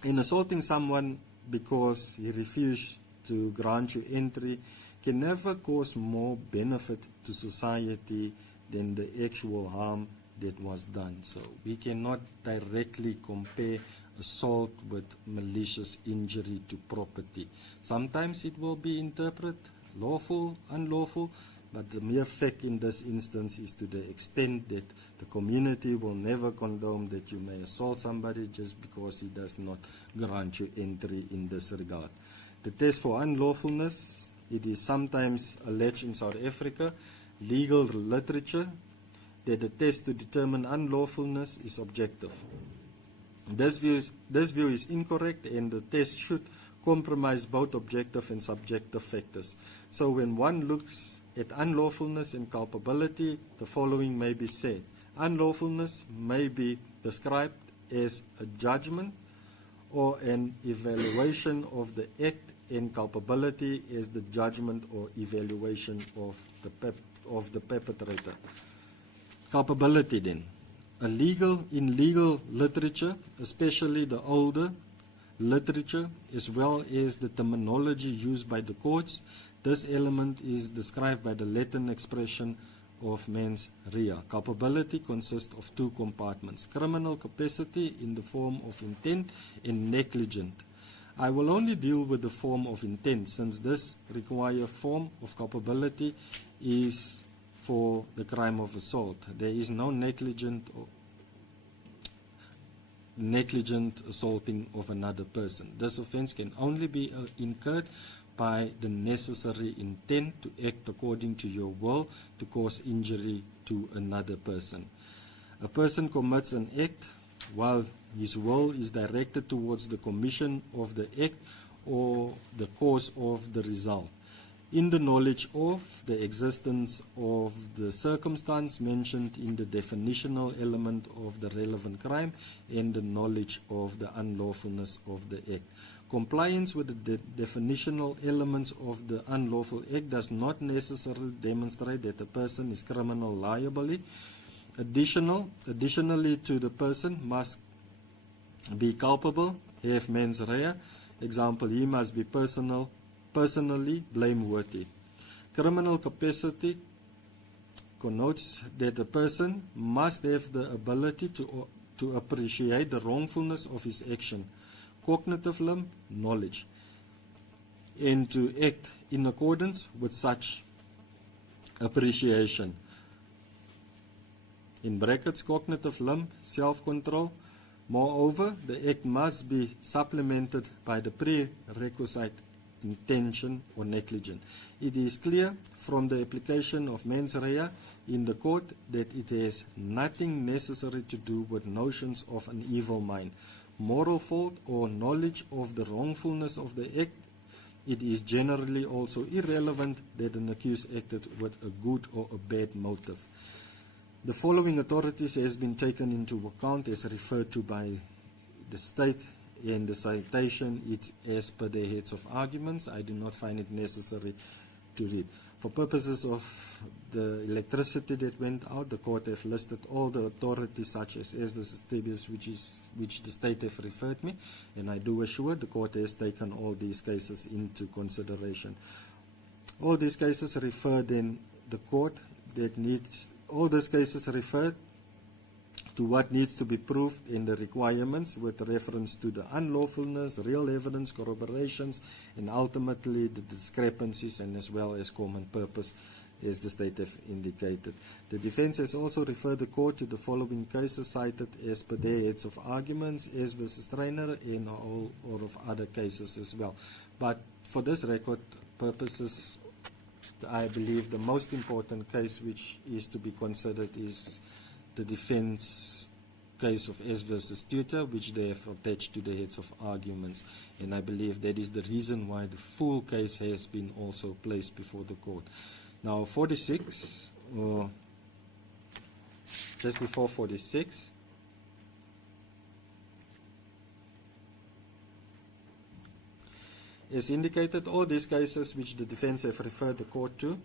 In assaulting someone because he refused to grant you entry can never cause more benefit to society than the actual harm that was done. So we cannot directly compare assault with malicious injury to property. Sometimes it will be interpreted lawful, unlawful, but the mere fact in this instance is to the extent that the community will never condone that you may assault somebody just because he does not grant you entry in this regard. The test for unlawfulness, it is sometimes alleged in South Africa, legal literature, that the test to determine unlawfulness is objective. This view is incorrect, and the test should compromise both objective and subjective factors. So when one looks at unlawfulness and culpability, the following may be said. Unlawfulness may be described as a judgment or an evaluation of the act, and culpability as the judgment or evaluation of the perpetrator. Culpability then. In legal literature, especially the older literature, as well as the terminology used by the courts, this element is described by the Latin expression of mens rea. Culpability consists of two compartments: criminal capacity in the form of intent and negligent. I will only deal with the form of intent, since this required form of culpability is for the crime of assault. There is no negligent assaulting of another person. This offense can only be incurred by the necessary intent to act according to your will to cause injury to another person. A person commits an act while his will is directed towards the commission of the act or the cause of the result, in the knowledge of the existence of the circumstance mentioned in the definitional element of the relevant crime and the knowledge of the unlawfulness of the act. Compliance with the definitional elements of the unlawful act does not necessarily demonstrate that a person is criminal liable. Additionally to the person must be culpable, have mens rea. Example, he must be personally blameworthy. Criminal capacity connotes that a person must have the ability to appreciate the wrongfulness of his action, cognitive limb, knowledge, and to act in accordance with such appreciation. In brackets, cognitive limb, self-control. Moreover, the act must be supplemented by the prerequisite intention or negligence. It is clear from the application of mens rea in the court that it has nothing necessary to do with notions of an evil mind, moral fault, or knowledge of the wrongfulness of the act. It is generally also irrelevant that an accused acted with a good or a bad motive. The following authorities has been taken into account as referred to by the state, and the citation is as per the heads of arguments. I do not find it necessary to read. For purposes of the electricity that went out, the court have listed all the authorities such as versus Tibius, which the state have referred me, and I do assure the court has taken all these cases into consideration. All these cases refer then the court that needs. All these cases refer to what needs to be proved in the requirements with reference to the unlawfulness, real evidence, corroborations, and ultimately the discrepancies, and as well as common purpose as the state have indicated. The defense has also referred the court to the following cases cited as per their heads of arguments, S versus Trainer, and all of other cases as well. But for this record purposes, I believe the most important case which is to be considered is the defense case of S versus Tutor, which they have attached to the heads of arguments, and I believe that is the reason why the full case has been also placed before the court. Now 46, or just before 46, as indicated, all these cases which the defense have referred the court to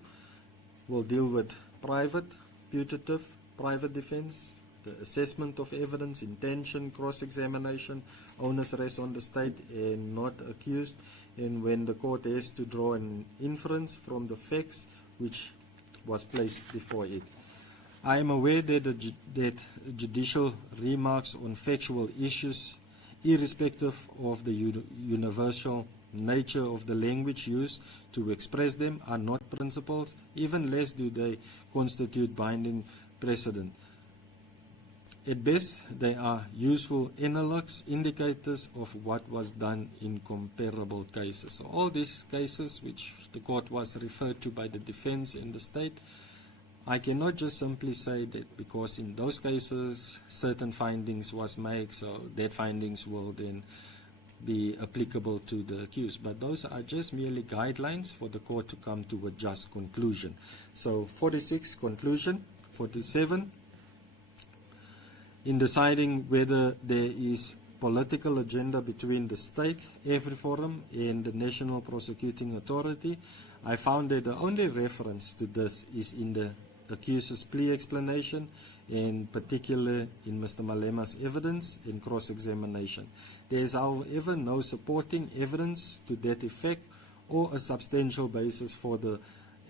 will deal with private, putative, private defense, the assessment of evidence, intention, cross-examination, onus rests on the state and not accused, and when the court has to draw an inference from the facts which was placed before it. I am aware that, that judicial remarks on factual issues, irrespective of the universal nature of the language used to express them, are not principles, even less do they constitute binding precedent. At best, they are useful analogues, indicators of what was done in comparable cases. So all these cases which the court was referred to by the defense and the state, I cannot just simply say that because in those cases certain findings was made, so that findings will then be applicable to the accused. But those are just merely guidelines for the court to come to a just conclusion. So 46, conclusion. 47, in deciding whether there is political agenda between the state, every forum, and the National Prosecuting Authority, I found that the only reference to this is in the accuser's plea explanation, and particularly in Mr. Malema's evidence in cross-examination. There is, however, no supporting evidence to that effect or a substantial basis for the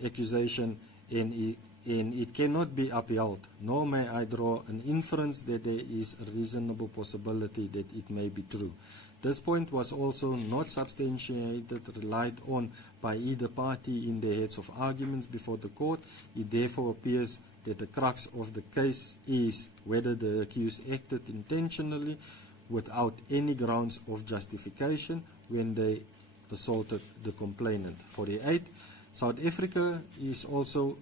accusation, and it cannot be upheld, nor may I draw an inference that there is a reasonable possibility that it may be true. This point was also not substantiated, relied on by either party in their heads of arguments before the court. It therefore appears that the crux of the case is whether the accused acted intentionally without any grounds of justification when they assaulted the complainant. 48. South Africa is also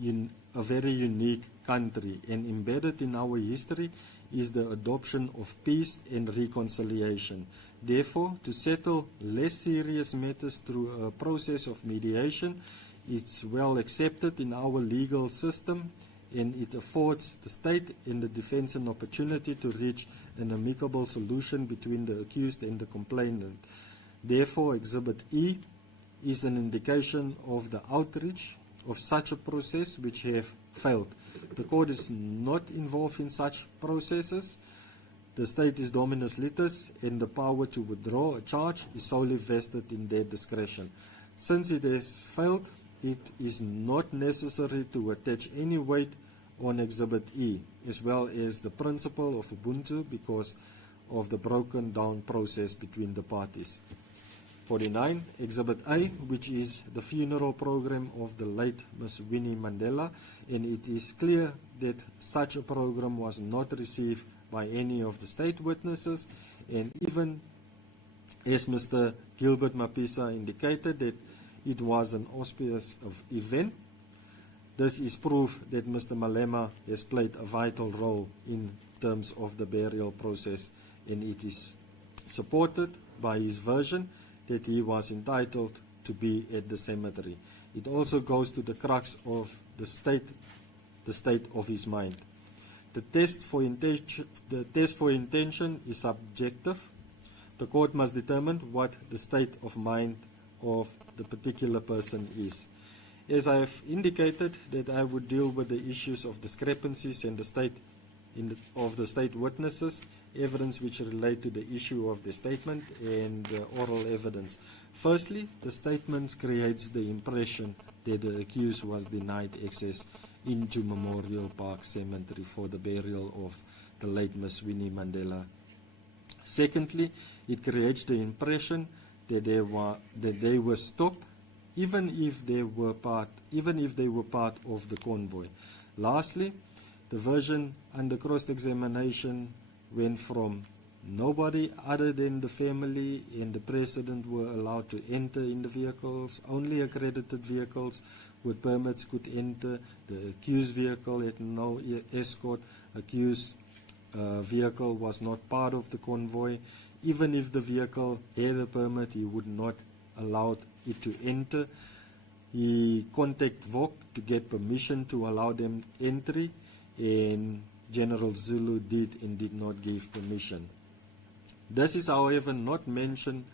a very unique country, and embedded in our history is the adoption of peace and reconciliation. Therefore, to settle less serious matters through a process of mediation, it's well accepted in our legal system, and it affords the state and the defense an opportunity to reach an amicable solution between the accused and the complainant. Therefore, Exhibit E is an indication of the outreach of such a process which have failed. The court is not involved in such processes. The state is dominus litis, and the power to withdraw a charge is solely vested in their discretion. Since it has failed, it is not necessary to attach any weight on Exhibit E, as well as the principle of Ubuntu, because of the broken down process between the parties. 49, Exhibit A, which is the funeral program of the late Miss Winnie Mandela, and it is clear that such a program was not received by any of the state witnesses, and even as Mr. Gilbert Mabisa indicated that it was an auspicious event. This is proof that Mr. Malema has played a vital role in terms of the burial process, and it is supported by his version that he was entitled to be at the cemetery. It also goes to the crux of the state of his mind. The test for intention is subjective. The court must determine what the state of mind of the particular person is. As I have indicated that I would deal with the issues of discrepancies and of the state witnesses, evidence which relate to the issue of the statement, and oral evidence. Firstly, the statement creates the impression that the accused was denied access into Memorial Park Cemetery for the burial of the late Miss Winnie Mandela. Secondly, it creates the impression that they were stopped even if they were part of the convoy. Lastly, the version under cross-examination went from nobody other than the family and the president were allowed to enter in the vehicles. Only accredited vehicles with permits could enter. The accused vehicle had no escort. Accused vehicle was not part of the convoy. Even if the vehicle had a permit, he would not allow it to enter. He contacted VOC to get permission to allow them entry, and General Zulu did and did not give permission. This is, however, not mentioned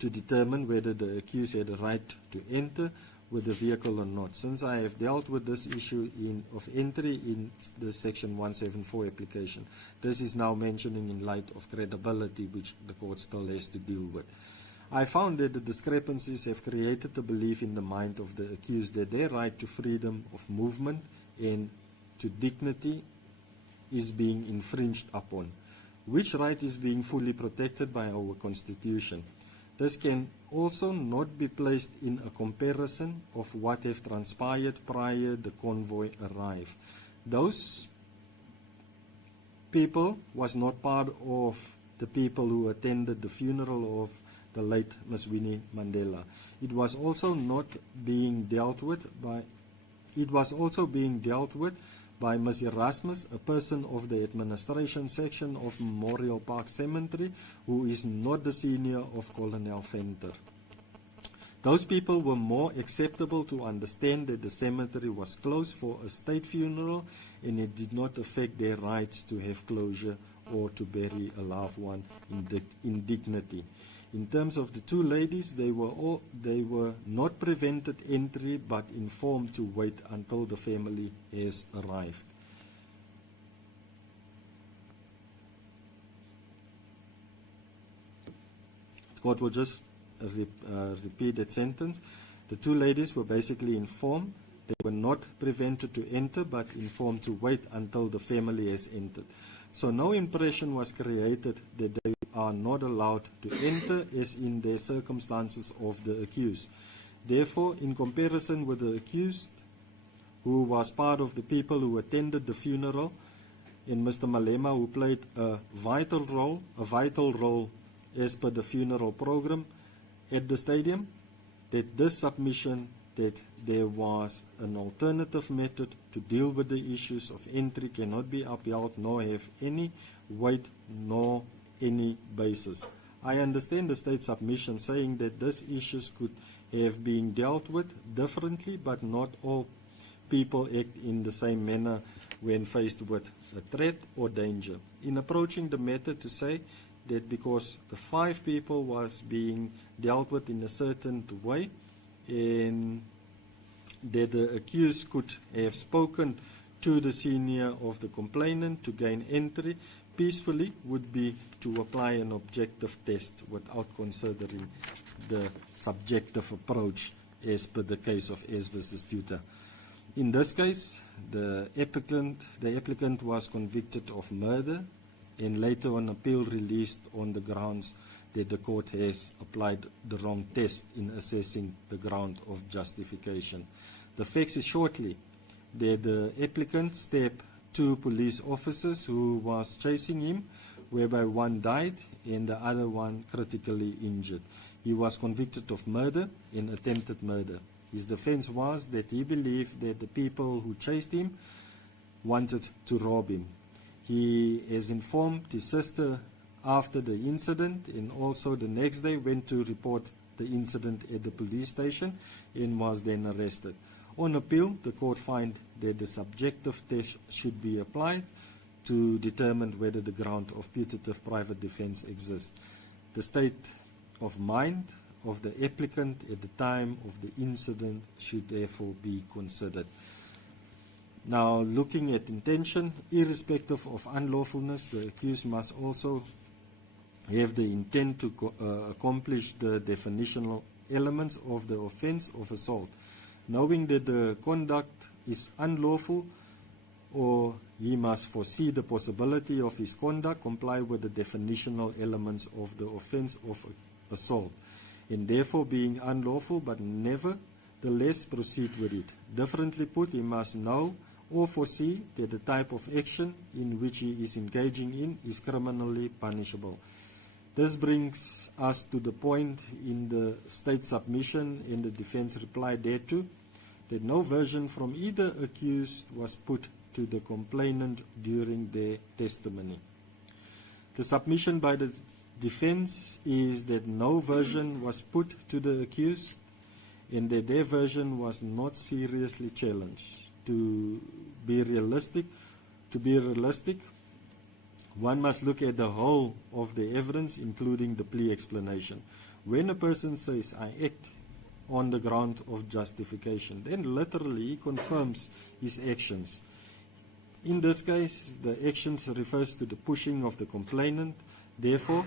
to determine whether the accused had a right to enter with the vehicle or not. Since I have dealt with this issue of entry in the Section 174 application, this is now mentioning in light of credibility, which the court still has to deal with. I found that the discrepancies have created a belief in the mind of the accused that their right to freedom of movement and to dignity is being infringed upon, which right is being fully protected by our Constitution. This can also not be placed in a comparison of what have transpired prior the convoy arrived. Those people was not part of the people who attended the funeral of the late Miss Winnie Mandela. It was also being dealt with by Ms. Erasmus, a person of the administration section of Memorial Park Cemetery, who is not the senior of Colonel Venter. Those people were more acceptable to understand that the cemetery was closed for a state funeral and it did not affect their rights to have closure or to bury a loved one in dignity. In terms of the two ladies, they were not prevented entry but informed to wait until the family has arrived. The court will just repeat that sentence. The two ladies were basically informed. They were not prevented to enter but informed to wait until the family has entered. So no impression was created that they are not allowed to enter as in the circumstances of the accused. Therefore, in comparison with the accused, who was part of the people who attended the funeral, and Mr. Malema, who played a vital role as per the funeral program at the stadium, that this submission that there was an alternative method to deal with the issues of entry cannot be upheld nor have any weight nor any basis. I understand the state submission saying that these issues could have been dealt with differently, but not all people act in the same manner when faced with a threat or danger. In approaching the matter to say that because the 5 people was being dealt with in a certain way, and that the accused could have spoken to the senior of the complainant to gain entry peacefully would be to apply an objective test without considering the subjective approach as per the case of S versus Tutor. In this case, the applicant was convicted of murder and later on appeal released on the grounds that the court has applied the wrong test in assessing the ground of justification. The facts is shortly that the applicant stabbed 2 police officers who was chasing him, whereby one died and the other one critically injured. He was convicted of murder and attempted murder. His defense was that he believed that the people who chased him wanted to rob him. He has informed his sister after the incident and also the next day went to report the incident at the police station and was then arrested. On appeal, the court found that the subjective test should be applied to determine whether the ground of putative private defense exists. The state of mind of the applicant at the time of the incident should therefore be considered. Now, looking at intention, irrespective of unlawfulness, the accused must also have the intent to accomplish the definitional elements of the offense of assault. Knowing that the conduct is unlawful, or he must foresee the possibility of his conduct, comply with the definitional elements of the offense of assault, and therefore being unlawful but never the less proceed with it. Differently put, he must know or foresee that the type of action in which he is engaging in is criminally punishable. This brings us to the point in the state submission and the defense reply thereto, that no version from either accused was put to the complainant during their testimony. The submission by the defense is that no version was put to the accused and that their version was not seriously challenged. To be realistic, one must look at the whole of the evidence, including the plea explanation. When a person says, I act on the ground of justification, then literally he confirms his actions. In this case, the actions refers to the pushing of the complainant. Therefore,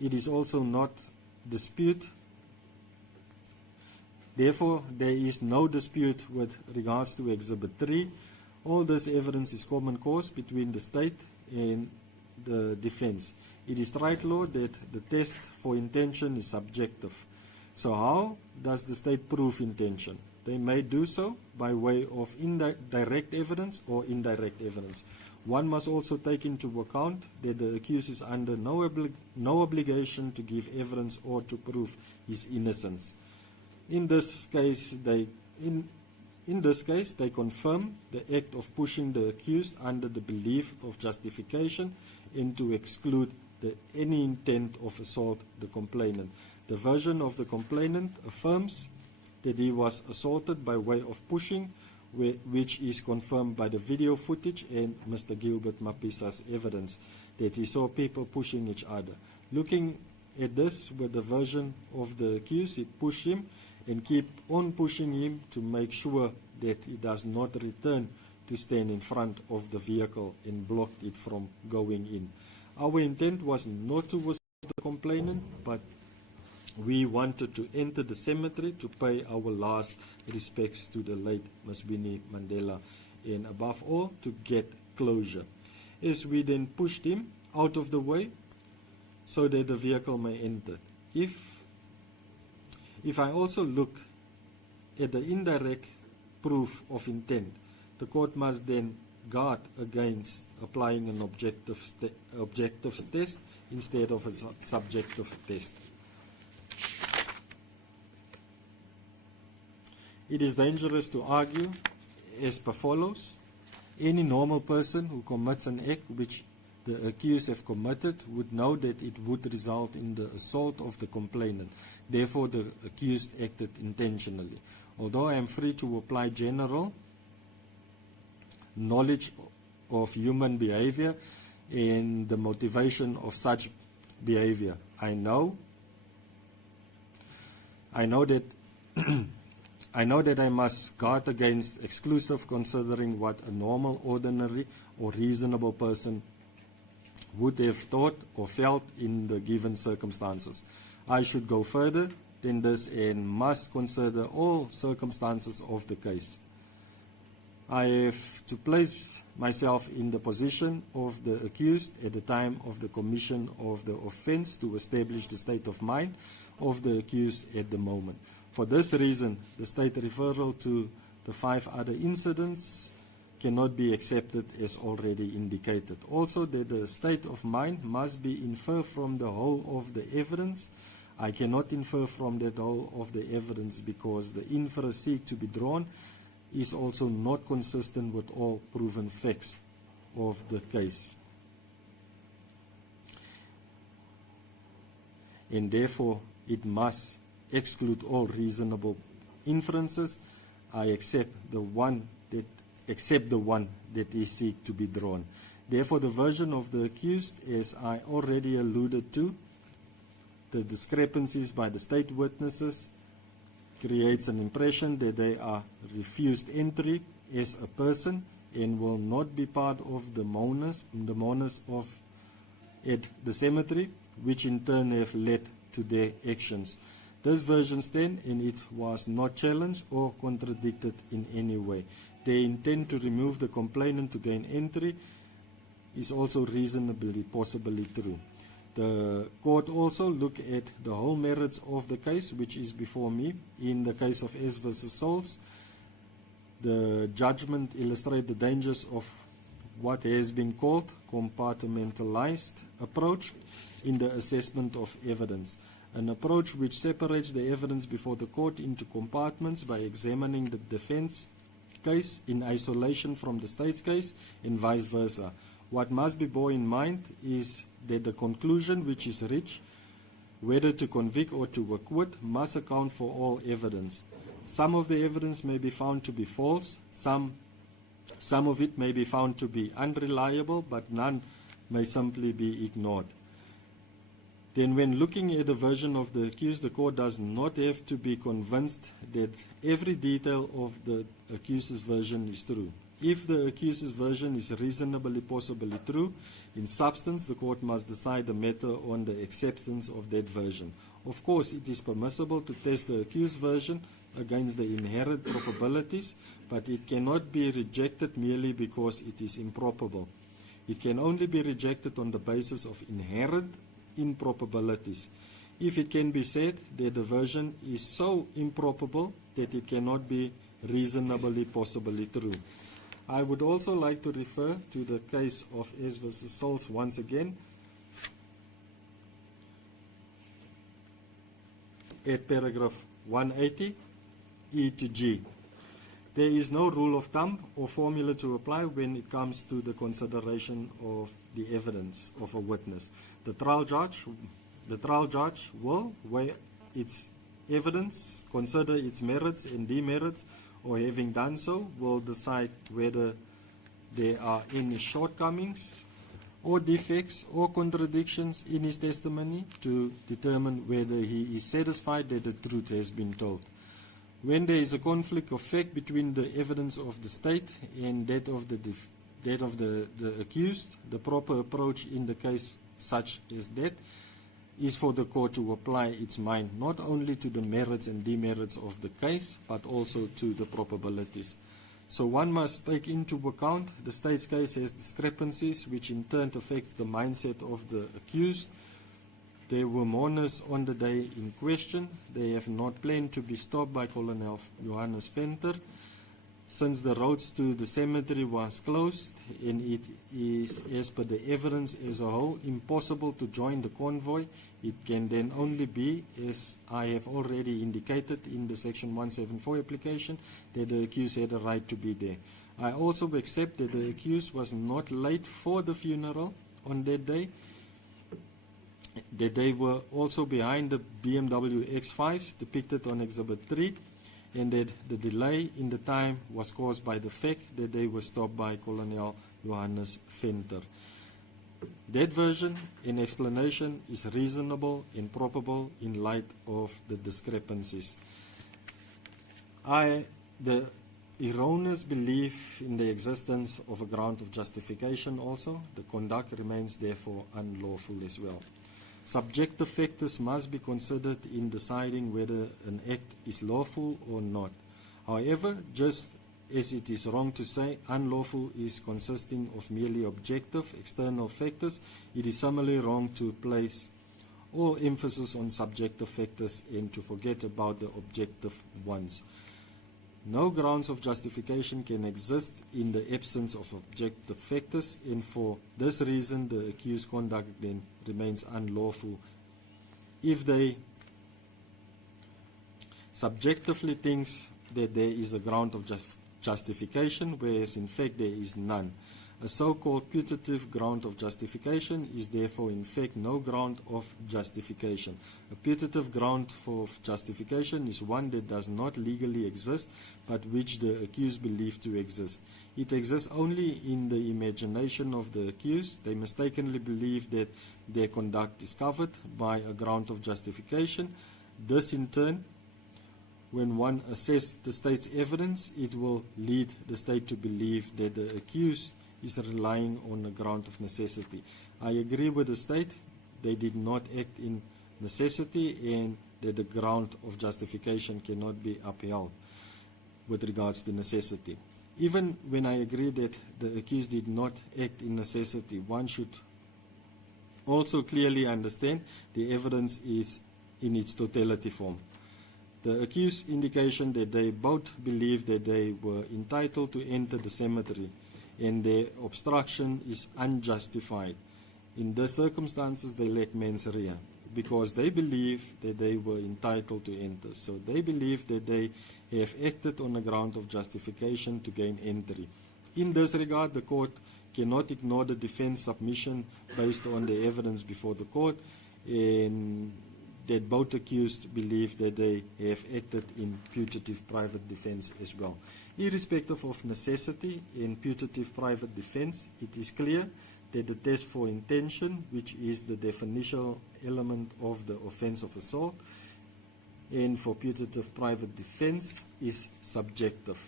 it is also not dispute. Therefore, there is no dispute with regards to Exhibit 3. All this evidence is common cause between the state and the defense. It is right law that the test for intention is subjective. So how does the state prove intention? They may do so by way of direct evidence or indirect evidence. One must also take into account that the accused is under no obligation to give evidence or to prove his innocence. In this case, they confirm the act of pushing the accused under the belief of justification and to exclude any intent of assault the complainant. The version of the complainant affirms that he was assaulted by way of pushing, which is confirmed by the video footage and Mr. Gilbert Mabisa's evidence that he saw people pushing each other. Looking at this with the version of the accused, he pushed him and keep on pushing him to make sure that he does not return to stand in front of the vehicle and block it from going in. Our intent was not to assault the complainant, but we wanted to enter the cemetery to pay our last respects to the late Miss Winnie Mandela, and above all, to get closure. As we then pushed him out of the way so that the vehicle may enter. If I also look at the indirect proof of intent, the court must then guard against applying an objective test instead of a subjective test. It is dangerous to argue as per follows. Any normal person who commits an act which the accused have committed would know that it would result in the assault of the complainant. Therefore, the accused acted intentionally. Although I am free to apply general knowledge of human behavior and the motivation of such behavior, I know that I know that I must guard against exclusive considering what a normal, ordinary, or reasonable person would have thought or felt in the given circumstances. I should go further than this and must consider all circumstances of the case. I have to place myself in the position of the accused at the time of the commission of the offense to establish the state of mind of the accused at the moment. For this reason, the state referral to the 5 other incidents cannot be accepted as already indicated. Also, that the state of mind must be inferred from the whole of the evidence. I cannot infer from that whole of the evidence because the inference seek to be drawn is also not consistent with all proven facts of the case. And therefore, it must exclude all reasonable inferences. I accept the one that is seek to be drawn. Therefore, the version of the accused, as I already alluded to, the discrepancies by the state witnesses creates an impression that they are refused entry as a person and will not be part of the mourners at the cemetery, which in turn have led to their actions. This version stands, and it was not challenged or contradicted in any way. They intend to remove the complainant to gain entry is also reasonably possibly true. The court also look at the whole merits of the case, which is before me. In the case of S versus Souls, the judgment illustrates the dangers of what has been called compartmentalized approach in the assessment of evidence, an approach which separates the evidence before the court into compartments by examining the defense case in isolation from the state's case and vice versa. What must be borne in mind is that the conclusion which is reached, whether to convict or to acquit, must account for all evidence. Some of the evidence may be found to be false, some of it may be found to be unreliable, but none may simply be ignored. Then when looking at the version of the accused, the court does not have to be convinced that every detail of the accused's version is true. If the accused's version is reasonably possibly true, in substance, the court must decide the matter on the acceptance of that version. Of course, it is permissible to test the accused's version against the inherent probabilities, but it cannot be rejected merely because it is improbable. It can only be rejected on the basis of inherent improbabilities. If it can be said that the version is so improbable that it cannot be reasonably possibly true. I would also like to refer to the case of S versus Souls once again at paragraph 180, E to G. There is no rule of thumb or formula to apply when it comes to the consideration of the evidence of a witness. The trial judge will weigh its evidence, consider its merits and demerits, or having done so, will decide whether there are any shortcomings or defects or contradictions in his testimony to determine whether he is satisfied that the truth has been told. When there is a conflict of fact between the evidence of the state and that of the accused, the proper approach in the case such as that is for the court to apply its mind not only to the merits and demerits of the case, but also to the probabilities. So one must take into account the state's case has discrepancies, which in turn affects the mindset of the accused. There were mourners on the day in question. They have not planned to be stopped by Colonel Johannes Venter. Since the roads to the cemetery was closed, and it is, as per the evidence as a whole, impossible to join the convoy, it can then only be, as I have already indicated in the Section 174 application, that the accused had a right to be there. I also accept that the accused was not late for the funeral on that day, that they were also behind the BMW X5s depicted on Exhibit 3, and that the delay in the time was caused by the fact that they were stopped by Colonel Johannes Venter. That version and explanation is reasonable and probable in light of the discrepancies. The erroneous belief in the existence of a ground of justification also, the conduct remains therefore unlawful as well. Subjective factors must be considered in deciding whether an act is lawful or not. However, just as it is wrong to say unlawful is consisting of merely objective external factors, it is similarly wrong to place all emphasis on subjective factors and to forget about the objective ones. No grounds of justification can exist in the absence of objective factors, and for this reason the accused's conduct then remains unlawful. If they subjectively thinks that there is a ground of justification, whereas in fact there is none. A so-called putative ground of justification is therefore in fact no ground of justification. A putative ground for justification is one that does not legally exist, but which the accused believes to exist. It exists only in the imagination of the accused. They mistakenly believe that their conduct is covered by a ground of justification. This in turn, when one assesses the state's evidence, it will lead the state to believe that the accused is relying on a ground of necessity. I agree with the state. They did not act in necessity, and that the ground of justification cannot be upheld with regards to necessity. Even when I agree that the accused did not act in necessity, one should also clearly understand the evidence is in its totality form. The accused indication that they both believe that they were entitled to enter the cemetery and their obstruction is unjustified. In these circumstances, they lack mens rea because they believe that they were entitled to enter. So they believe that they have acted on the ground of justification to gain entry. In this regard, the court cannot ignore the defense submission based on the evidence before the court, and that both accused believe that they have acted in putative private defense as well. Irrespective of necessity in putative private defense, it is clear that the test for intention, which is the definitional element of the offense of assault, and for putative private defense is subjective.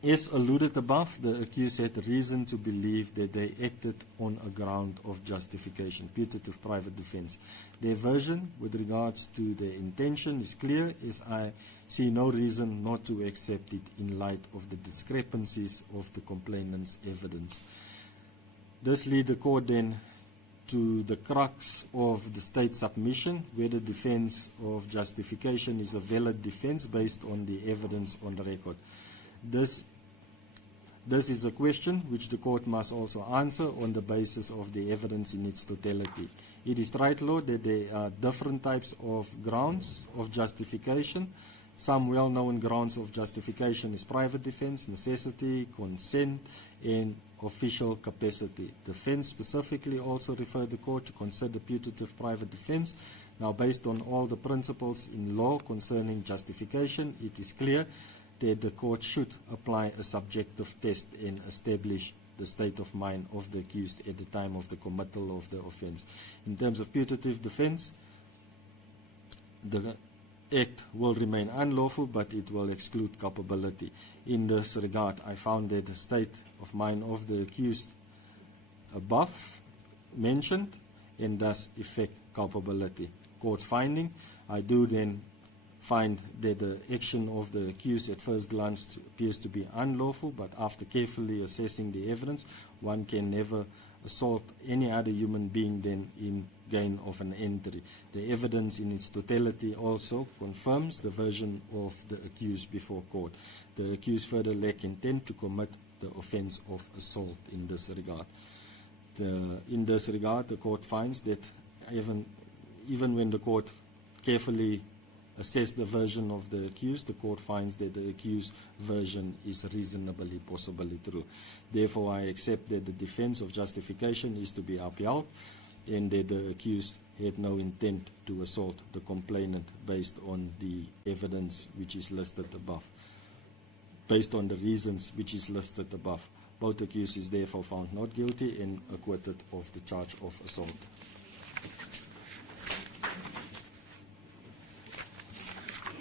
As alluded above, the accused had reason to believe that they acted on a ground of justification, putative private defense. Their version with regards to their intention is clear, as I see no reason not to accept it in light of the discrepancies of the complainant's evidence. This leads the court then to the crux of the state submission, where the defense of justification is a valid defense based on the evidence on the record. This is a question which the court must also answer on the basis of the evidence in its totality. It is right law that there are different types of grounds of justification. Some well-known grounds of justification is private defense, necessity, consent, and official capacity. Defense specifically also referred the court to consider putative private defense. Now, based on all the principles in law concerning justification, it is clear that the court should apply a subjective test and establish the state of mind of the accused at the time of the committal of the offense. In terms of putative defense, the act will remain unlawful, but it will exclude culpability. In this regard, I found that the state of mind of the accused above mentioned and thus affect culpability. Court's finding, I do then find that the action of the accused at first glance appears to be unlawful, but after carefully assessing the evidence, one can never assault any other human being than in gain of an entry. The evidence in its totality also confirms the version of the accused before court. The accused further lack intent to commit the offense of assault in this regard. In this regard, the court finds that even when the court carefully assess the version of the accused, the court finds that the accused version is reasonably possibly true. Therefore, I accept that the defense of justification is to be upheld and that the accused had no intent to assault the complainant based on the evidence which is listed above, based on the reasons which is listed above. Both accused is therefore found not guilty and acquitted of the charge of assault.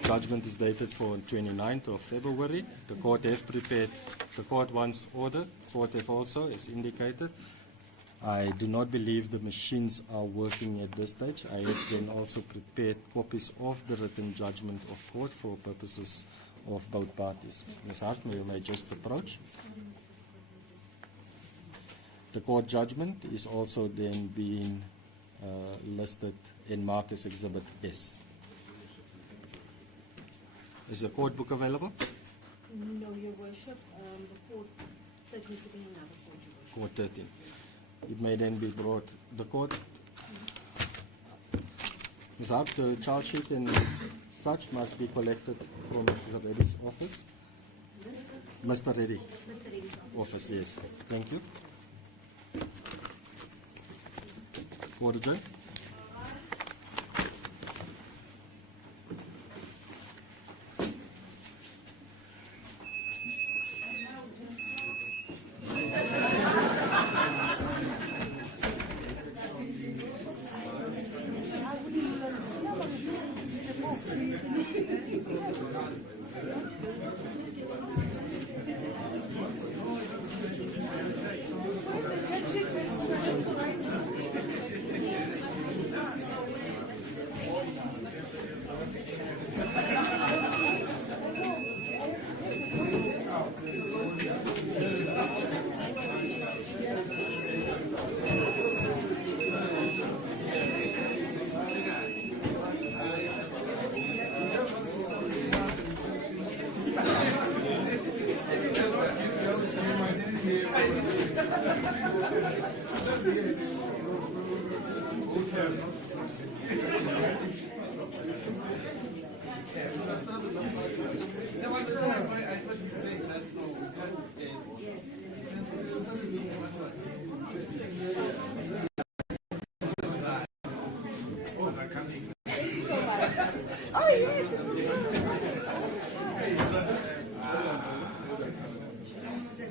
Judgment is dated for 29th of February. The court has prepared the court once ordered. Court have also, as indicated. I do not believe the machines are working at this stage. I have then also prepared copies of the written judgment of court for purposes of both parties. Ms. Hartman, you may just approach. The court judgment is also then being listed in marked as Exhibit S. Is the court book available? No, Your Worship. The court 13 is sitting in another court, Your Worship. Court 13. It may then be brought. The court. Ms. Hart, the charge sheet and such must be collected from Mr. Reddy's office. Mr. Reddy. Mr. Reddy's Office, yes. Thank you. Court adjourned.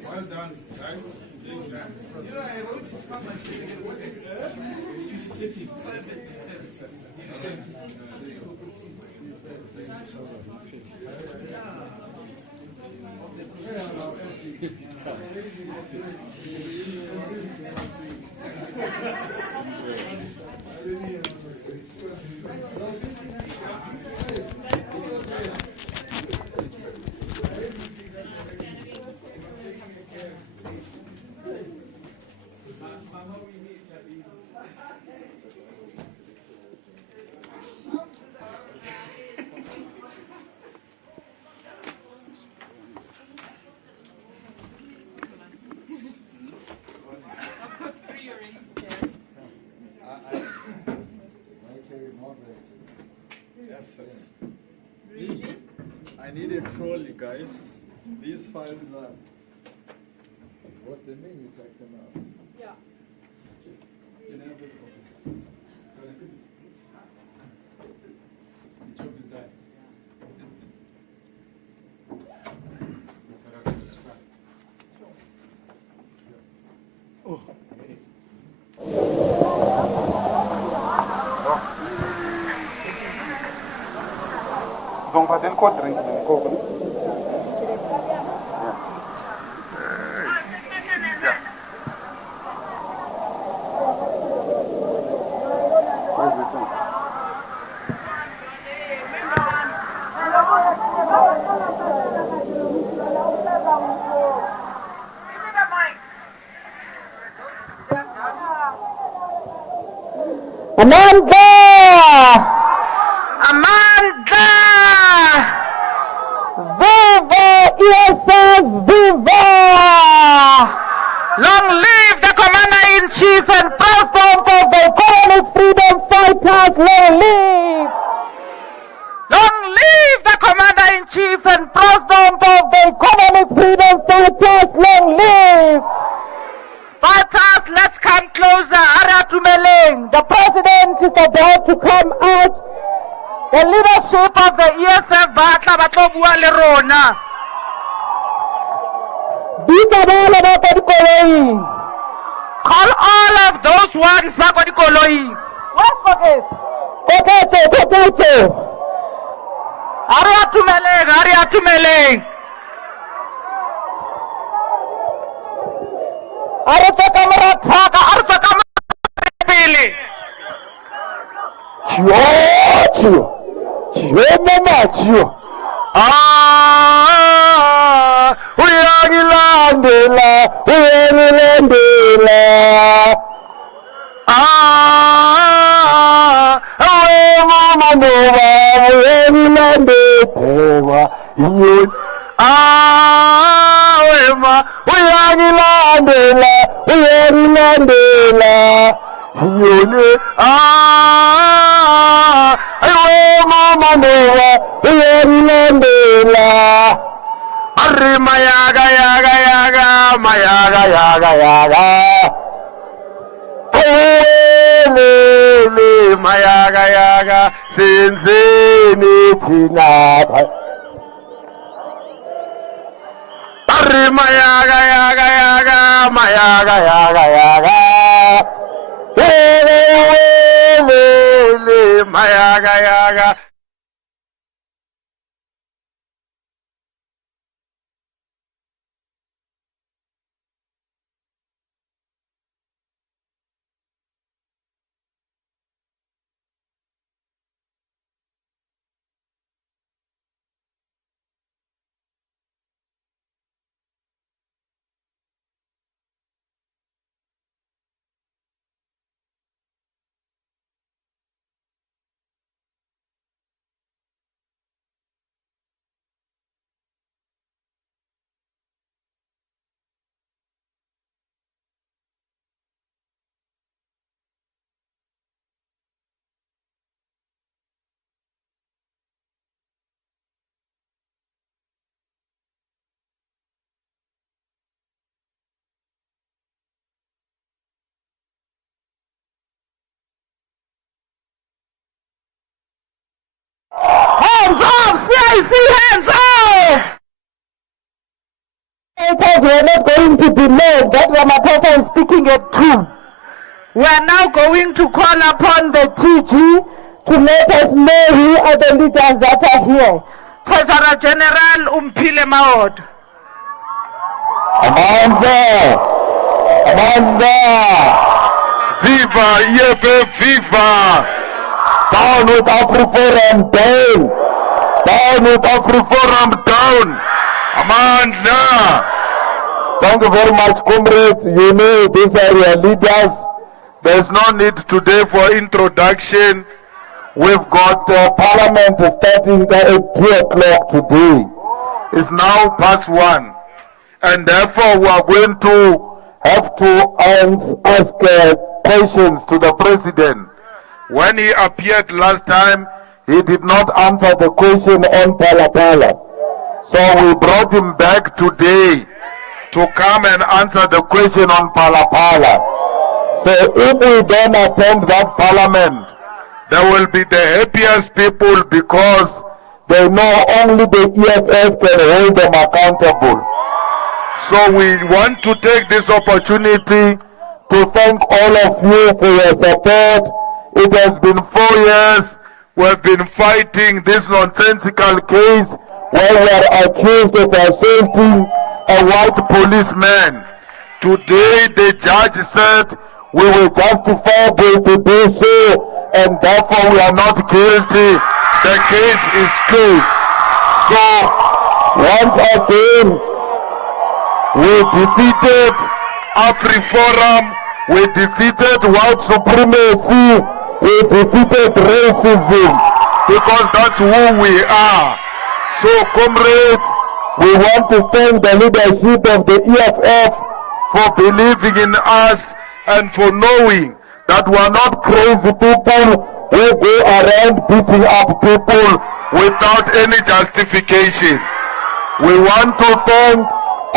Well done, guys. You know, I wrote it from my sheet. What is Really? I need a trolley, guys. These files are. What they mean, you take them out. Yeah. The job is done. Vão fazer encontro, hein? Amanda! Amanda! Viva ESS! Viva! Long live the Commander-in-Chief and President of the Economic Freedom Fighters! Long live! Long live the Commander-in-Chief and President of the Economic Freedom Fighters! Long live! Fighters, let's come closer. Aratumeleng. The president is about to come out. The leadership of the EFF batla batlo bua le rona. Call all of those ones ba kwa dikoloi. Where's Pocket? Pocket. Aratumeleng. Arito kamera thaka, arito kamera pele. Chio mama. Uyangilandela. Awe mama nova, uyangilandetewa, inyoni. Wema, uyangilandela, inyoni. Wema nova, uyangilandela. Arre mayaga. Lele mayaga, senzeni tina. Arre mayaga. Lele mayaga. I see hands off. We are not going to be led that Ramaphosa is speaking at 2. We are now going to call upon the TG to let us know who are the leaders that are here. Treasurer General Umphile Maod. Amanda! Viva EFF, viva! Down with AfriForum, down! Down with AfriForum, down! Amanda! Thank you very much, comrades. You know these are your leaders. There's no need today for introduction. We've got Parliament starting at 2 o'clock today. It's now past 1. And therefore we are going to have to ask questions to the President. When he appeared last time, he did not answer the question on Palapala. So we brought him back today to come and answer the question on Palapala. So if we don't attend that Parliament, there will be the happiest people because they know only the EFF can hold them accountable. So we want to take this opportunity to thank all of you for your support. It has been 4 years. We've been fighting this nonsensical case where we are accused of assaulting a white policeman. Today the judge said we were justifiable to do so, and therefore we are not guilty. The case is closed. So once again, we defeated AfriForum, we defeated white supremacy, we defeated racism, because that's who we are. So comrades, we want to thank the leadership of the EFF for believing in us and for knowing that we are not crazy people who go around beating up people without any justification. We want to thank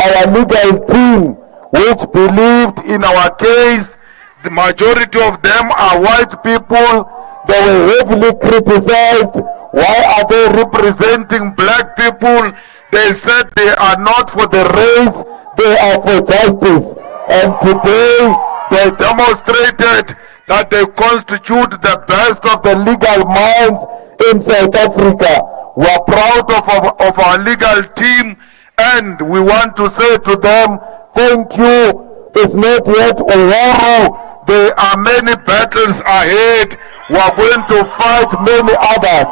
our legal team which believed in our case. The majority of them are white people. They were heavily criticized. Why are they representing black people? They said they are not for the race, they are for justice. And today they demonstrated that they constitute the best of the legal minds in South Africa. We are proud of our legal team, and we want to say to them, thank you. It's not yet Uhuru. There are many battles ahead. We are going to fight many others.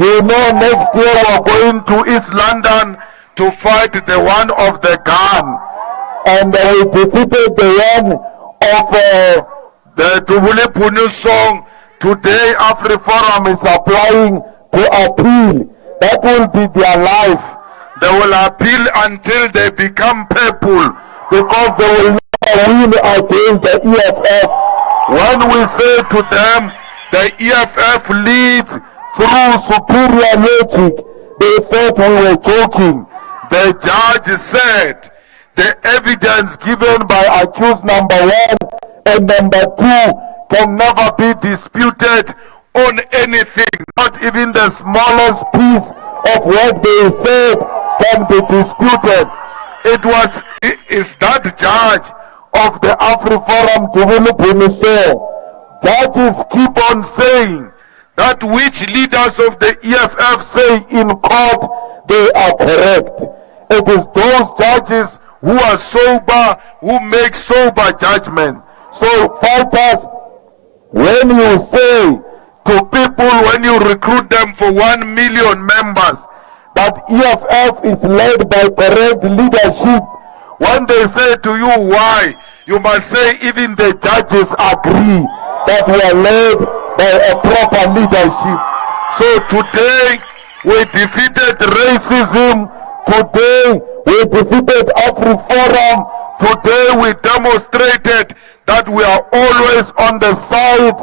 You know, next year we are going to East London to fight the one of the gun. And we defeated the one of the Tubuli Punu song. Today AfriForum is applying to appeal. That will be their life. They will appeal until they become people, because they will never win against the EFF. When we say to them, the EFF leads through superior logic, they thought we were joking. The judge said the evidence given by accused number 1 and number 2 can never be disputed on anything. Not even the smallest piece of what they said can be disputed. Is that judge of the AfriForum Tubuli Puniso. Judges keep on saying that which leaders of the EFF say in court, they are correct. It is those judges who are sober, who make sober judgments. So fighters, when you say to people, when you recruit them for 1 million members, that EFF is led by correct leadership, when they say to you why, you must say even the judges agree that we are led by a proper leadership. So today we defeated racism. Today we defeated AfriForum. Today we demonstrated that we are always on the side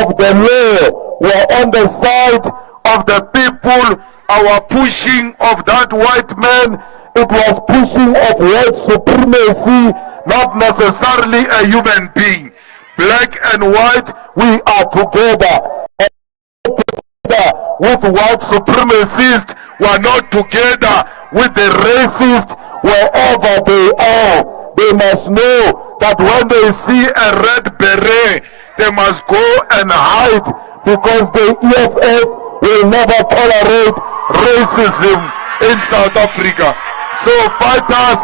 of the law. We are on the side of the people. Our pushing of that white man, it was pushing of white supremacy, not necessarily a human being. Black and white, we are together. with white supremacists, we are not together with the racists wherever they are. They must know that when they see a red beret, they must go and hide, because the EFF will never tolerate racism in South Africa. So fighters,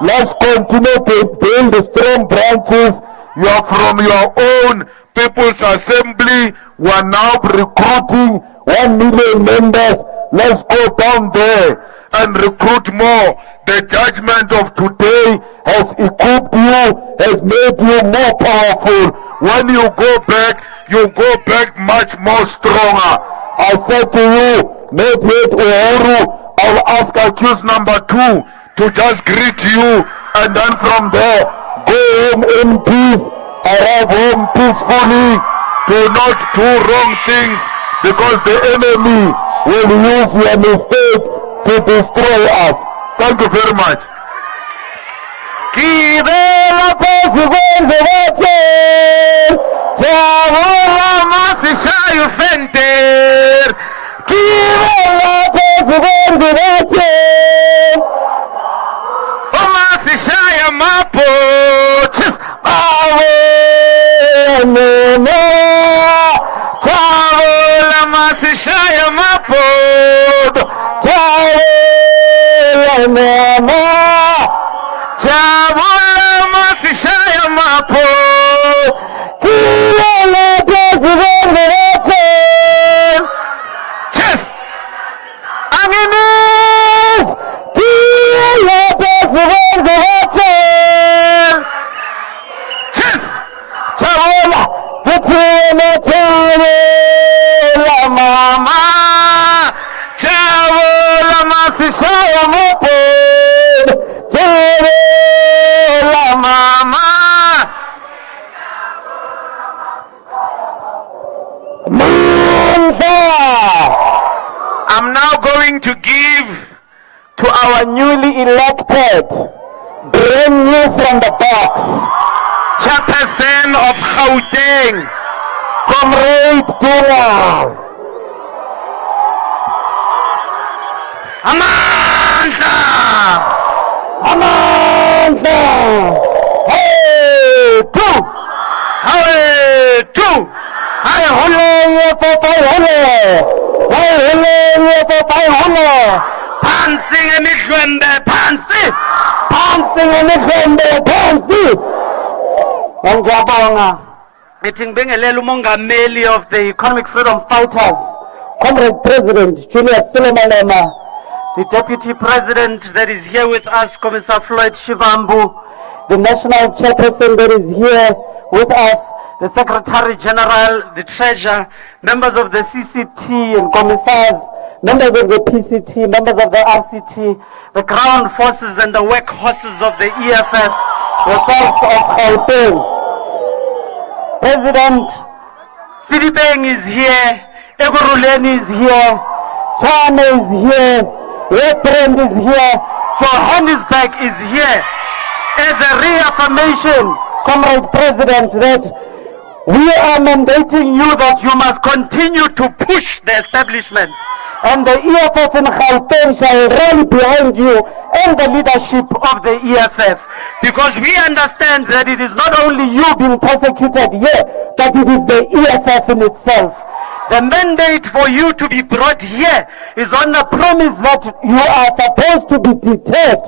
let's continue to build strong branches. You are from your own People's Assembly. We are now recruiting 1 million members. Let's go down there and recruit more. The judgment of today has equipped you, has made you more powerful. When you go back much more stronger. I said to you, Mediate Uhuru, I'll ask accused number 2 to just greet you, and then from there, go home in peace, arrive home peacefully. Do not do wrong things, because the enemy will use your mistake to destroy us. Thank you very much. Kibela phezu kwendlebe Jabula masishayo fenter Kibela phezu kwendlebe Umasishaya mapoches awe nene Jabula masishaya mapodo Jabula nene Jabula masishaya mapo Kilele presidente Chess Anginis Kilele presidente Chess Jabula Kitine Jabula mama Jabula masishaya mapo I'm now going to give to our newly elected, brand new from the box, chairperson of Gauteng, Comrade Dula. Amandla! Amandla! Hey, two! Hey, two! Hey, hole, hole! Pansi ngemidlwembe phansi Pansi ngemidlwembe phansi Ngiyabonga ngithi ngibingelela umongameli of the Economic Freedom Fighters Comrade President Julius Malema, the Deputy President that is here with us, Commissar Floyd Shivambu, the National Chairperson that is here with us, the Secretary General, the Treasurer, members of the CCT and commissars, members of the PCT, members of the RCT, the ground forces and the workhorses of the EFF, yourselves of Gauteng. President Sidibeng is here, Egoruleni is here, Tshwane is here, Western is here, Johannesburg is here, as a reaffirmation, Comrade President, that we are mandating you that you must continue to push the establishment, and the EFF in Gauteng shall rally behind you and the leadership of the EFF, because we understand that it is not only you being persecuted here, but it is the EFF in itself. The mandate for you to be brought here is on the promise that you are supposed to be deterred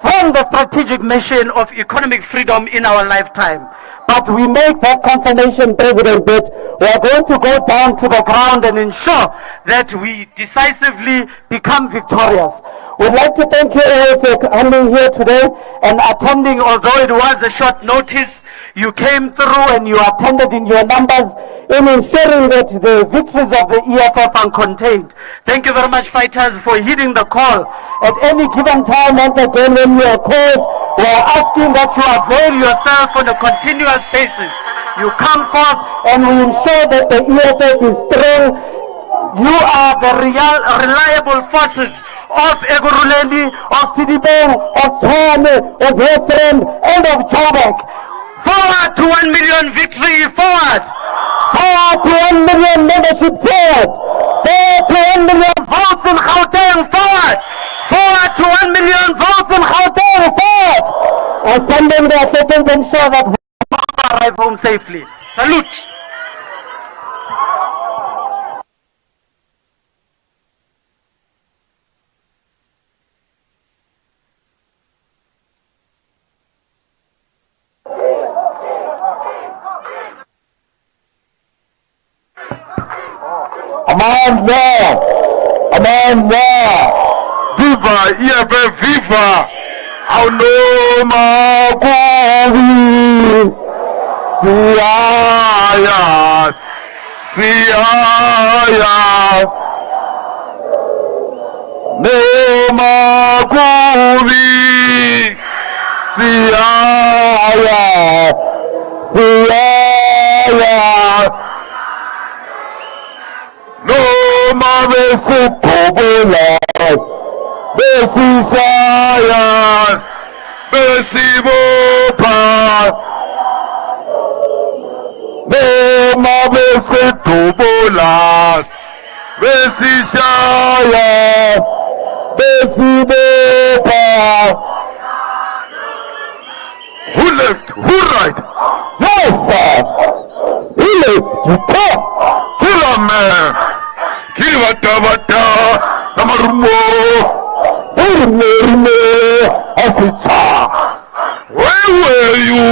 from the strategic mission of economic freedom in our lifetime. But we make that confirmation, President, that we are going to go down to the ground and ensure that we decisively become victorious. We'd like to thank you all for coming here today and attending, although it was a short notice. You came through and you attended in your numbers in ensuring that the victories of the EFF are contained. Thank you very much, fighters, for heeding the call. At any given time, once again, when you are called, we are asking that you avail yourself on a continuous basis. You come forth and we ensure that the EFF is strong. You are the reliable forces of Egoruleni, of Sidibeng, of Tshwane, of Western, and of Joburg. Forward to 1 million victory, forward! to 1 million membership forward. 4 to 1 million votes in Gauteng forward. 4 to 1 million votes in Gauteng forward. Sending the assistants ensure that we arrive home safely. Salute. Amandla, viva, EFF, viva, awunoma kubi, siyaya, noma kubi, siyaya, noma besiphubulas, besishayas, besibopha, noma besiphubulas, besishayas, besibopha. Who left? Who right? Yes, sir. He left. You talk. Kill him, man. Kivatabata, Samarumo, Sarumo, Asicha. Where were you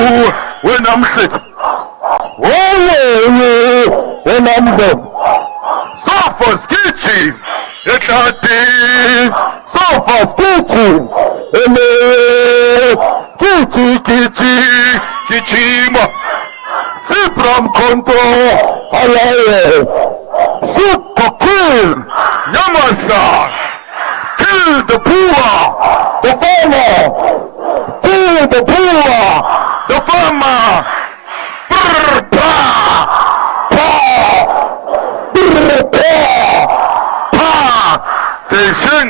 when I'm shit? Where were you when I'm dead? Sofa sketchy, Etlati, Sofa sketchy, Kichima, Sipram Konto, Alliance. Shoot to kill, Yamasa, kill the poor, the farmer, kill the poor, the farmer, brr, pa, pa, brr, pa, Station.